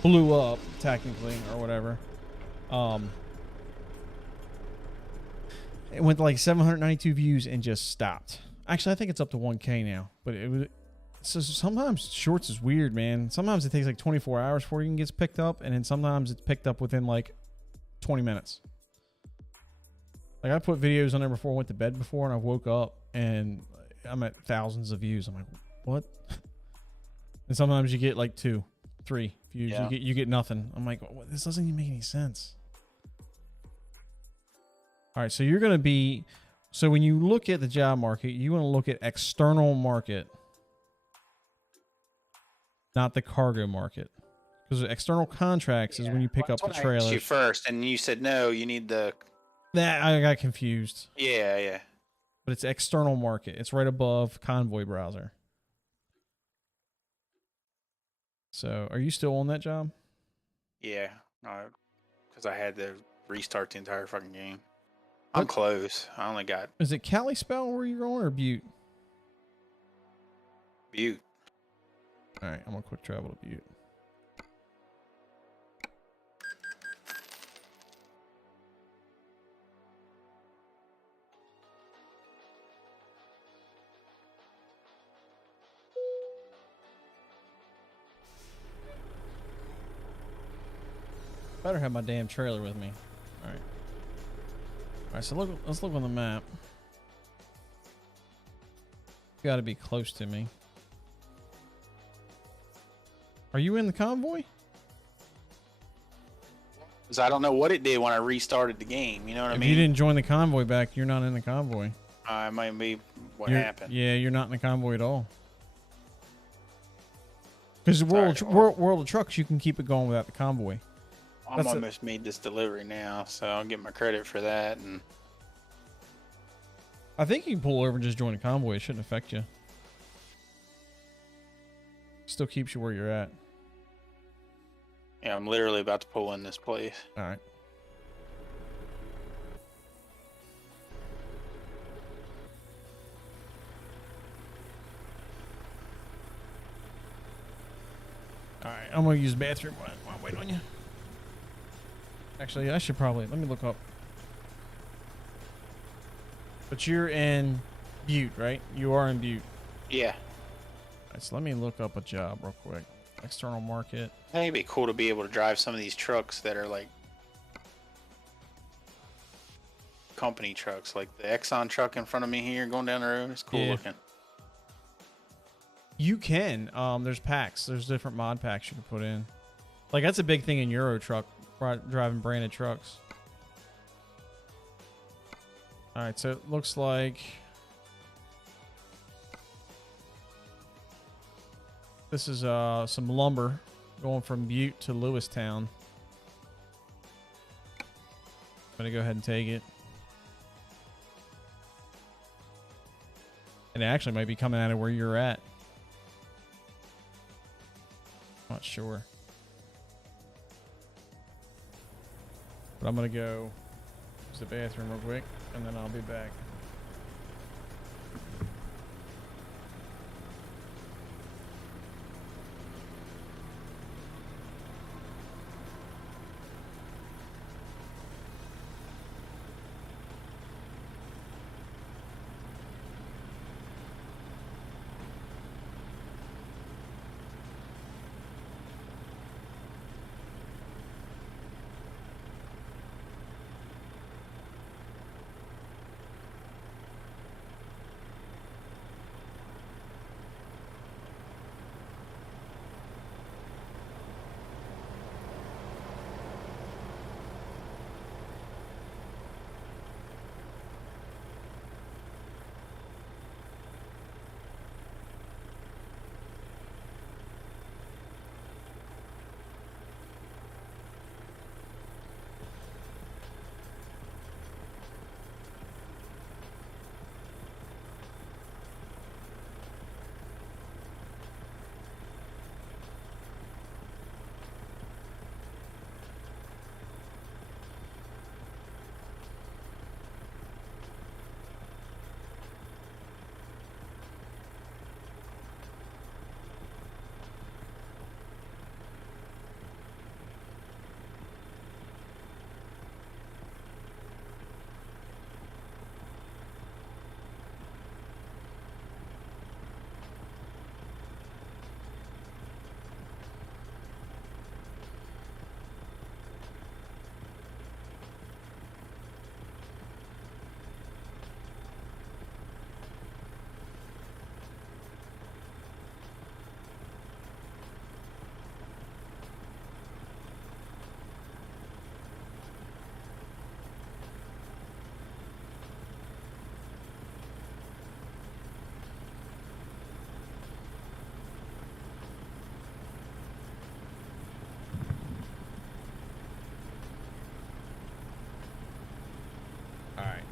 blew up, technically, or whatever. It went to like 792 views and just stopped. Actually, I think it's up to 1K now. But it was so sometimes shorts is weird, man. Sometimes it takes like 24 hours before it even gets picked up, and then sometimes it's picked up within like 20 minutes. Like I put videos on there before I went to bed before, and I woke up and I'm at thousands of views. I'm like, what? And sometimes you get like 2, 3 views. Yeah. You get nothing. I'm like, what? This doesn't even make any sense. All right, so you're going to be, so when you look at the job market, you want to look at external market, not the cargo market. Because external contracts is when you pick up the I asked trailers. you first, and you said no, you need the... That I got confused. Yeah. But it's external market. It's right above Convoy browser. So, are you still on that job? Yeah, because I had to restart the entire fucking game. I'm close. I only got Is it Kalispell where you're going or Butte? Butte. All right, I'm going to quick travel to Butte. Better have my damn trailer with me. All right. All right, so let's look on the map. Got to be close to me. Are you in the convoy? Because I don't know what it did when I restarted the game. You know what I If mean? you didn't join the convoy back, you're not in the convoy. It might be what You're- happened. Yeah, you're not in the convoy at all. Because Sorry. World of Trucks, you can keep it going without the convoy. I'm That's almost made this delivery now, so I'll get my credit for that. And I think you can pull over and just join the convoy. It shouldn't affect you. Still keeps you where you're at. yeah, I'm literally about to pull in this place. All right. All right, I'm gonna use the bathroom while I wait on you. Actually, I should probably let me look up. But you're in Butte, right? You are in Butte. Yeah, All right, so let me look up a job real quick. External market. I think it'd be cool to be able to drive some of these trucks that are like company trucks, like the Exxon truck in front of me here going down the road. It's cool Yeah. looking. You can. There's packs. There's different mod packs you can put in. Like that's a big thing in Euro Truck. driving branded trucks. All right, so it looks like this is some lumber going from Butte to Lewistown. I'm gonna go ahead and take it. And it actually might be coming out of where you're at. Not sure. But I'm gonna go use the bathroom real quick and then I'll be back. All right.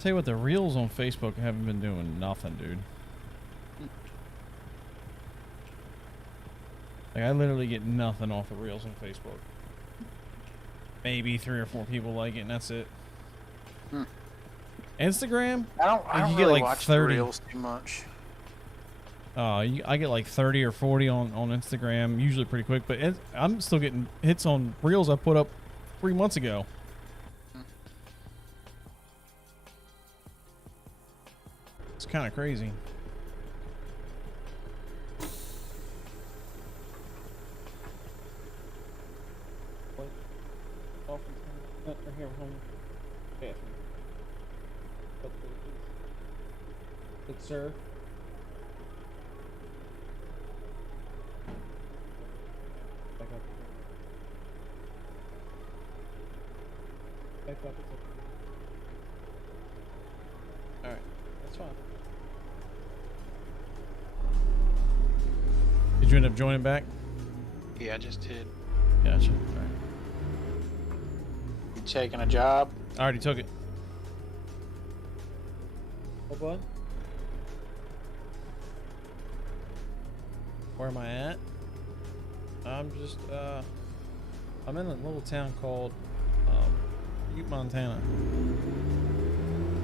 Tell you what, the reels on Facebook haven't been doing nothing, dude. Like, I literally get nothing off the reels on Facebook. Maybe 3 or 4 people like it, and that's it. Instagram? I don't you really get like watch 30. the reels too much. I get like 30 or 40 on Instagram, usually pretty quick, but I'm still getting hits on reels I put up 3 months ago. It's kind of crazy. Good sir. Back up. Back up. Alright, that's fine. Did you end up joining back? Yeah, I just did. Gotcha. Alright. You taking a job? I already took it. What, bud? Where am I at? I'm just, I'm in a little town called, Butte, Montana.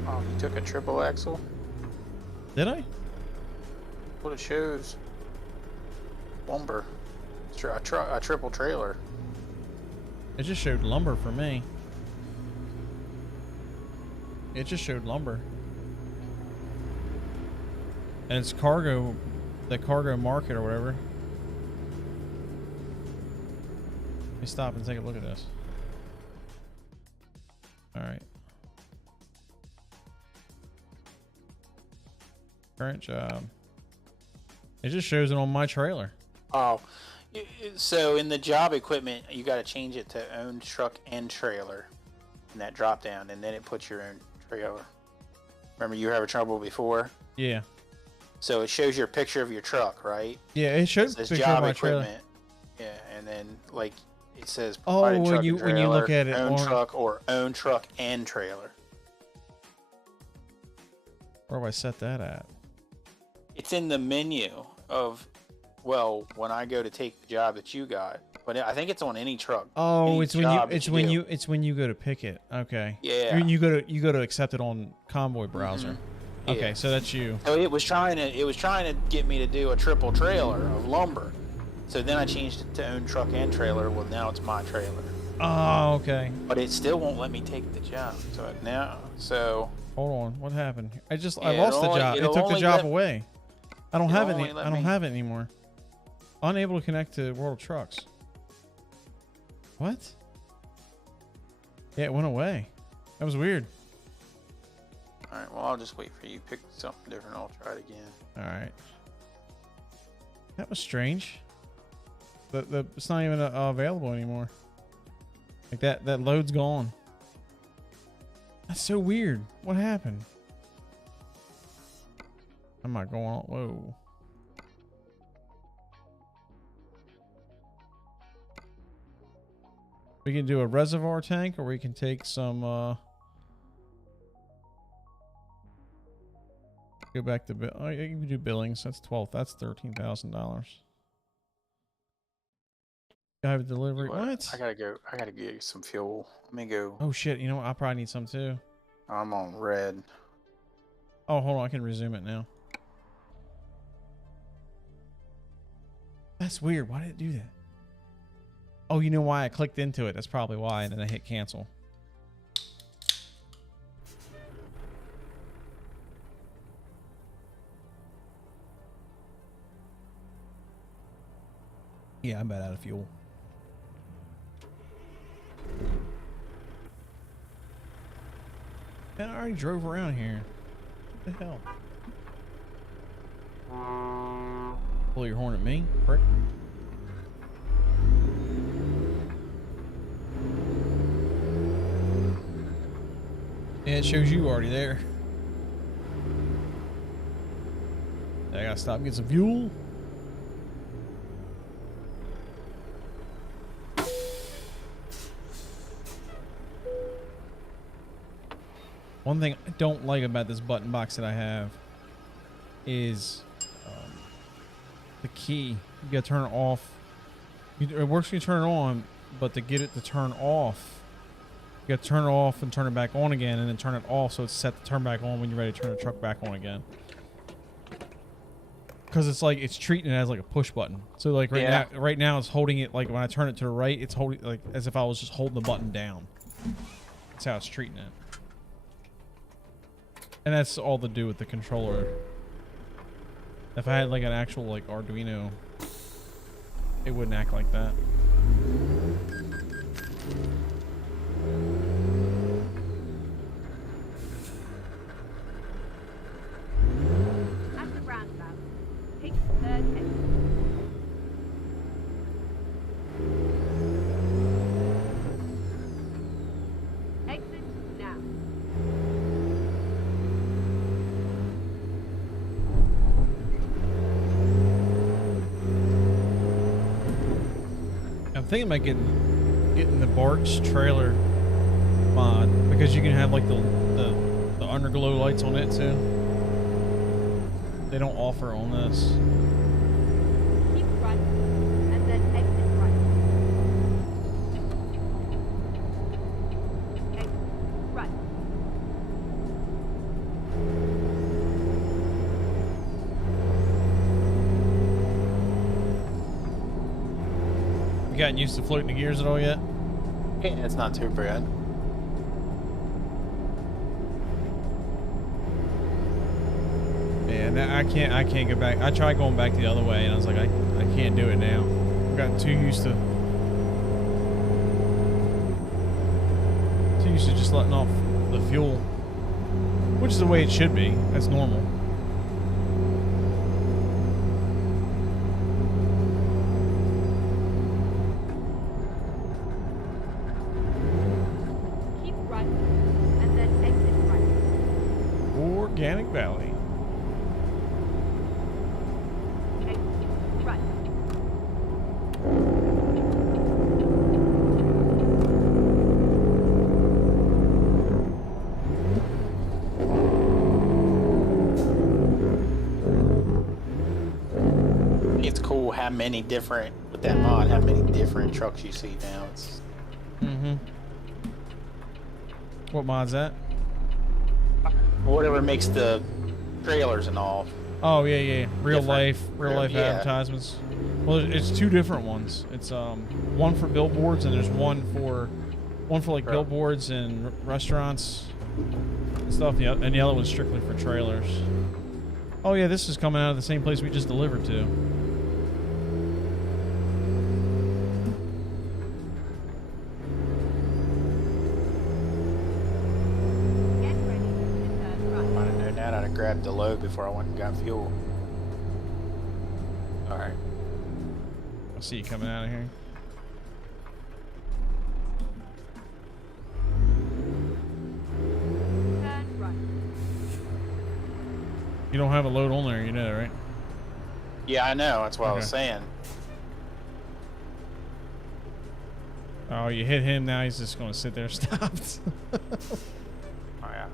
Oh, you took a triple axle? Did I? What it shows? Lumber. A triple trailer. It just showed lumber for me. It just showed lumber. And it's cargo, the cargo market or whatever. Let me stop and take a look at this. Alright. Current job. It just shows it on my trailer. Oh, so in the job equipment, you got to change it to own truck and trailer in that drop down, and then it puts your own trailer. Remember you were having trouble before? Yeah. So it shows your picture of your truck, right? Yeah, it shows It says picture of job my trailer. equipment. Yeah, and then like it says Oh, provided when truck you and when you look trailer, at it, own on, truck or own truck and trailer. where do I set that at? It's in the menu of, well, when I go to take the job that you got, but I think it's on any truck. Oh, any it's when you job that it's when do. you it's when you go to pick it. Okay. Yeah. You go to accept it on Convoy browser. Yeah. Okay, so that's you. So it was trying to get me to do a triple trailer of lumber. So then I changed it to own truck and trailer. Well, now it's my trailer. Oh, okay. But it still won't let me take the job. So Hold on. What happened? I Yeah, lost the job. It it'll took the only job let- away. I don't it'll have it. only let I don't me- have it anymore. Unable to connect to World of Trucks. What? Yeah, it went away. That was weird. all right, well, I'll just wait for you. Pick something different. I'll try it again. All right. That was strange. It's not even available anymore. Like that load's gone. That's so weird. What happened? I'm not going on. Whoa. We can do a reservoir tank, or we can take some. Go back to bill. Oh, you can do billings. That's 12. That's $13,000. I have a delivery. What? I gotta get some fuel. Let me go. Oh shit! You know what? I probably need some too. I'm on red. Oh, hold on. I can resume it now. That's weird. Why did it do that? Oh, you know why? I clicked into it. That's probably why. And then I hit cancel. Yeah, I'm about out of fuel. Man, I already drove around here. What the hell? Pull your horn at me, prick. Yeah, it shows you already there. I gotta stop and get some fuel. One thing I don't like about this button box that I have is the key. You gotta turn it off. It works when you turn it on, but to get it to turn off, you gotta turn it off and turn it back on again, and then turn it off so it's set to turn back on when you're ready to turn the truck back on again. Because it's like it's treating it as like a push button. So like right now it's holding it like when I turn it to the right, it's holding like as if I was just holding the button down. That's how it's treating it. And that's all to do with the controller. If I had like an actual like Arduino, it wouldn't act like that. At the roundabout, take the third exit. Exit now. I'm thinking about getting the Bart's trailer mod because you can have like the underglow lights on it too. They don't offer on this. Keep right, and then exit right. Exit right. You gotten used to floating the gears at all yet? Yeah, it's not too bad. Yeah, I can't go back. I tried going back the other way, and I was like, I can't do it now. I've gotten too used to just letting off the fuel, which is the way it should be. That's normal. Organic Valley. Exit right. It's cool how many different, with that mod, how many different trucks you see now. It's Mm-hmm. What mod's that? whatever makes the trailers and all. Oh yeah, yeah. Real life Yeah. advertisements. Well, it's two different ones. It's one for billboards and there's one for like Right. billboards and restaurants and stuff. And the other one's strictly for trailers. Oh yeah, this is coming out of the same place we just delivered to. Get ready to turn right. If I'd have known that, I'd have grabbed the load before I went and got fuel. Alright. I see you coming out of here. Turn right. You don't have a load on there, you know that, right? Yeah, I know. That's what I was Okay. saying. Oh, you hit him, now he's just gonna sit there stopped. Oh, yeah.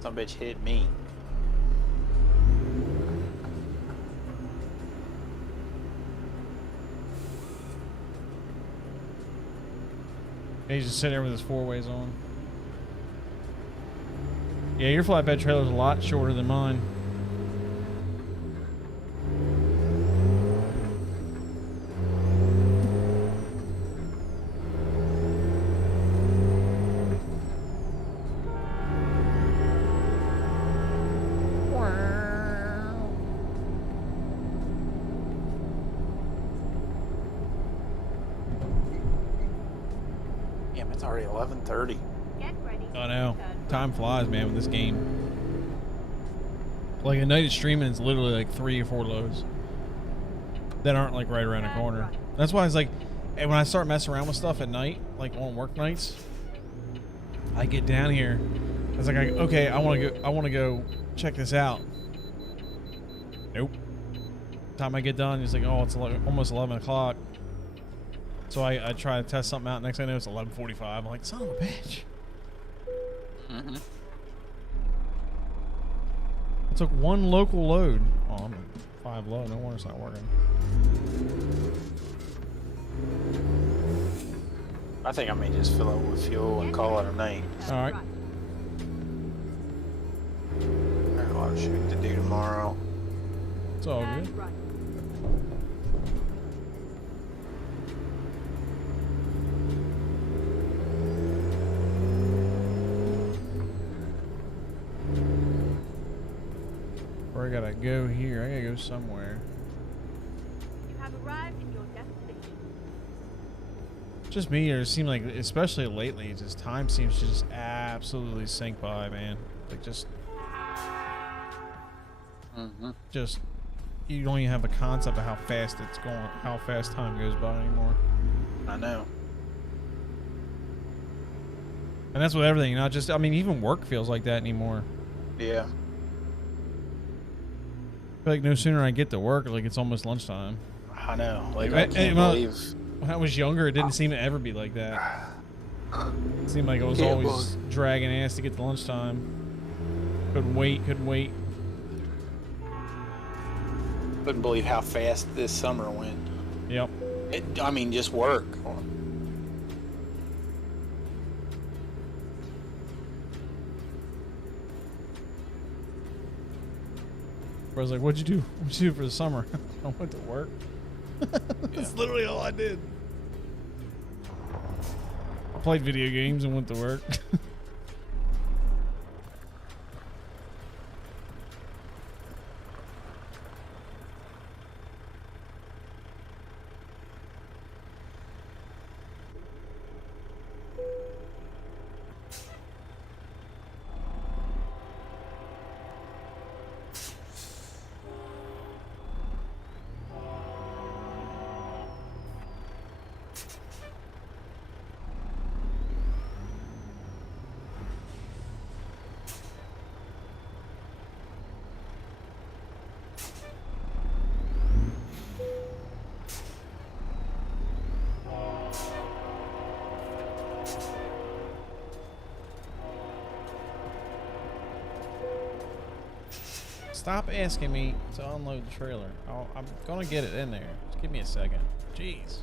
Some bitch hit me. He's just sitting there with his four ways on. Yeah, your flatbed trailer's a lot shorter than mine. Damn, it's already 11:30. Get ready I know. to turn Time flies, man, with this game. Like, a night of streaming is literally like 3 or 4 loads that aren't like right around the corner. That's why it's like, and when I start messing around with stuff at night, like on work nights, I get down here. It's like, okay, I want to go check this out. Nope. Time I get done, it's like, oh, it's almost 11 o'clock. So I try to test something out. Next thing I know, it's 11:45. I'm like, son of a bitch. Mm-hmm. I took one local load. Oh, I'm at 5 low. No wonder it's not working. I think I may just fill up with fuel and call it a night. turn All right. There's a lot of shit to do tomorrow. It's all Turn good. right. Where I gotta go here? I gotta go somewhere. You have arrived at your destination. Just me, or it seems like, especially lately, just time seems to just absolutely sink by, man. Like Mm-hmm. just you don't even have a concept of how fast it's going, how fast time goes by anymore. I know. And that's with everything, not just, I mean, even work feels like that anymore. Yeah. I feel like no sooner I get to work, like it's almost lunchtime. I know. Like, Hey, I can't hey, well- believe. When I was younger, it didn't seem to ever be like that. It seemed like it was Yeah, always well- dragging ass to get to lunchtime. Couldn't wait. Couldn't believe how fast this summer went. Yep. I mean, just work. I was like, what'd you do? What'd you do for the summer? I went to work. That's literally all I did. I played video games and went to work. Stop asking me to unload the trailer. I'm gonna get it in there. Just give me a second. Jeez.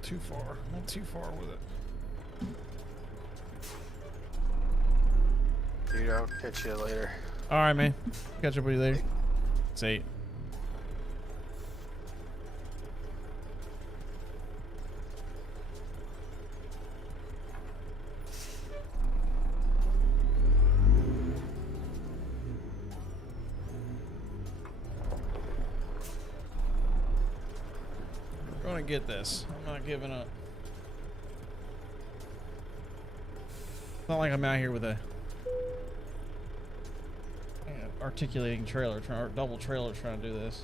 Too far. Not too far with it. Dude, I'll catch you later. All right, man. Catch up with you later. It's 8. We're gonna get this. I'm not giving up. It's not like I'm out here with a articulating trailer, or double trailer trying to do this.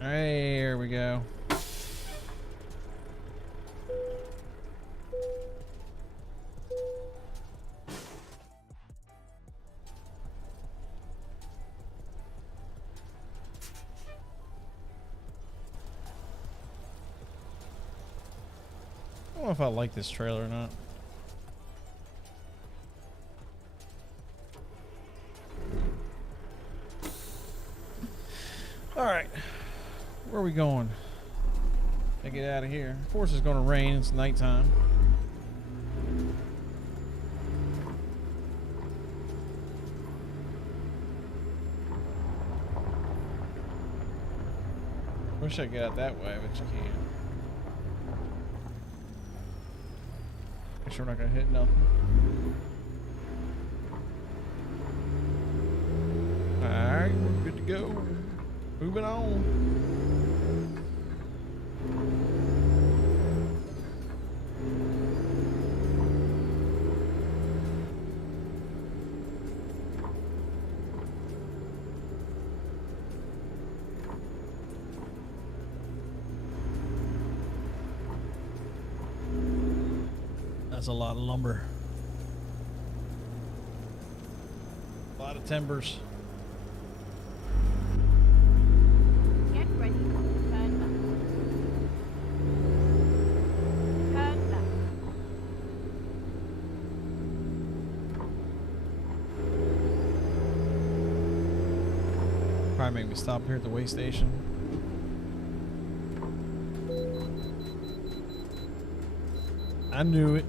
There we go. I don't know if I like this trailer or not. All right, where are we going? Gotta get out of here. Of course, it's gonna rain. It's nighttime. Wish I could get out that way, but you can't. Make sure we're not gonna hit nothing. Alright, we're good to go. Moving on. That's a lot of lumber. A lot of timbers. Get ready to turn left. Turn left. Probably make me stop here at the way station. I knew it.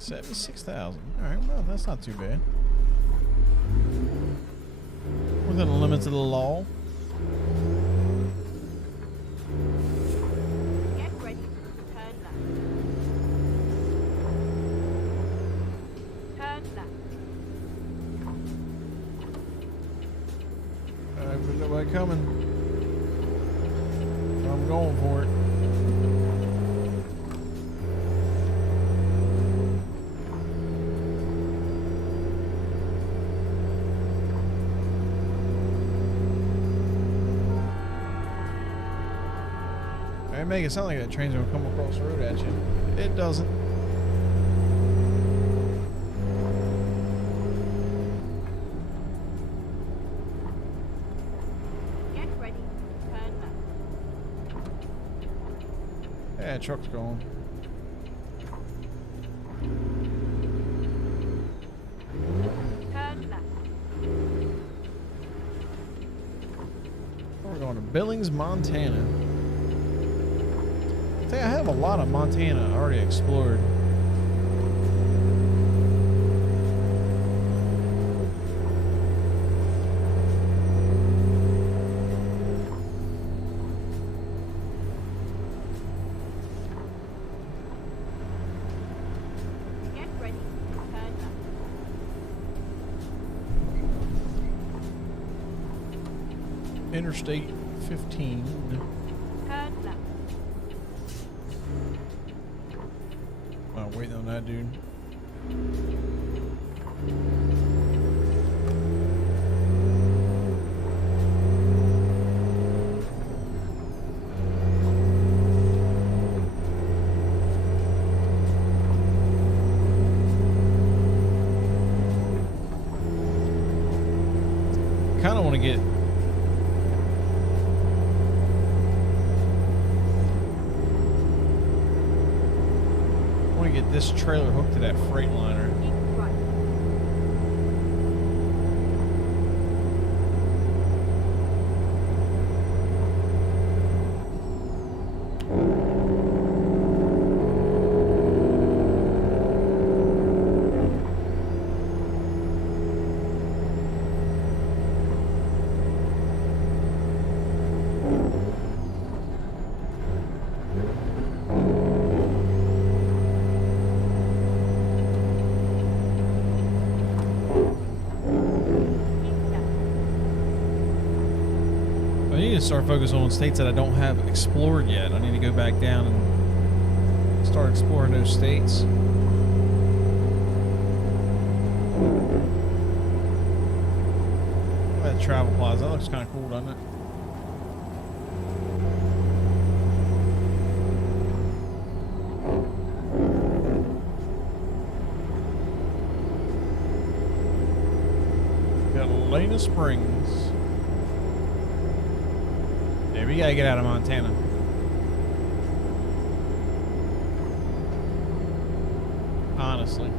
$76,000. All right, well, that's not too bad. Within the limits of the law. Get ready to turn left. Turn left. All right, there's nobody coming. I'm going for it. It make it sound like that train's gonna come across the road at you. It doesn't. Get ready to turn left. Yeah, truck's going. Turn left. We're going to Billings, Montana. I think I have a lot of Montana already explored. Get ready to turn Interstate 15. Turn left. Oh, waiting on that dude. Kind of want to get this trailer hooked to that freight liner. Keep right. I need to start focusing on states that I don't have explored yet. I need to go back down and start exploring those states. That travel plaza, that looks kind of cool, doesn't it? Galena Springs. Yeah, we gotta get out of Montana. Honestly.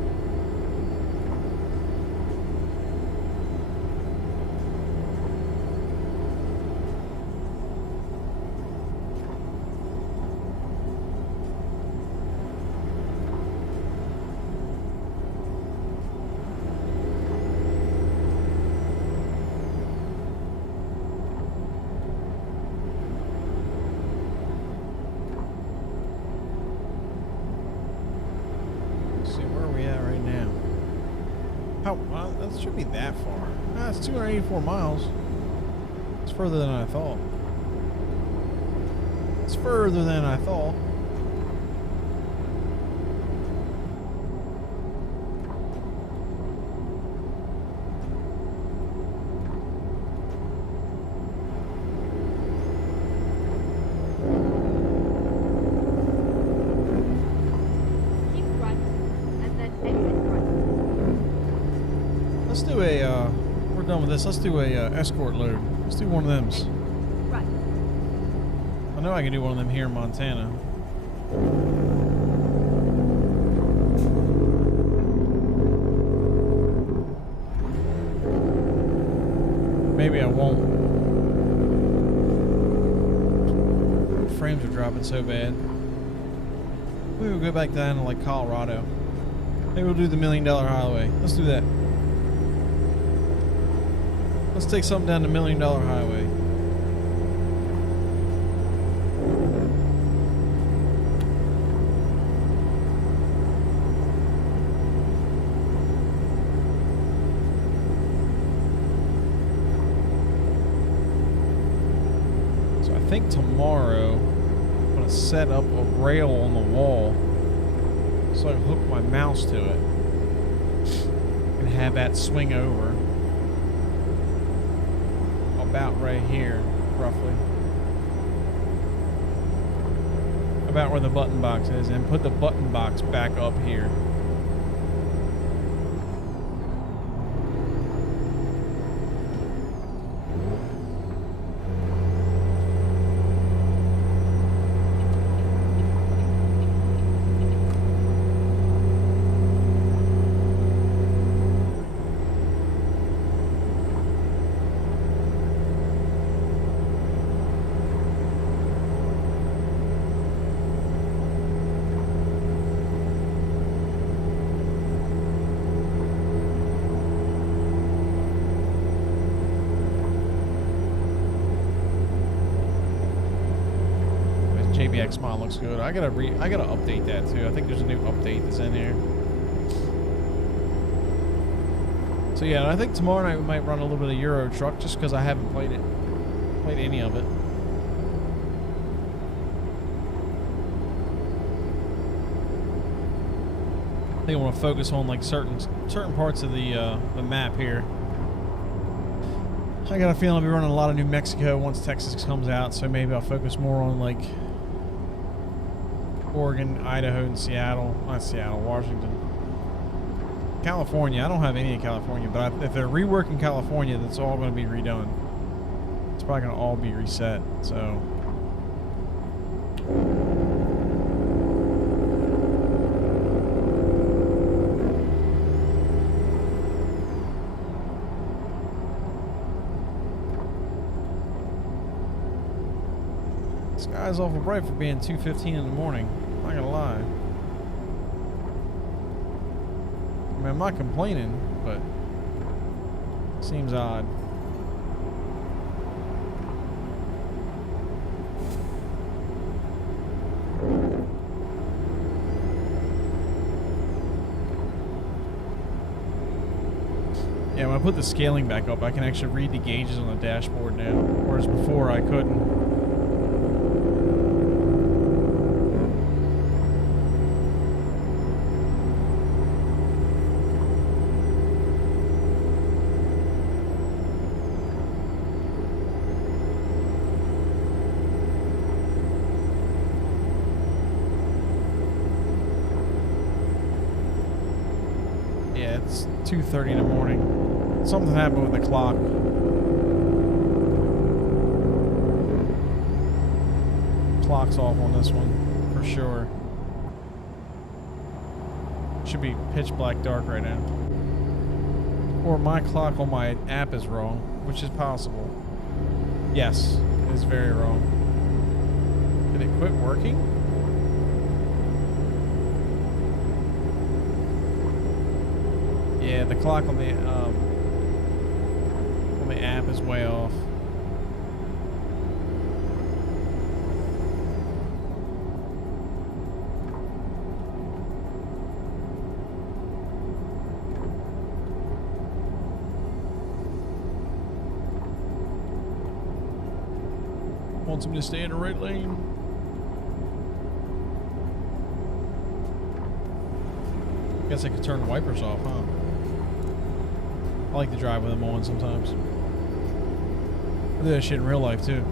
That should be that far. Ah, it's 284 miles. It's further than I thought. It's further than I thought. Keep right. And then exit right. Let's do a, we're done with this. Let's do a escort load. Let's do one of them. Right. I know I can do one of them here in Montana. Maybe I won't. Frames are dropping so bad. Maybe we'll go back down to like Colorado. Maybe we'll do the $1 Million Highway. Let's do that. Let's take something down the $1 Million Highway. So I think tomorrow I'm going to set up a rail on the wall so I can hook my mouse to it and have that swing over. About right here, roughly. About where the button box is, and put the button box back up here. JBX mod looks good. I gotta update that too. I think there's a new update that's in here. So yeah, I think tomorrow night we might run a little bit of Euro Truck just because I haven't played played any of it. I think I want to focus on like certain parts of the map here. I got a feeling I'll be running a lot of New Mexico once Texas comes out, so maybe I'll focus more on like Oregon, Idaho, and Seattle. Not Seattle, Washington. California. I don't have any in California, but if they're reworking California, that's all going to be redone. It's probably going to all be reset, so. Sky's awful bright for being 2:15 in the morning. I'm not gonna lie. I mean, I'm not complaining, but seems odd. Yeah, when I put the scaling back up, I can actually read the gauges on the dashboard now, whereas before I couldn't. Yeah, it's 2:30 in the morning. Something happened with the clock. Clock's off on this one, for sure. Should be pitch black dark right now. Or my clock on my app is wrong, which is possible. Yes, it's very wrong. Did it quit working? Yeah, the clock on the app is way off. Wants him to stay in the right lane. Guess I could turn the wipers off, huh? I like to drive with them on sometimes. I do that shit in real life too.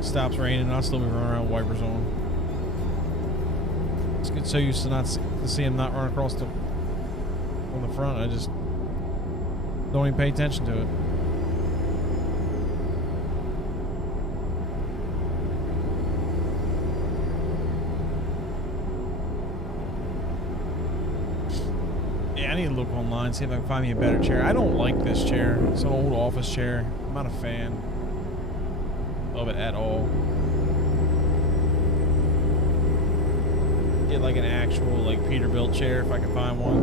Stops raining, I'll still be running around with wipers on. It's get so used to see him not run across on the front, I just don't even pay attention to it. I need to look online, see if I can find me a better chair. I don't like this chair. It's an old office chair. I'm not a fan of it at all. Get like an actual like Peterbilt chair if I can find one.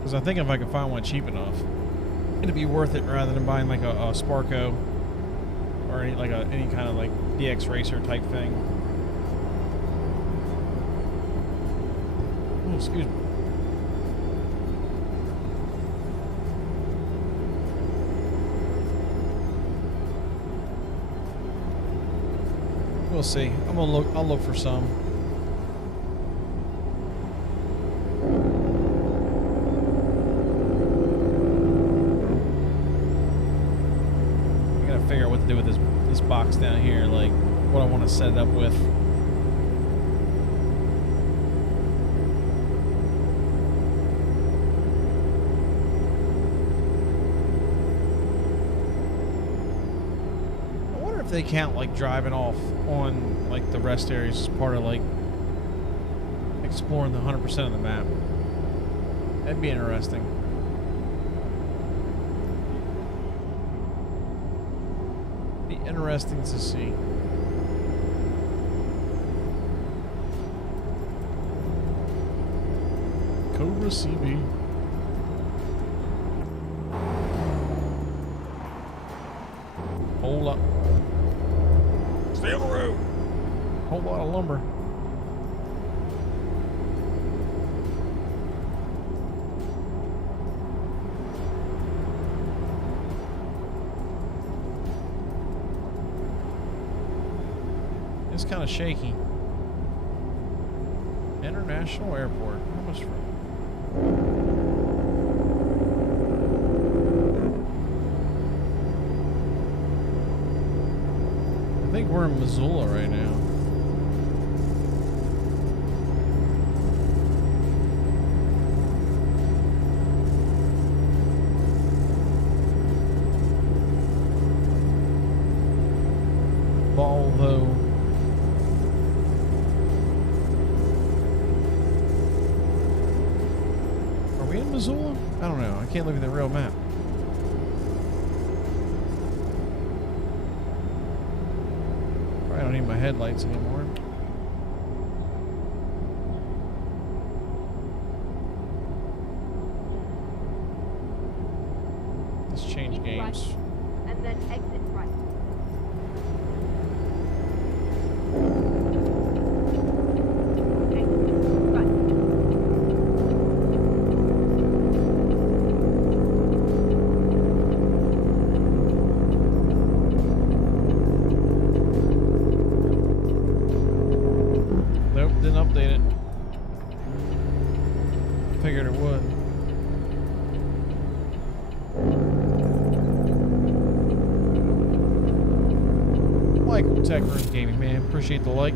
Because I think if I can find one cheap enough, it'd be worth it rather than buying like a Sparco or any kind of like DX Racer type thing. Oh, excuse me. We'll see. I'll look for some. Figure out what to do with this box down here, like what I want to set it up with. I wonder if they count like driving off on like the rest areas as part of like exploring the 100% of the map. That'd be interesting. Interesting to see. Cobra CB. Hold up. Stay on the lumber. It's kind of shaky. International Airport. How much for? I think we're in Missoula right now. Volvo. Are we in Missoula? I don't know. I can't look at the real map. I don't need my headlights anymore. Let's change Keep games. right, and then exit right. Exit right. Nope, didn't update it. Figured it would. Michael Tech Room Gaming, man. Appreciate the like.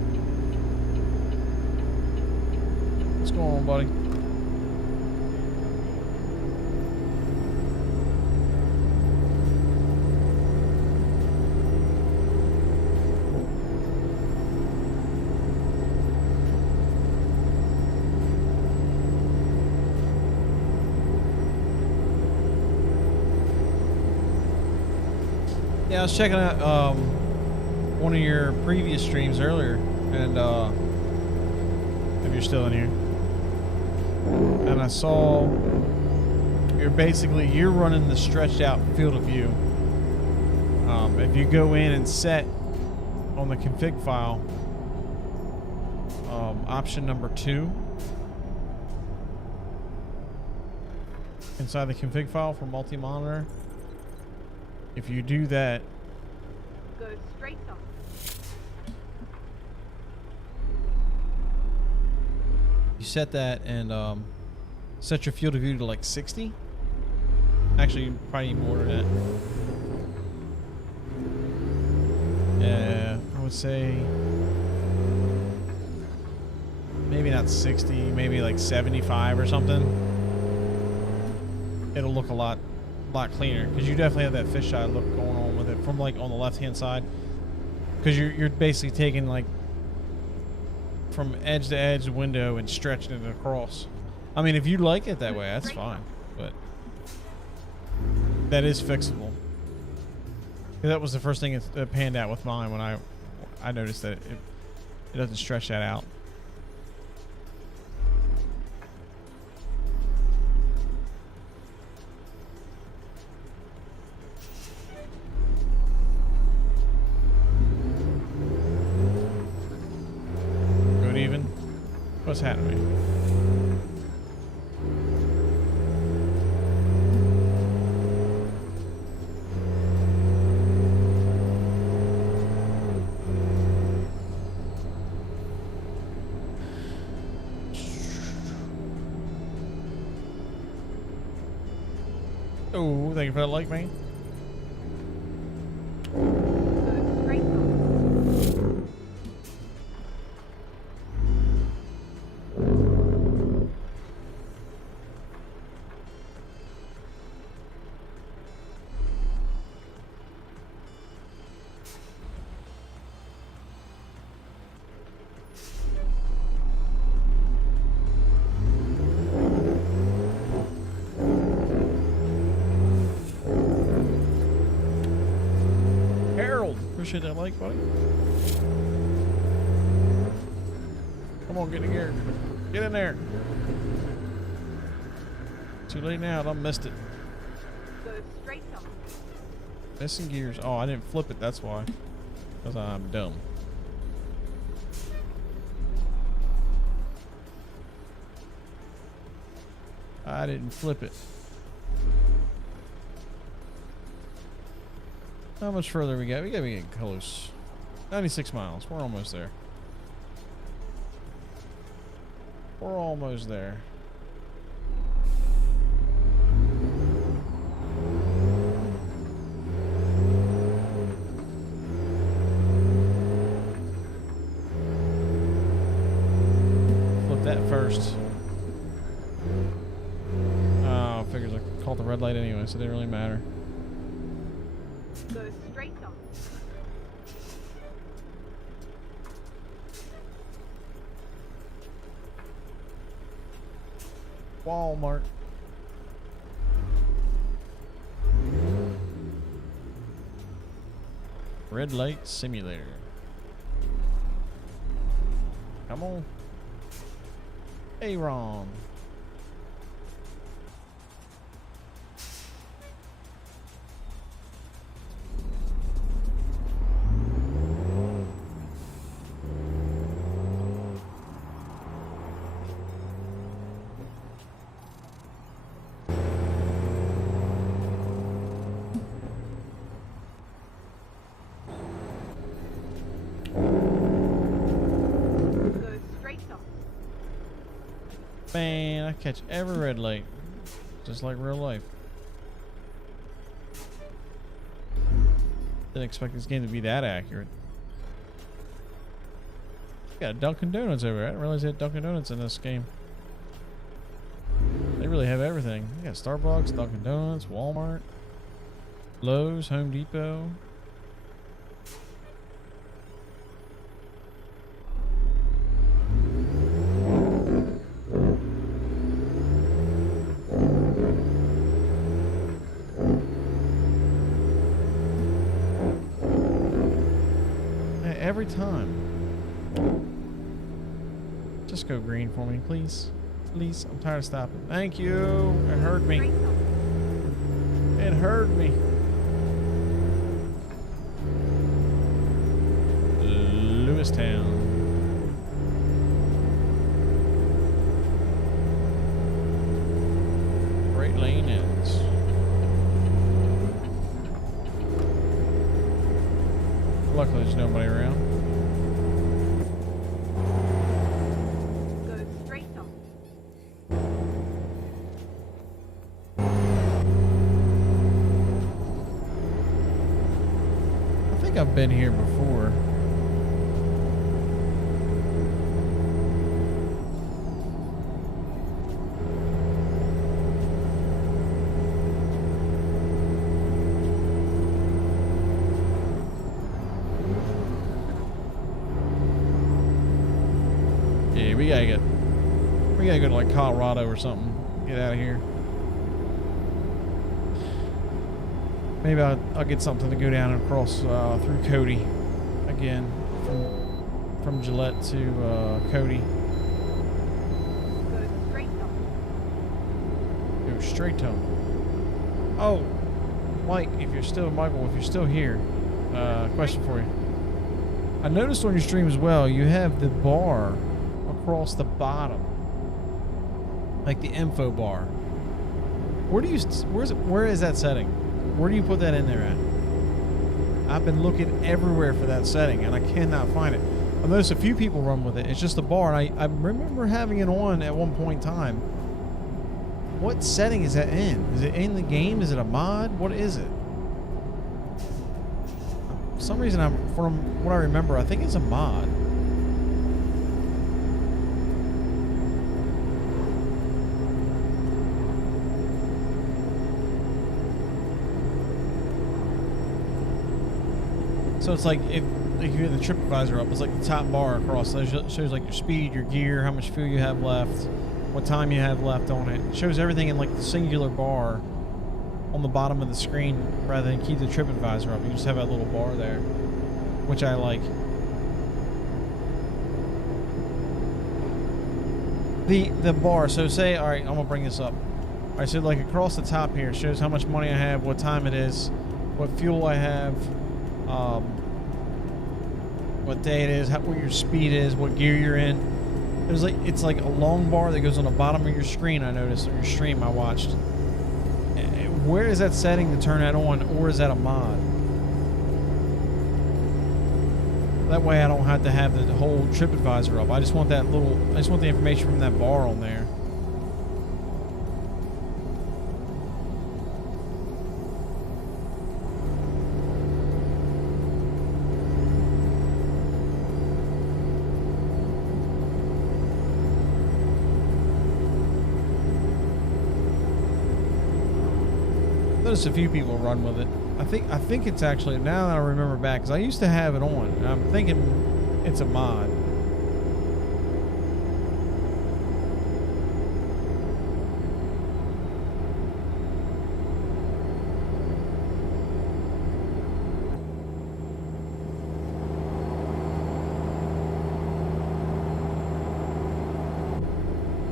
What's going on, buddy? Yeah, I was checking out one of your previous streams earlier, and if you're still in here, and I saw you're running the stretched out field of view. If you go in and set on the config file, option number 2 inside the config file for multi-monitor. If you do that, Go straight on. you set that and set your field of view to like 60. Actually, probably more than that. Yeah, I would say maybe not 60, maybe like 75 or something. It'll look a lot cleaner, because you definitely have that fisheye look going on with it from like on the left hand side, because you're basically taking like from edge to edge window and stretching it across. I mean, if you like it that way, that's fine, but that is fixable. That was the first thing that panned out with mine when I noticed that it doesn't stretch that out. What's happening? Oh, thank you for that like, man. Go straight on. Appreciate that like, buddy. Come on, get in here. Get in there. Too late now. I missed it. Go straight on. Missing gears. Oh, I didn't flip it. That's why. Because I'm dumb. I didn't flip it. How much further we got? We gotta be getting close. 96 miles. We're almost there. We're almost there. Flip that first. Oh, figures I caught the red light anyway, so it didn't really matter. Go straight on. Walmart. Red light simulator. Come on. Aaron. Go straight on. Man, I catch every red light. Just like real life. Didn't expect this game to be that accurate. Got a Dunkin' Donuts over there. I didn't realize they had Dunkin' Donuts in this game. They really have everything. You got Starbucks, Dunkin' Donuts, Walmart, Lowe's, Home Depot. Hey, every time. Just go green for me, please. Please, I'm tired of stopping. Thank you. It hurt me. Straight on. It hurt me. Lewistown. Great Lane ends. Luckily, there's nobody around. Go straight on. I think I've been here before. Yeah, we gotta go to like Colorado or something. Get out of here. Maybe I'll get something to go down and across through Cody again from Gillette to Cody. Go straight on. Go straight to him. Oh, Mike, if you're still here, question for you. I noticed on your stream as well, you have the bar across the bottom, like the info bar. Where is that setting? Where do you put that in there at? I've been looking everywhere for that setting and I cannot find it. I've noticed a few people run with it. It's just a bar, and I remember having it on at one point in time. What setting is that in? Is it in the game? Is it a mod? What is it? For some reason, from what I remember, I think it's a mod. So it's like if you get the TripAdvisor up, it's like the top bar across. So it shows like your speed, your gear, how much fuel you have left, what time you have left on it. It shows everything in like the singular bar on the bottom of the screen rather than keep the TripAdvisor up. You just have that little bar there, which I like. The bar. So say, all right, I'm gonna bring this up. All right, so like across the top here, it shows how much money I have, what time it is, what fuel I have. What day it is, what your speed is, what gear you're in. There's like, it's like a long bar that goes on the bottom of your screen. I noticed on your stream I watched. Where is that setting to turn that on, or is that a mod? That way I don't have to have the whole TripAdvisor up. I just want that little, I just want the information from that bar on there. Noticed a few people run with it. I think it's actually, now that I remember back, because I used to have it on, and I'm thinking it's a mod.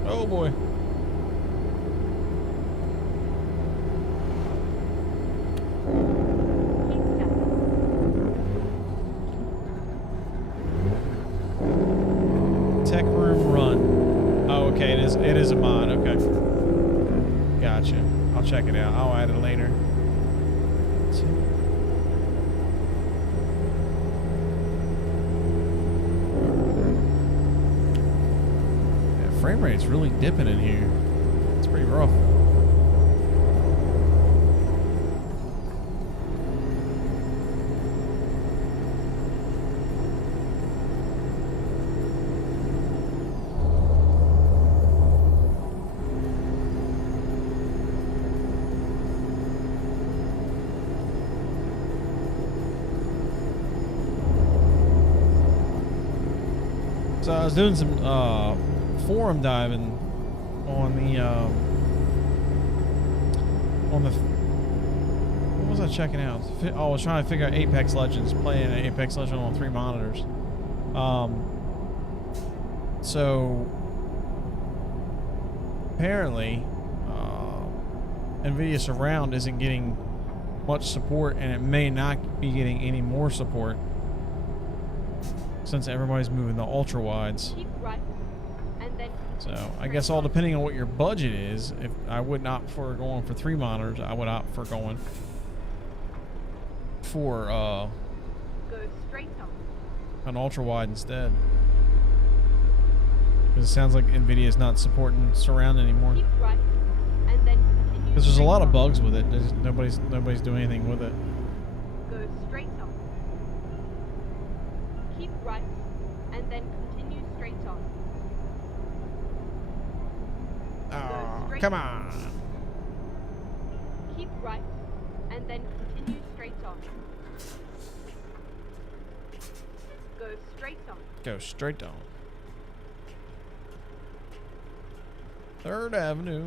Oh boy. Tech room run. Oh, okay, it is a mod, okay. Gotcha. I'll check it out. I'll add it later. Yeah, frame rate's really dipping in here. It's pretty rough. So I was doing some forum diving on the what was I checking out? Oh, I was trying to figure out Apex Legends, playing Apex Legends on 3 monitors. So apparently NVIDIA Surround isn't getting much support, and it may not be getting any more support since everybody's moving to ultra wides. Keep right, and then So I guess all depending on what your budget is, if I would not for going for 3 monitors, I would opt for going for go straight on. an ultra wide instead. Because it sounds like NVIDIA is not supporting surround anymore. Keep right, and then continue. Because there's a straight lot of on. bugs with it. There's nobody's doing anything with it. Go straight on. Keep right, and then continue straight on. Oh, straight come on. on. Keep right, and then continue straight on. Go straight on. Go straight on. 3rd Avenue.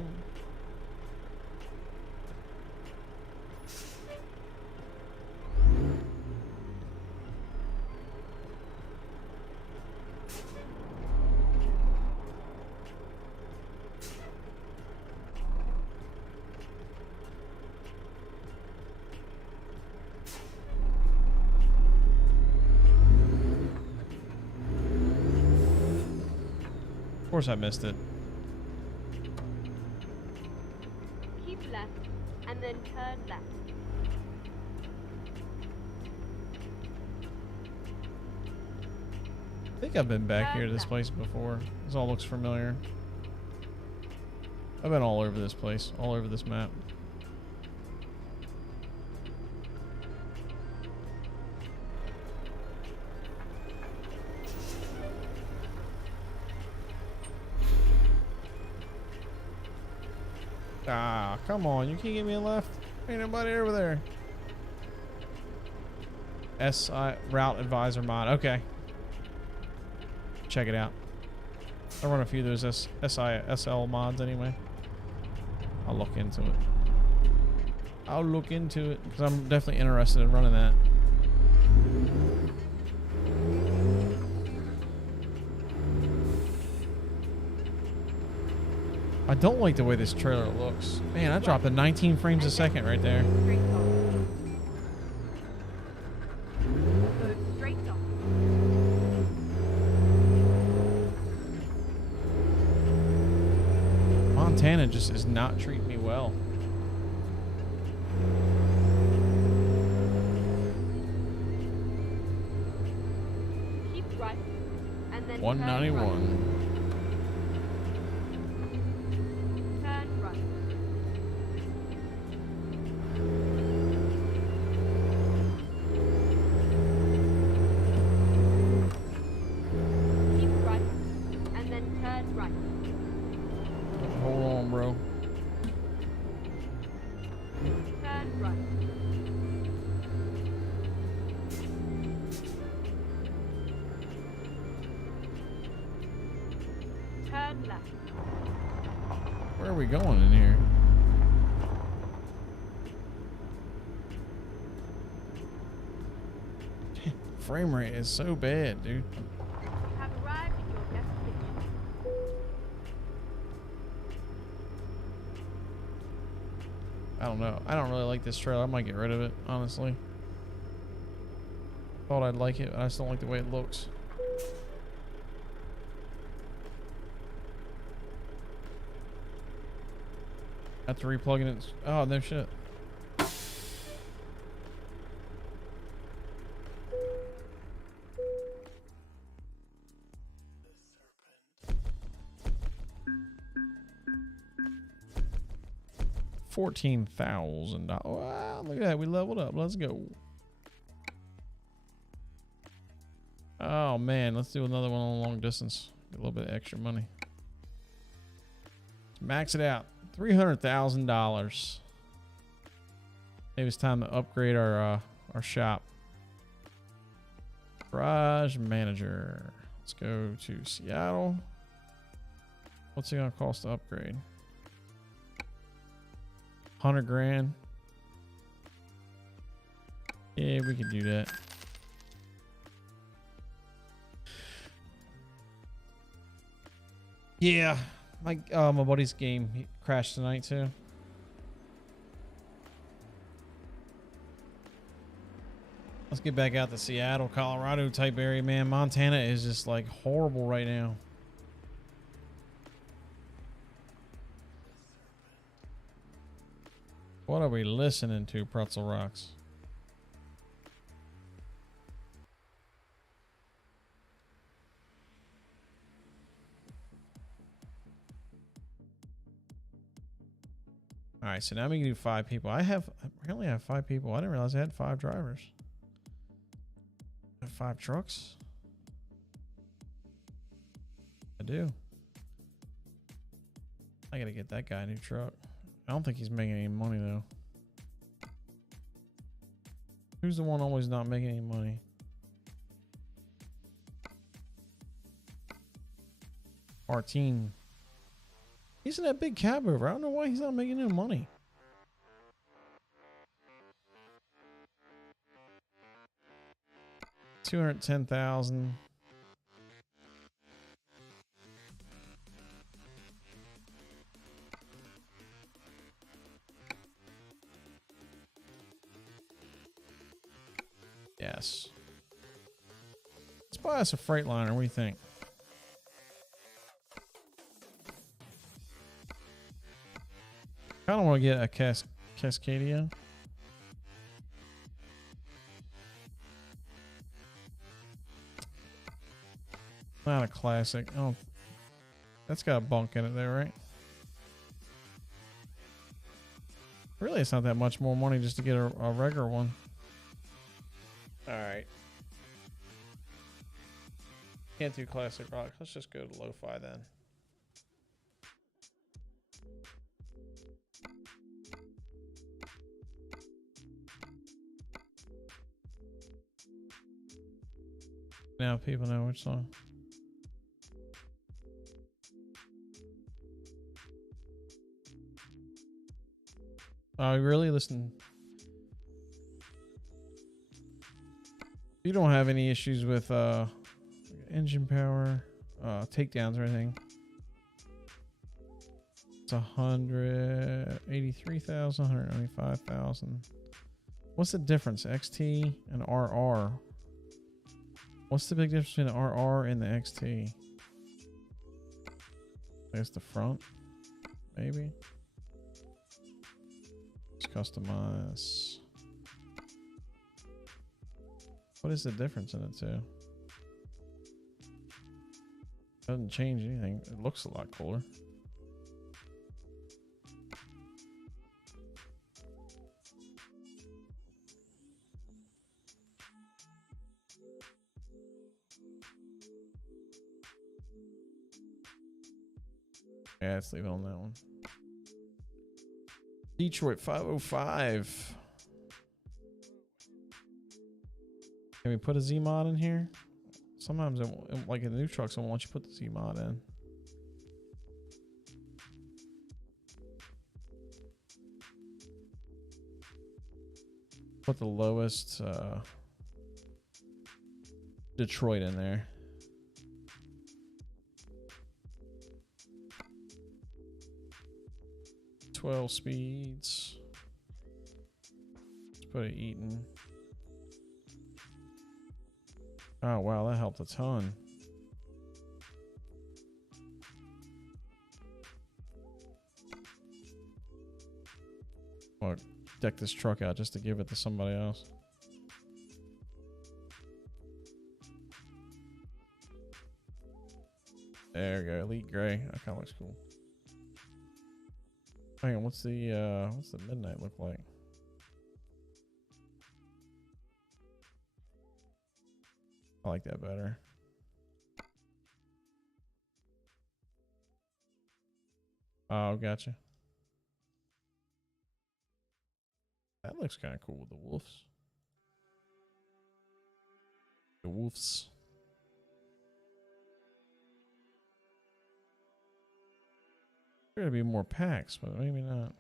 Of course I missed it. Keep left, and then turn left. I think I've been back here to this place before. This all looks familiar. I've been all over this place, all over this map. Ah, come on. You can't get me a left. Ain't nobody over there. SI Route Advisor mod. Okay. Check it out. I run a few of those SL mods anyway. I'll look into it. I'll look into it because I'm definitely interested in running that. I don't like the way this trailer looks. Man, I dropped to 19 frames a second right there. Straight on. Go straight on. Montana just is not treating me well. Keep right, and then 191. Turn right. Keep right, and then turn right. Hold on, bro. Turn right. Turn left. Where are we going in here? Frame rate is so bad, dude. You have arrived at your destination. I don't know. I don't really like this trailer. I might get rid of it, honestly. Thought I'd like it, but I just don't like the way it looks. Have to replug it in. Oh, no shit. $14,000. Wow, look at that. We leveled up. Let's go. Oh, man. Let's do another one on long distance. Get a little bit of extra money. Max it out. $300,000. Maybe it's time to upgrade our shop. Garage manager. Let's go to Seattle. What's it gonna cost to upgrade? 100 grand. Yeah, we can do that. Yeah, my buddy's game he crashed tonight too. Let's get back out to Seattle, Colorado type area, man. Montana is just like horrible right now. What are we listening to, Pretzel Rocks? All right, so now we can do 5 people. I apparently have 5 people. I didn't realize I had 5 drivers. I have 5 trucks. I do. I gotta get that guy a new truck. I don't think he's making any money though. Who's the one always not making any money? Martin. He's in that big cab over. I don't know why he's not making any money. $210,000. Yes. Let's buy us a Freightliner. What do you think? I don't want to get a Cascadia. Not a classic. Oh, that's got a bunk in it there, right? Really, it's not that much more money just to get a regular one. All right. Can't do classic rock. Let's just go to lo-fi then. Now people know which song. Oh, really? Listen. You don't have any issues with engine power, takedowns or anything. It's 183,000, 195,000. What's the difference? XT and RR. What's the big difference between the RR and the XT? I guess the front. Maybe. Let's customize. What is the difference in it too? Doesn't change anything. It looks a lot cooler. Yeah, let's leave it on that one. Detroit 505. Can we put a Z mod in here? Sometimes, like in the new trucks, I won't let you put the Z mod in. Put the lowest Detroit in there. "12 speeds." Let's put it Eaton. Oh wow, that helped a ton. I'll deck this truck out just to give it to somebody else. There we go, elite gray. That kind of looks cool. Hang on, what's the midnight look like? I like that better. Oh, gotcha. That looks kind of cool with the wolves. The wolves. There gotta be more packs, but maybe not.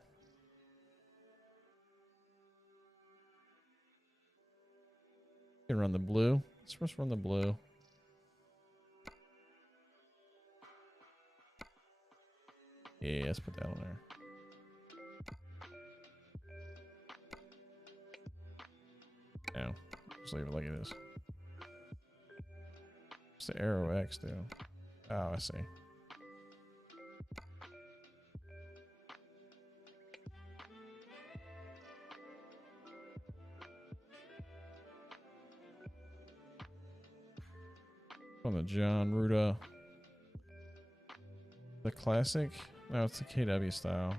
You can run the blue. Let's first run the blue. Yeah, let's put that on there. No, just leave it like it is. What's the Arrow X do? Oh, I see. On the John Ruda. The classic? No, it's the KW style.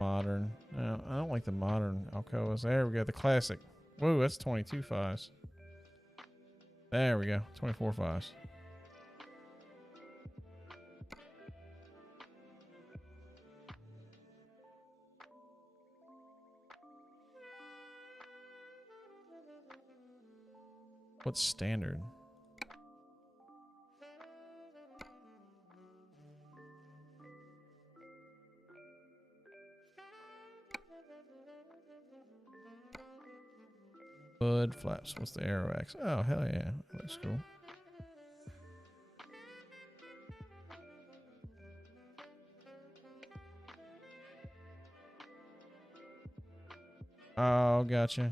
Modern. No, I don't like the modern Alcoas. There we go. The classic. Whoa, that's 22 fives. There we go. 24 fives. What's standard? Hood flaps. What's the Arrow X? Oh, hell yeah. That looks cool. Oh, gotcha.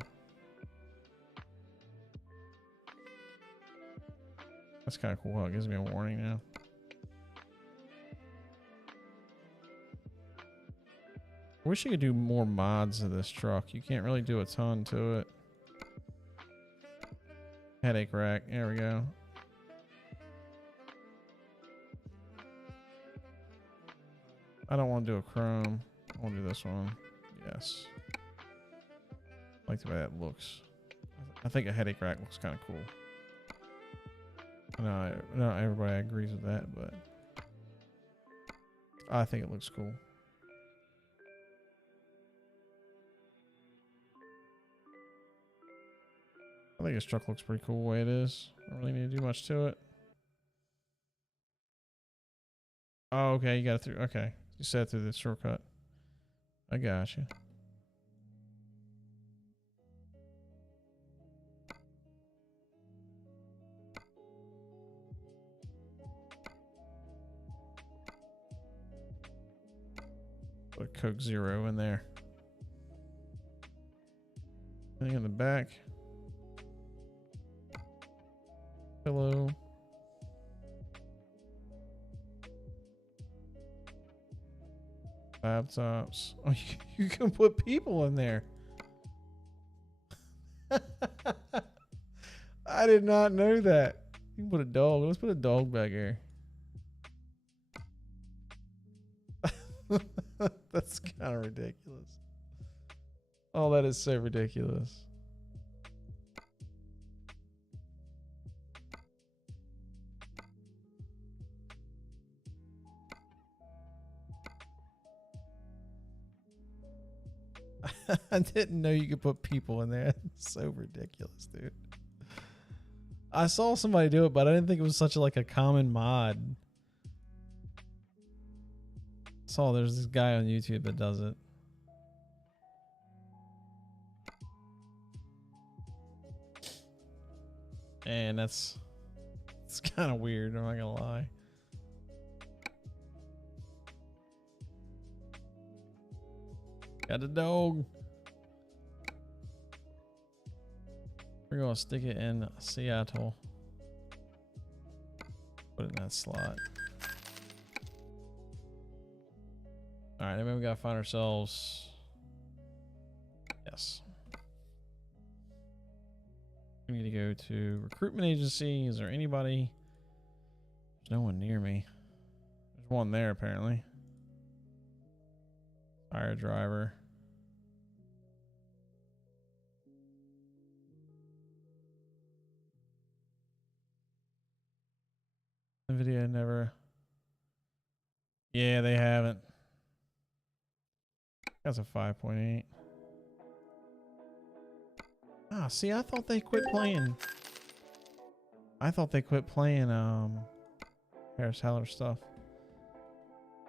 That's kind of cool how it gives me a warning now. I wish you could do more mods to this truck. You can't really do a ton to it. Headache rack. There we go. I don't want to do a chrome. I want to do this one. Yes. I like the way that looks. I think a headache rack looks kind of cool. No, not everybody agrees with that, but I think it looks cool. I think this truck looks pretty cool the way it is. I don't really need to do much to it. Oh, okay, you got it through. Okay, you said through the shortcut. I got you. Put a Coke Zero in there. Anything in the back? Hello. Laptops. Oh, you can put people in there. I did not know that. You can put a dog. Let's put a dog back here. That's kind of ridiculous. Oh, that is so ridiculous. I didn't know you could put people in there. It's so ridiculous, dude. I saw somebody do it, but I didn't think it was such like a common mod. Saw there's this guy on YouTube that does it. And it's kind of weird, I'm not gonna lie. Got the dog. We're gonna stick it in Seattle. Put it in that slot. Alright, then we gotta find ourselves. Yes. We need to go to recruitment agency. Is there anybody? There's no one near me. There's one there apparently. Fire driver. Nvidia never. Yeah, they haven't. That's a 5.8. Ah, see, I thought they quit playing. I thought they quit playing Harris Heller stuff.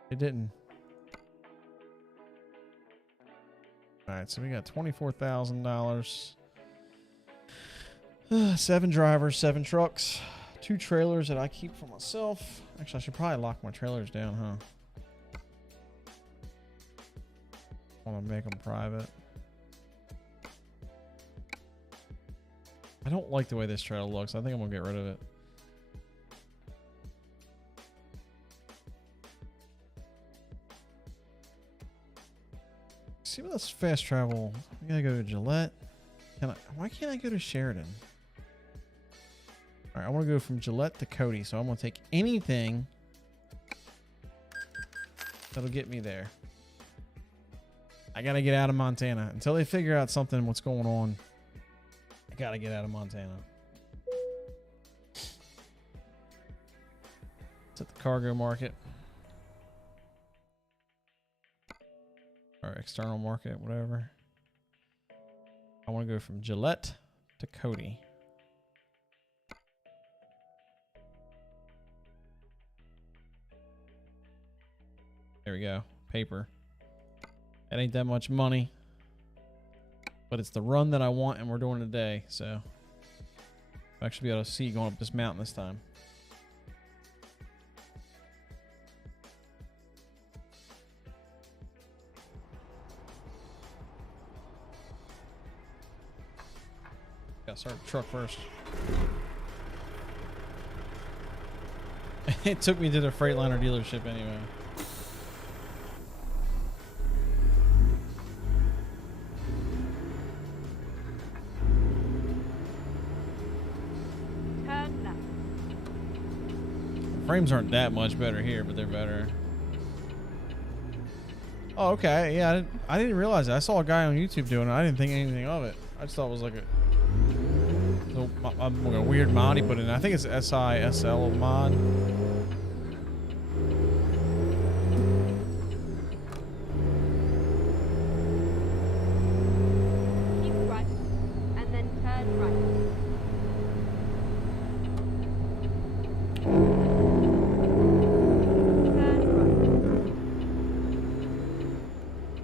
They didn't. Alright, so we got $24,000. 7 drivers, 7 trucks, 2 trailers that I keep for myself. Actually, I should probably lock my trailers down, huh? I want to make them private. I don't like the way this trailer looks. I think I'm going to get rid of it. See, with this fast travel, I gotta go to Gillette. Why can't I go to Sheridan? Alright, I want to go from Gillette to Cody, so I'm going to take anything that'll get me there. I gotta get out of Montana. Until they figure out something, what's going on, I gotta get out of Montana. It's at the cargo market. Or external market, whatever. I want to go from Gillette to Cody. There we go. Paper. That ain't that much money. But it's the run that I want, and we're doing it today, so I'll actually be able to see going up this mountain this time. Gotta start the truck first. It took me to the Freightliner dealership anyway. Turn left. Frames aren't that much better here, but they're better. Oh, okay. Yeah, I didn't realize that. I saw a guy on YouTube doing it. I didn't think anything of it. I just thought it was like a weird mod he put in. I think it's SISL mod. Keep right, and then turn right. Turn right.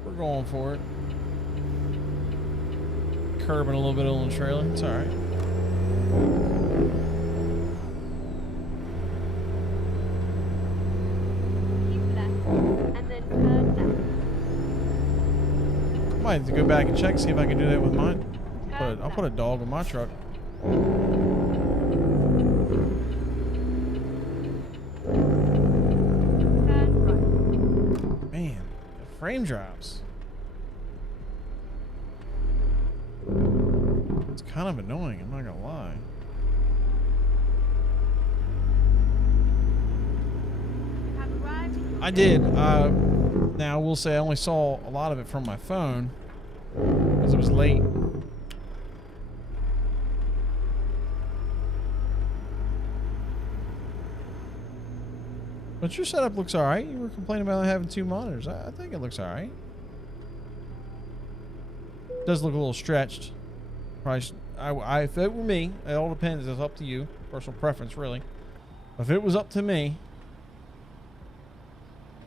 We're going for it. Curbing a little bit on the trailer. It's all right. Keep left, and then turn left. Might have to go back and check, see if I can do that with mine. Turn I'll put a left. dog in my truck. Turn right. Man, frame drops. It's kind of annoying, I'm not gonna lie. You have arrived at your I did. Now I will say I only saw a lot of it from my phone because it was late. But your setup looks alright. You were complaining about having 2 monitors. I think it looks alright. Does look a little stretched. Probably if it were me, it all depends. It's up to you. Personal preference, really. If it was up to me,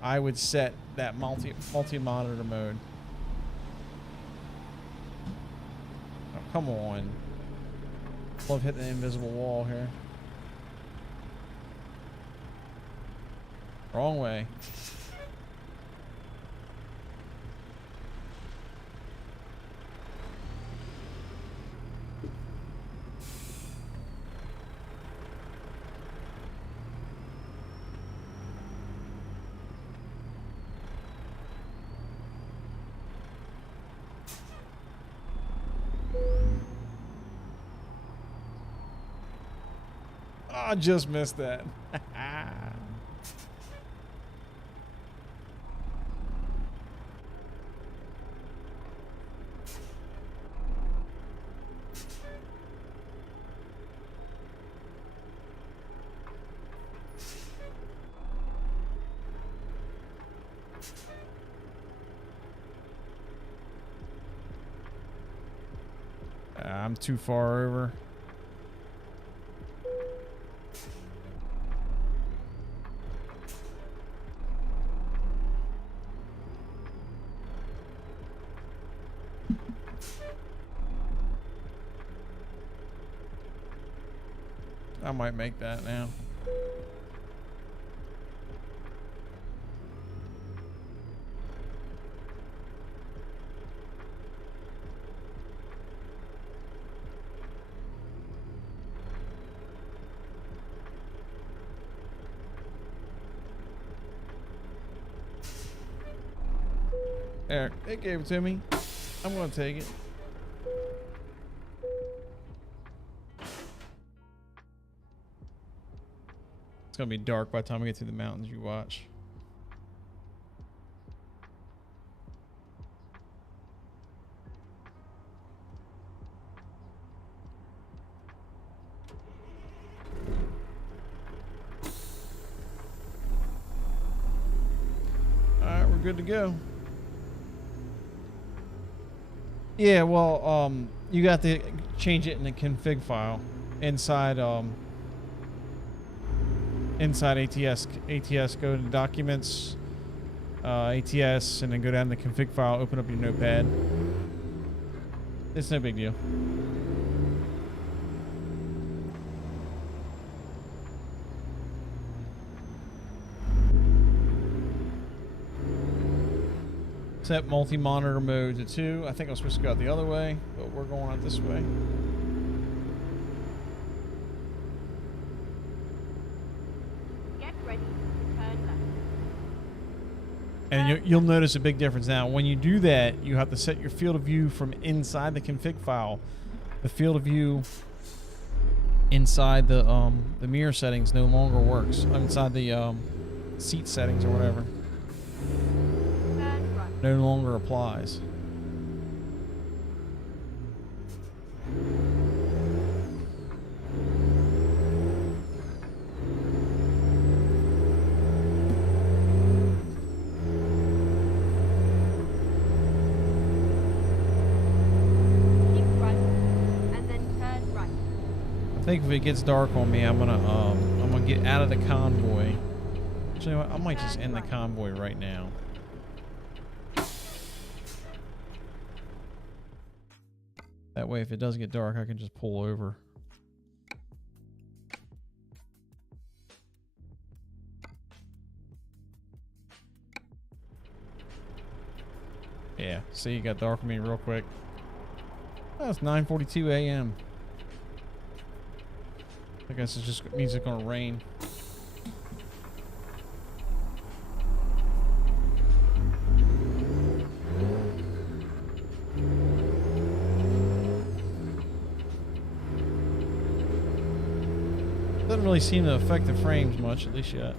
I would set that multi-monitor mode. Oh, come on. Love hitting the invisible wall here. Wrong way. Oh, I just missed that. I'm too far over. I might make that now. There, it gave it to me. I'm gonna take it. It's gonna be dark by the time we get through the mountains. You watch. All right, we're good to go. Yeah, well, you got to change it in the config file inside inside ATS. ATS, go to documents, ATS, and then go down to the config file, open up your notepad. It's no big deal. Set multi-monitor mode to 2. I think I'm supposed to go out the other way, but we're going out this way. get ready to turn left. And you'll notice a big difference now. When you do that, you have to set your field of view from inside the config file. The field of view inside the mirror settings no longer works. Inside the seat settings or whatever. Turn right. No longer applies. Keep right, and then turn right. I think if it gets dark on me, I'm gonna get out of the convoy. Actually, I might just end the convoy right now. That way, if it does get dark, I can just pull over. Yeah, see, it got dark on me real quick. Oh, it's 9:42 a.m. I guess it just means it's gonna rain. Doesn't really seem to affect the frames much, at least yet.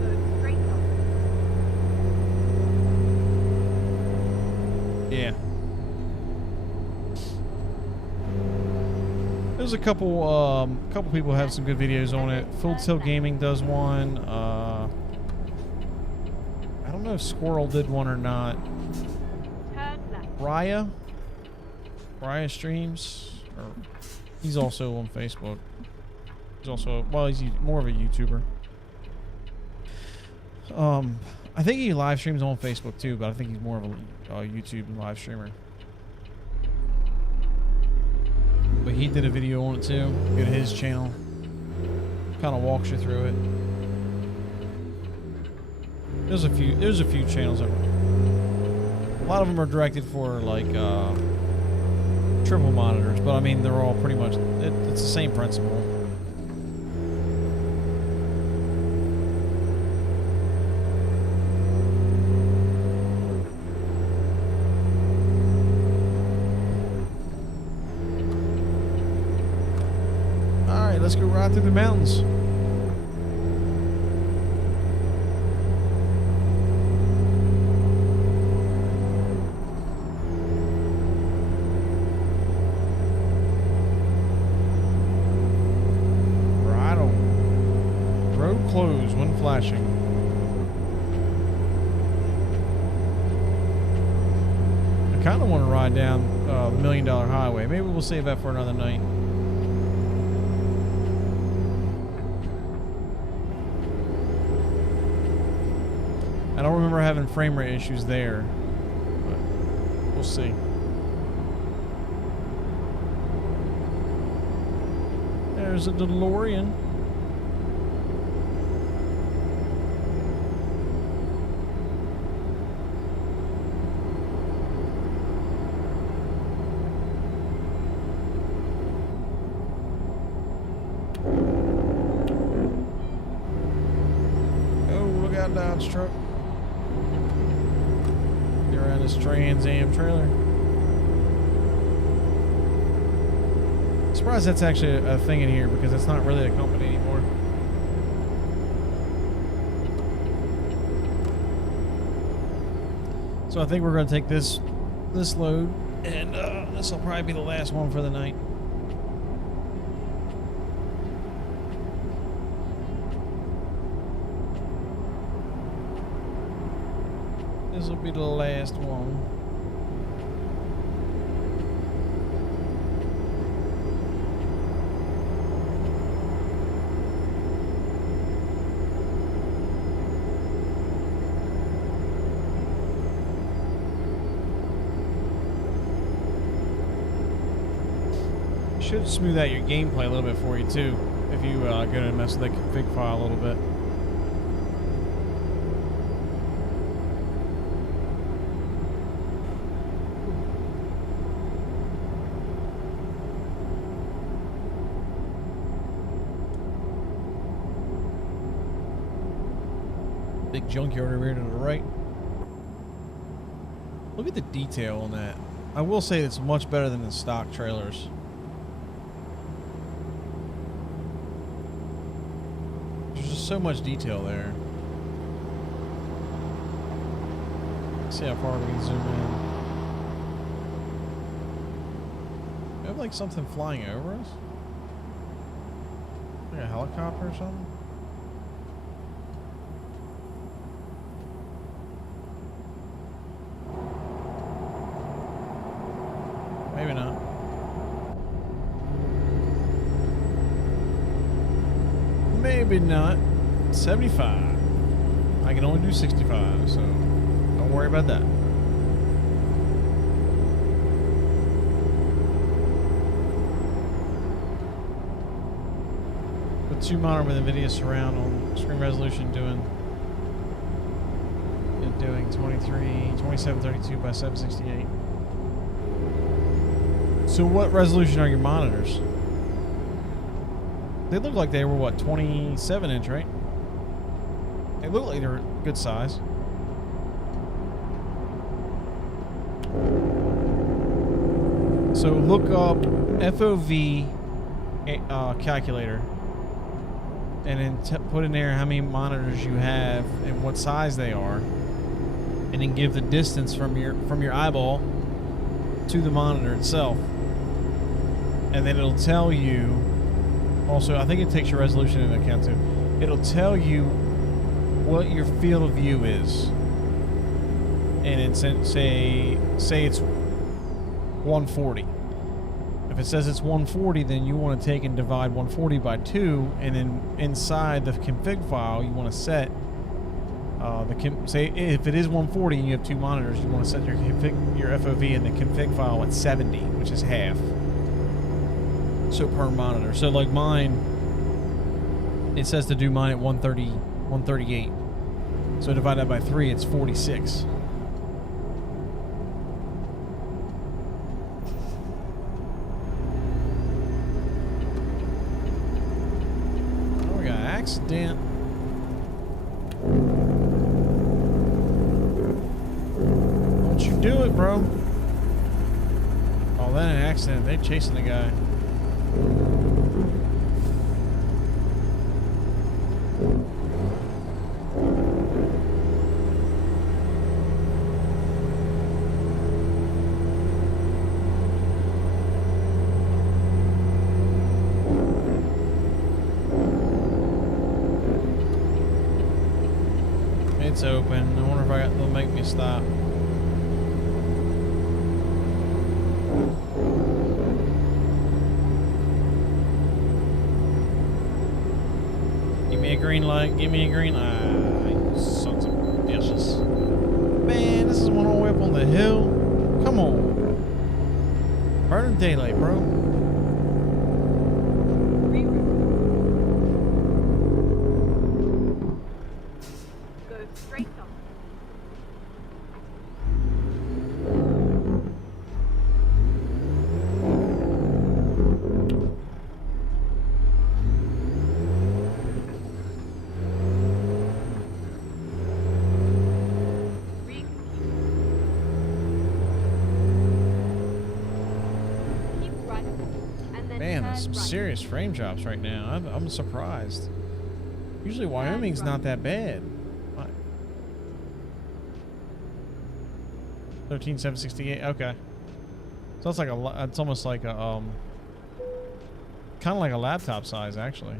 Go straight on. Yeah. There's a couple people have some good videos on it. Full Tilt Gaming does one. I don't know if Squirrel did one or not. Turn left. Raya streams. Or he's also on Facebook. He's also, well, he's more of a YouTuber. I think he live streams on Facebook too, but I think he's more of a YouTube live streamer. But he did a video on it too. Go to his channel. Kind of walks you through it. There's a few channels that, a lot of them are directed for like triple monitors, but I mean they're all pretty much it's the same principle. Let's go right through the mountains. Right on. Road closed when flashing. I kind of want to ride down the $1 Million Highway. Maybe we'll save that for another night. I don't remember having frame rate issues there, but we'll see. There's a DeLorean. Oh, look out, Dodge truck. Around this Trans Am trailer. Surprised that's actually a thing in here because it's not really a company anymore. So I think we're going to take this load, and this will probably be the last one for the night. This will be the last one. Should smooth out your gameplay a little bit for you too, if you go to mess with that config file a little bit. Big junkyard over here to the right. Look at the detail on that. I will say it's much better than the stock trailers. There's just so much detail there. Let's see how far we can zoom in. We have like something flying over us? Like a helicopter or something? Maybe not. Maybe not. 75. I can only do 65, so don't worry about that. With 2 monitor with NVIDIA surround on screen resolution doing 2732 by 768. So what resolution are your monitors? They look like they were, what, 27 inch, right? They look like they're good size. So look up FOV calculator, and then put in there how many monitors you have and what size they are, and then give the distance from your eyeball to the monitor itself, and then it'll tell you. Also, I think it takes your resolution into account too. It'll tell you what your field of view is, and then say it's 140. If it says it's 140, then you want to take and divide 140 by 2, and then inside the config file, you want to set say if it is 140 and you have 2 monitors, you want to set your FOV in the config file at 70, which is half. So per monitor. So like mine, it says to do mine at 138. So divide that by 3, it's 46. Accident. Don't you do it, bro. Oh, that an accident. They chasing the guy. It's open. I wonder if they'll make me stop. Give me a green light. Give me a green light. You sons of bitches. Man, this is one all the way up on the hill. Come on. Burning daylight, bro. Man, there's some serious frame drops right now. I'm surprised. Usually Wyoming's not that bad. 13,768. Okay. So it's like it's almost like a kind of like a laptop size actually.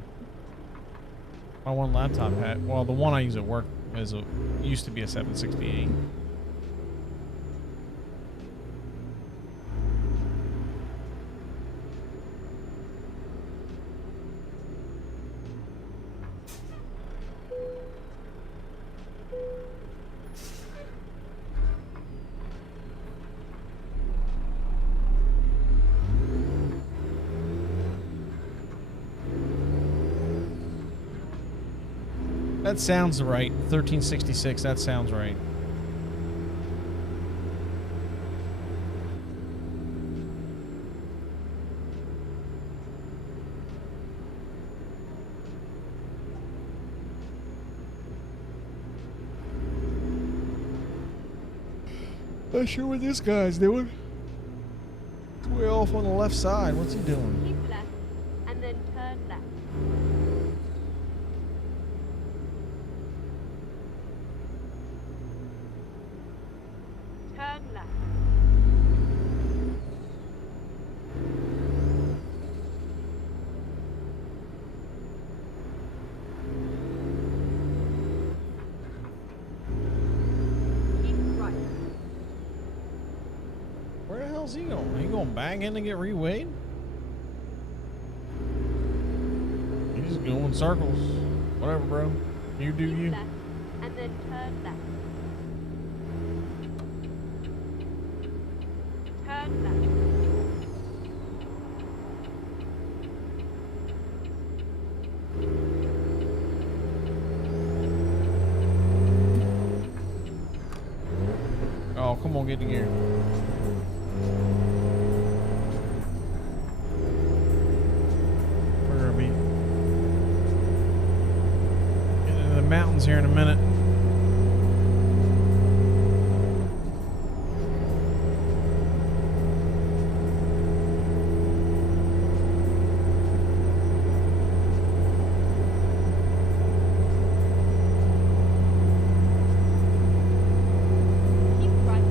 My one laptop had, well, the one I use at work used to be a 768. That sounds right. 1366, that sounds right. Not sure what this guy's doing. He's way off on the left side. What's he doing? Keep left, and then turn left. Turn left. Keep right. Where the hell's he going? He going back in to get reweighed? He's just going in circles. Whatever, bro. You do Keep you. left, and then turn left. Turn left. Oh, come on, get the gear. We're gonna be mountains here in a minute. Keep right,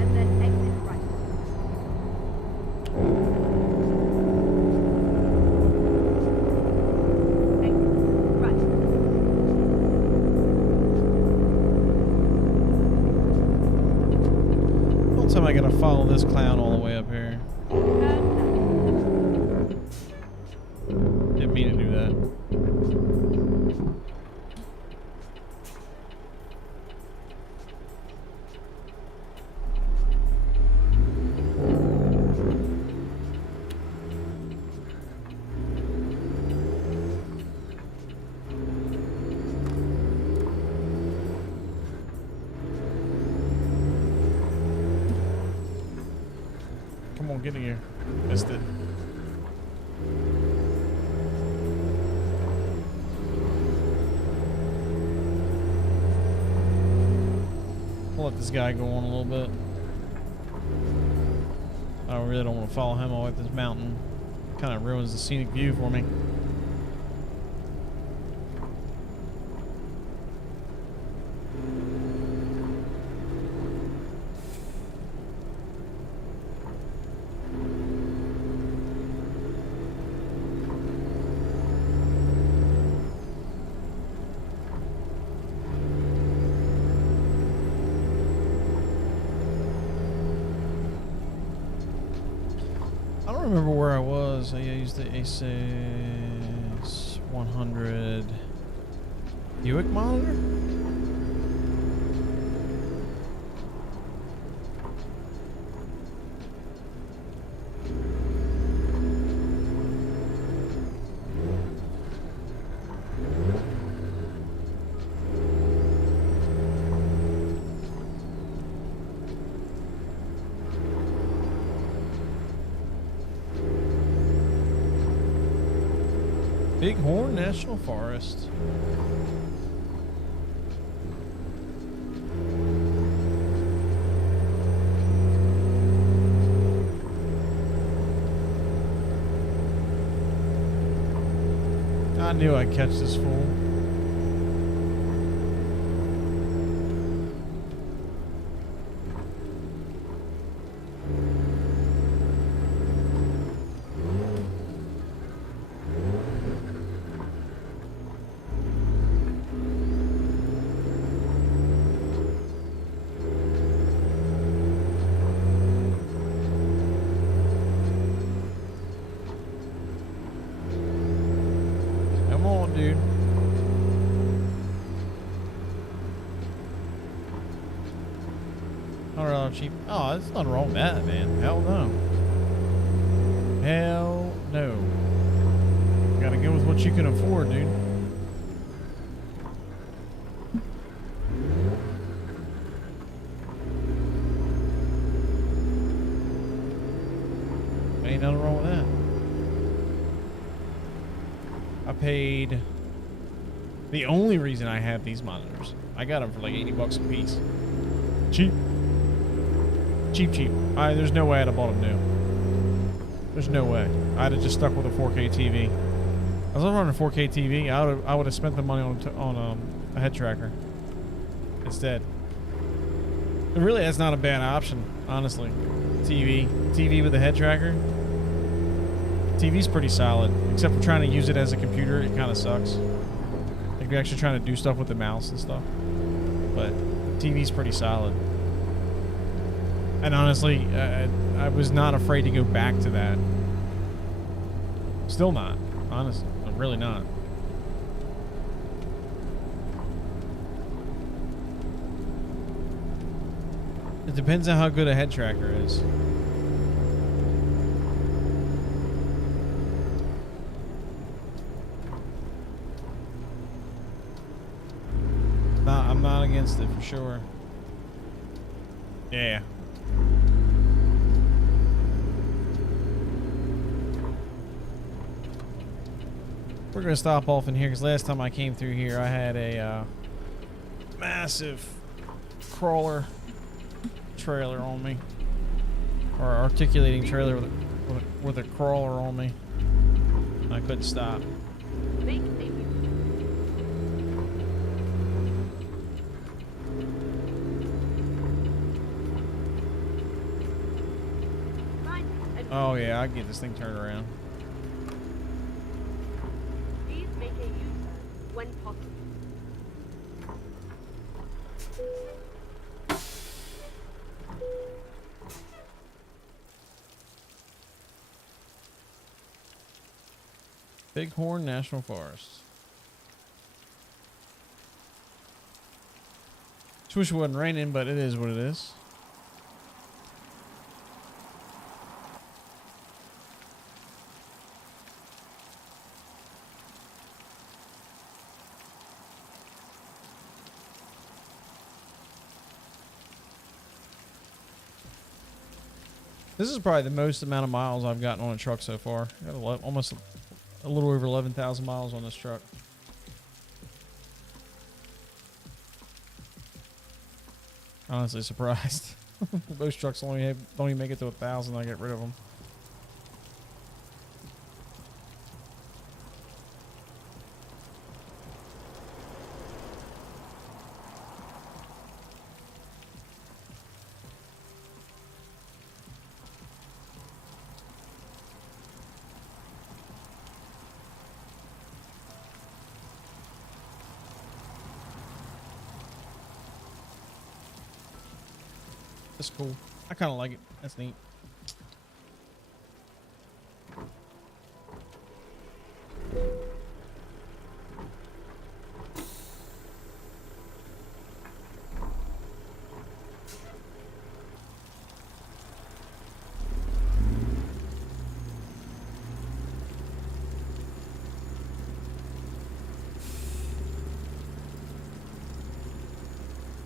and then exit right. Exit right. Whole time I gotta follow this clown all the way up here. Turn left. Didn't mean to do that. Come on, get in here. Missed it. I'll let this guy go on a little bit. I really don't want to follow him all the way up this mountain. Kind of ruins the scenic view for me. I don't remember where I was. I used the ASUS 100 Buick monitor. Bighorn National Forest. I knew I'd catch this fool. Come on, dude. $100 cheap. Oh, there's nothing wrong with that, man. Hell no. Hell no. Gotta go with what you can afford, dude. Ain't nothing wrong with that. I paid. The only reason I have these monitors, I got them for like $80 a piece. Cheap. Cheap. There's no way I'd have bought them new. There's no way. I'd have just stuck with a 4K TV. I was running a 4K TV. I would have spent the money on a head tracker instead. And really, that's not a bad option, honestly. TV with a head tracker. TV's pretty solid, except for trying to use it as a computer. It kind of sucks. Like you're actually trying to do stuff with the mouse and stuff. But TV's pretty solid. And honestly, I was not afraid to go back to that. Still not, honestly. I'm really not. It depends on how good a head tracker is. I'm not against it for sure. Yeah. We're gonna stop off in here because last time I came through here, I had a massive crawler trailer on me, or articulating trailer with a crawler on me. I couldn't stop. Make safety. Fine. And Oh yeah, I can get this thing turned around. please make a U-turn when possible. Bighorn National Forest. Just wish it wasn't raining, but it is what it is. This is probably the most amount of miles I've gotten on a truck so far. Got almost a little over 11,000 miles on this truck. Honestly surprised. Most trucks don't even make it to 1,000. I get rid of them. That's cool. I kind of like it. That's neat.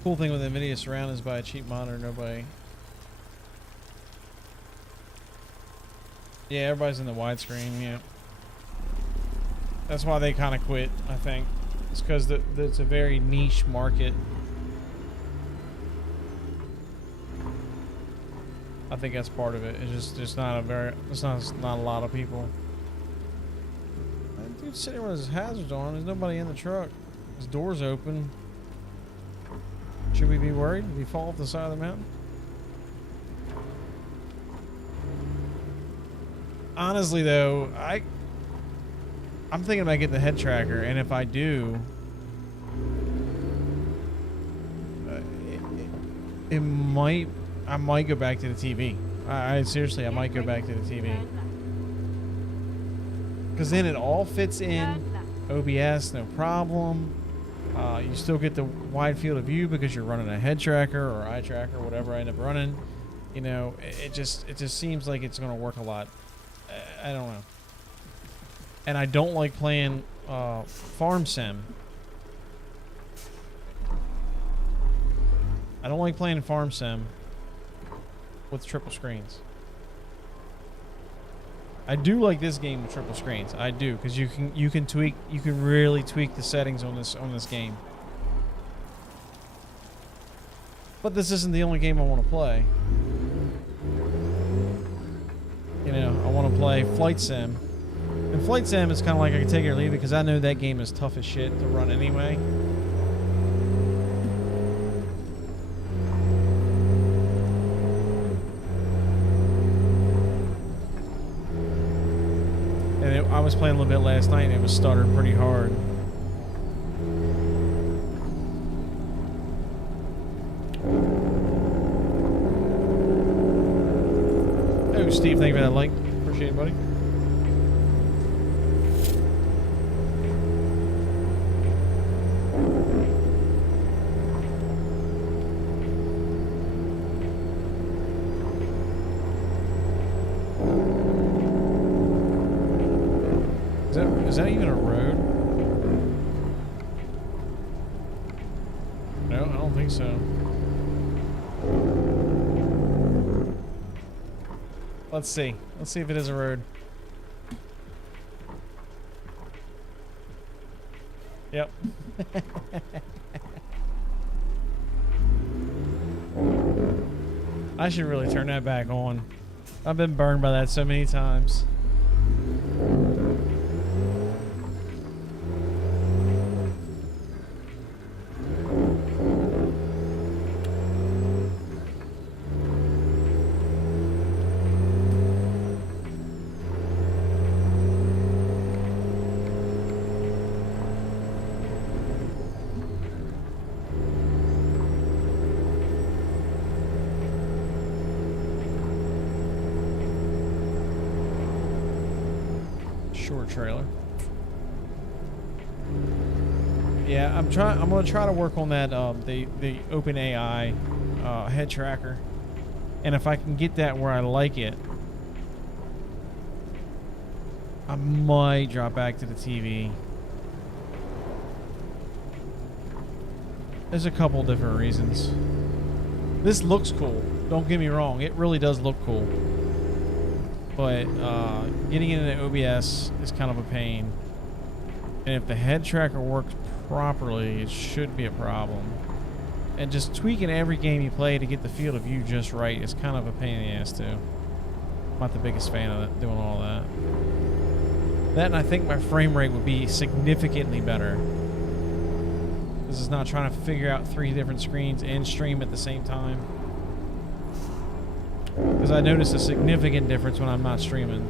Cool thing with NVIDIA Surround is buy a cheap monitor, nobody. Yeah, everybody's in the widescreen, yeah. That's why they kind of quit, I think. It's because it's a very niche market. I think that's part of it. It's just not a very, it's not a lot of people. That dude's sitting with his hazards on. There's nobody in the truck. His door's open. Should we be worried? Did he fall off the side of the mountain? Honestly, though, I'm thinking about getting the head tracker, and if I do, I might go back to the TV. I seriously, I might go back to the TV. Because then it all fits in. OBS, no problem. You still get the wide field of view because you're running a head tracker or eye tracker, whatever I end up running. You know, it just seems like it's going to work a lot. I don't know. And I don't like playing farm sim. I don't like playing farm sim with triple screens. I do like this game with triple screens. I do, because you can really tweak the settings on this game. But this isn't the only game I want to play. You know, I want to play Flight Sim. And Flight Sim is kind of like I can take it or leave it because I know that game is tough as shit to run anyway. And I was playing a little bit last night and it was stuttering pretty hard. Oh, Steve, thank you for that like. Appreciate it, buddy. Is that even a road? No, I don't think so. Let's see. Let's see if it is a road. Yep. I should really turn that back on. I've been burned by that so many times. Short trailer. Yeah, I'm gonna try to work on that. The OpenAI head tracker, and if I can get that where I like it, I might drop back to the TV. There's a couple different reasons. This looks cool. Don't get me wrong. It really does look cool. But getting into OBS is kind of a pain. And if the head tracker works properly, it should be a problem. And just tweaking every game you play to get the field of view just right is kind of a pain in the ass too. I'm not the biggest fan of it, doing all that. That, and I think my frame rate would be significantly better. This is not trying to figure out 3 different screens and stream at the same time. Because I notice a significant difference when I'm not streaming,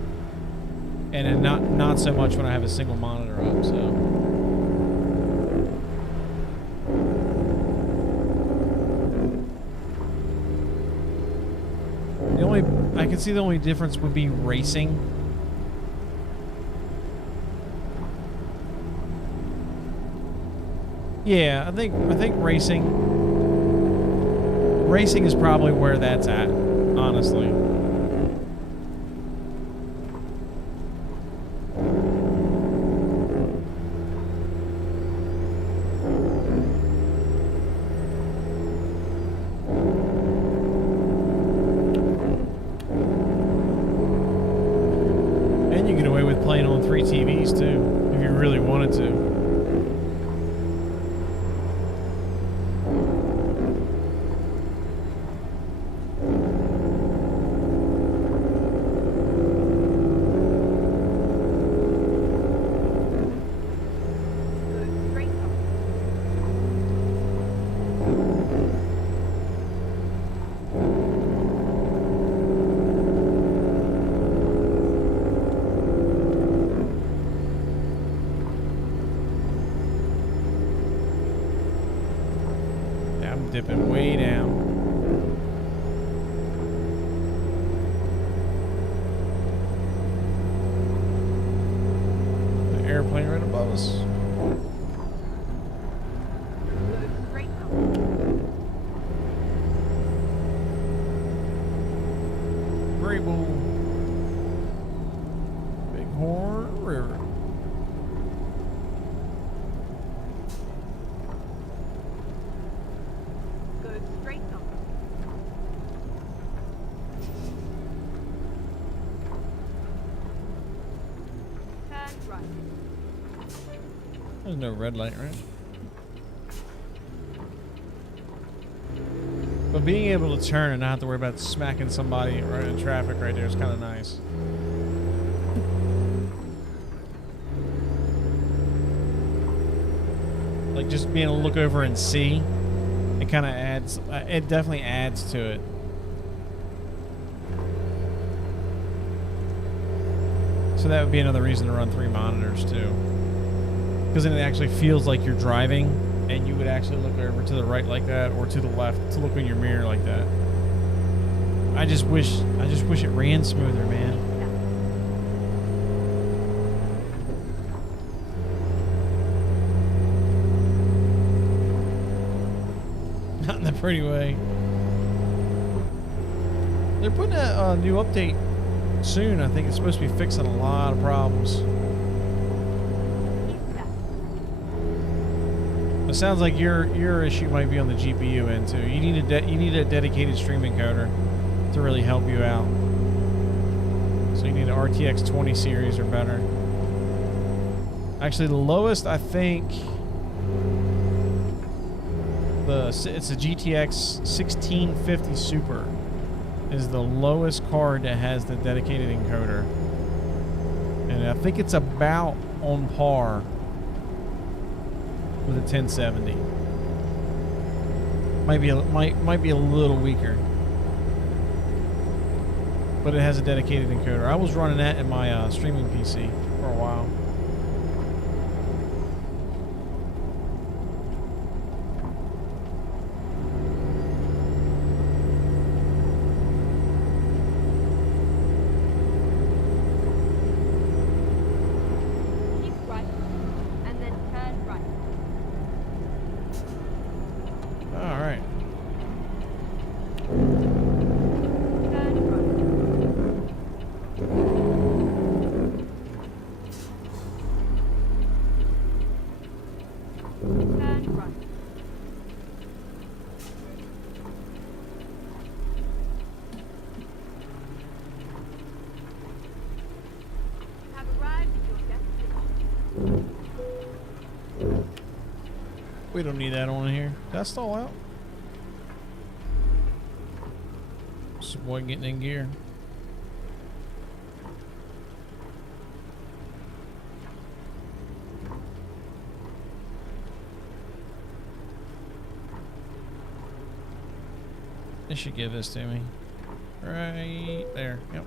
and then not so much when I have a single monitor up. So I can see the only difference would be racing. Yeah, I think racing is probably where that's at. Honestly. And you get away with playing on 3 TVs too, if you really wanted to. Dipping way down. The airplane right above us. Grable. Bighorn River. There's no red light, right? But being able to turn and not have to worry about smacking somebody right in traffic right there is kind of nice. Like just being able to look over and see, it kind of adds, it definitely adds to it. So that would be another reason to run 3 monitors too. Because then it actually feels like you're driving, and you would actually look over to the right like that, or to the left to look in your mirror like that. I just wish it ran smoother, man. Not in the pretty way. They're putting a new update soon. I think it's supposed to be fixing a lot of problems. It sounds like your issue might be on the GPU end too. You need a dedicated stream encoder to really help you out. So you need an RTX 20 series or better. Actually, the lowest I think It's a GTX 1650 Super. Is the lowest card that has the dedicated encoder, and I think it's about on par with a 1070. Might be a little weaker, but it has a dedicated encoder. I was running that in my streaming PC for a while. Keep right, and then turn right. All right. Turn right. Turn right. You have arrived at your destination. We don't need that on here. Did I stall out? This boy getting in gear. They should give this to me. Right there. Yep.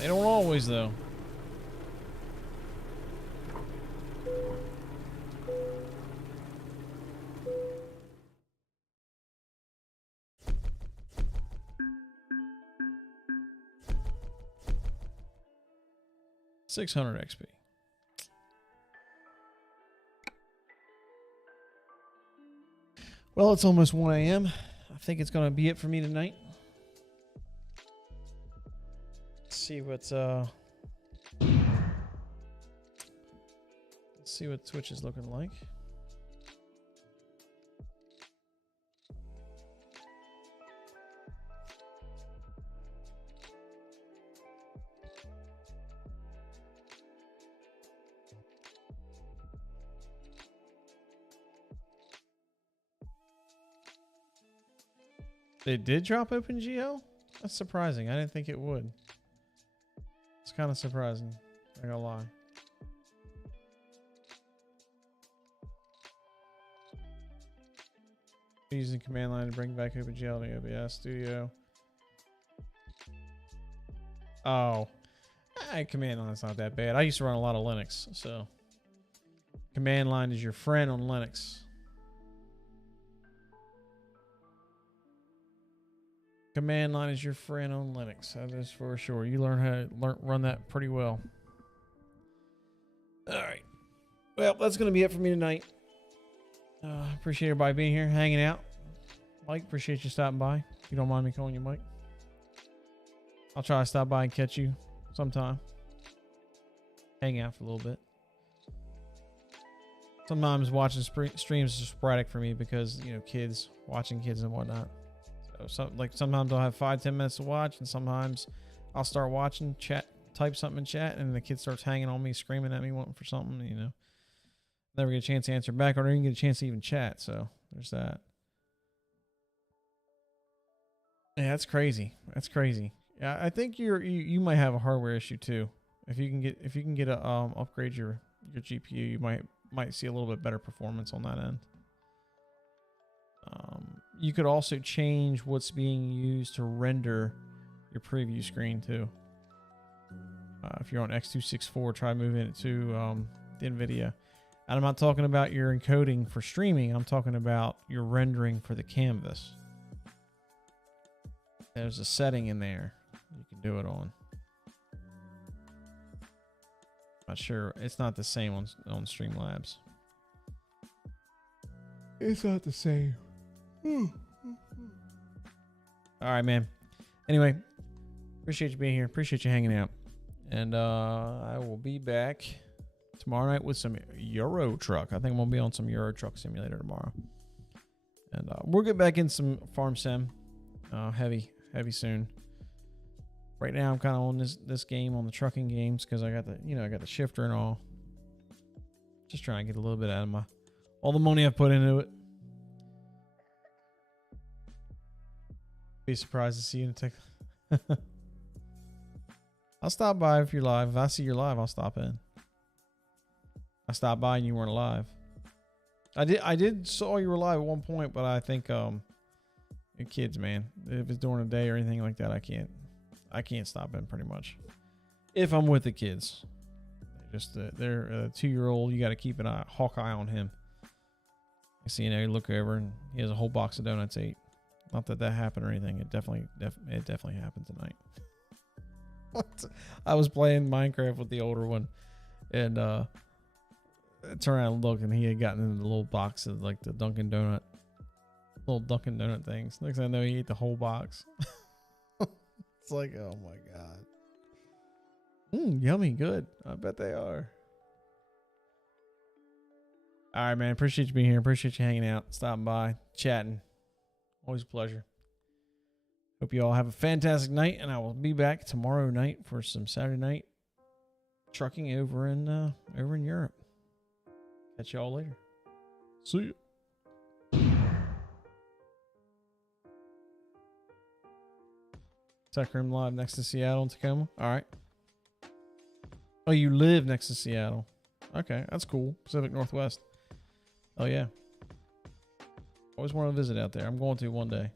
They don't always, though. $600 XP. Well, it's almost 1 a.m. I think it's gonna be it for me tonight. Let's see what's let's see what Twitch is looking like. They did drop OpenGL? That's surprising. I didn't think it would. It's kind of surprising. Not gonna lie. Using command line to bring back OpenGL to OBS Studio. Oh. Command line's not that bad. I used to run a lot of Linux, so. Command line is your friend on Linux. Command line is your friend on Linux. That is for sure. You learn how to run that pretty well. All right. Well, that's going to be it for me tonight. Appreciate everybody being here, hanging out. Mike, appreciate you stopping by. If you don't mind me calling you Mike. I'll try to stop by and catch you sometime. Hang out for a little bit. Sometimes watching streams is sporadic for me because, you know, kids, watching kids and whatnot. Sometimes I'll have 5-10 minutes to watch, and sometimes I'll start watching, type something in chat, and the kid starts hanging on me, screaming at me, wanting for something, you know. Never get a chance to answer back, or even get a chance to even chat, so there's that. Yeah, that's crazy. That's crazy. Yeah, I think you might have a hardware issue too. If you can get a upgrade your GPU, you might see a little bit better performance on that end. You could also change what's being used to render your preview screen too. If you're on X264, try moving it to the NVIDIA. And I'm not talking about your encoding for streaming. I'm talking about your rendering for the canvas. There's a setting in there you can do it on. Not sure. It's not the same on Streamlabs. It's not the same. All right, man. Anyway, appreciate you being here. Appreciate you hanging out. And I will be back tomorrow night with some Euro Truck. I think I'm going to be on some Euro Truck Simulator tomorrow. And we'll get back in some Farm Sim. Heavy soon. Right now, I'm kind of on this game on the trucking games because I got the shifter and all. Just trying to get a little bit out of all the money I've put into it. Be surprised to see you in Texas. I'll stop by if you're live. If I see you're live, I'll stop in. I stopped by and you weren't live. I did saw you were live at one point, but I think your kids, man. If it's during the day or anything like that, I can't stop in pretty much. If I'm with the kids. Just they're a 2-year-old. You got to keep an hawk eye on him. So, you know, you look over and he has a whole box of donuts ate. Not that happened or anything. It definitely happened tonight. I was playing Minecraft with the older one, and I turned around and looked, and he had gotten into the little box of like the little Dunkin' Donut things. Next thing I know, he ate the whole box. It's like, oh my god. Yummy, good. I bet they are. All right, man. Appreciate you being here. Appreciate you hanging out, stopping by, chatting. Always a pleasure. Hope you all have a fantastic night, and I will be back tomorrow night for some Saturday night trucking over in Europe. Catch y'all later. See ya. Tech Room Live next to Seattle and Tacoma. All right. Oh, you live next to Seattle. Okay, that's cool. Pacific Northwest. Oh, yeah. Always want to visit out there. I'm going to one day.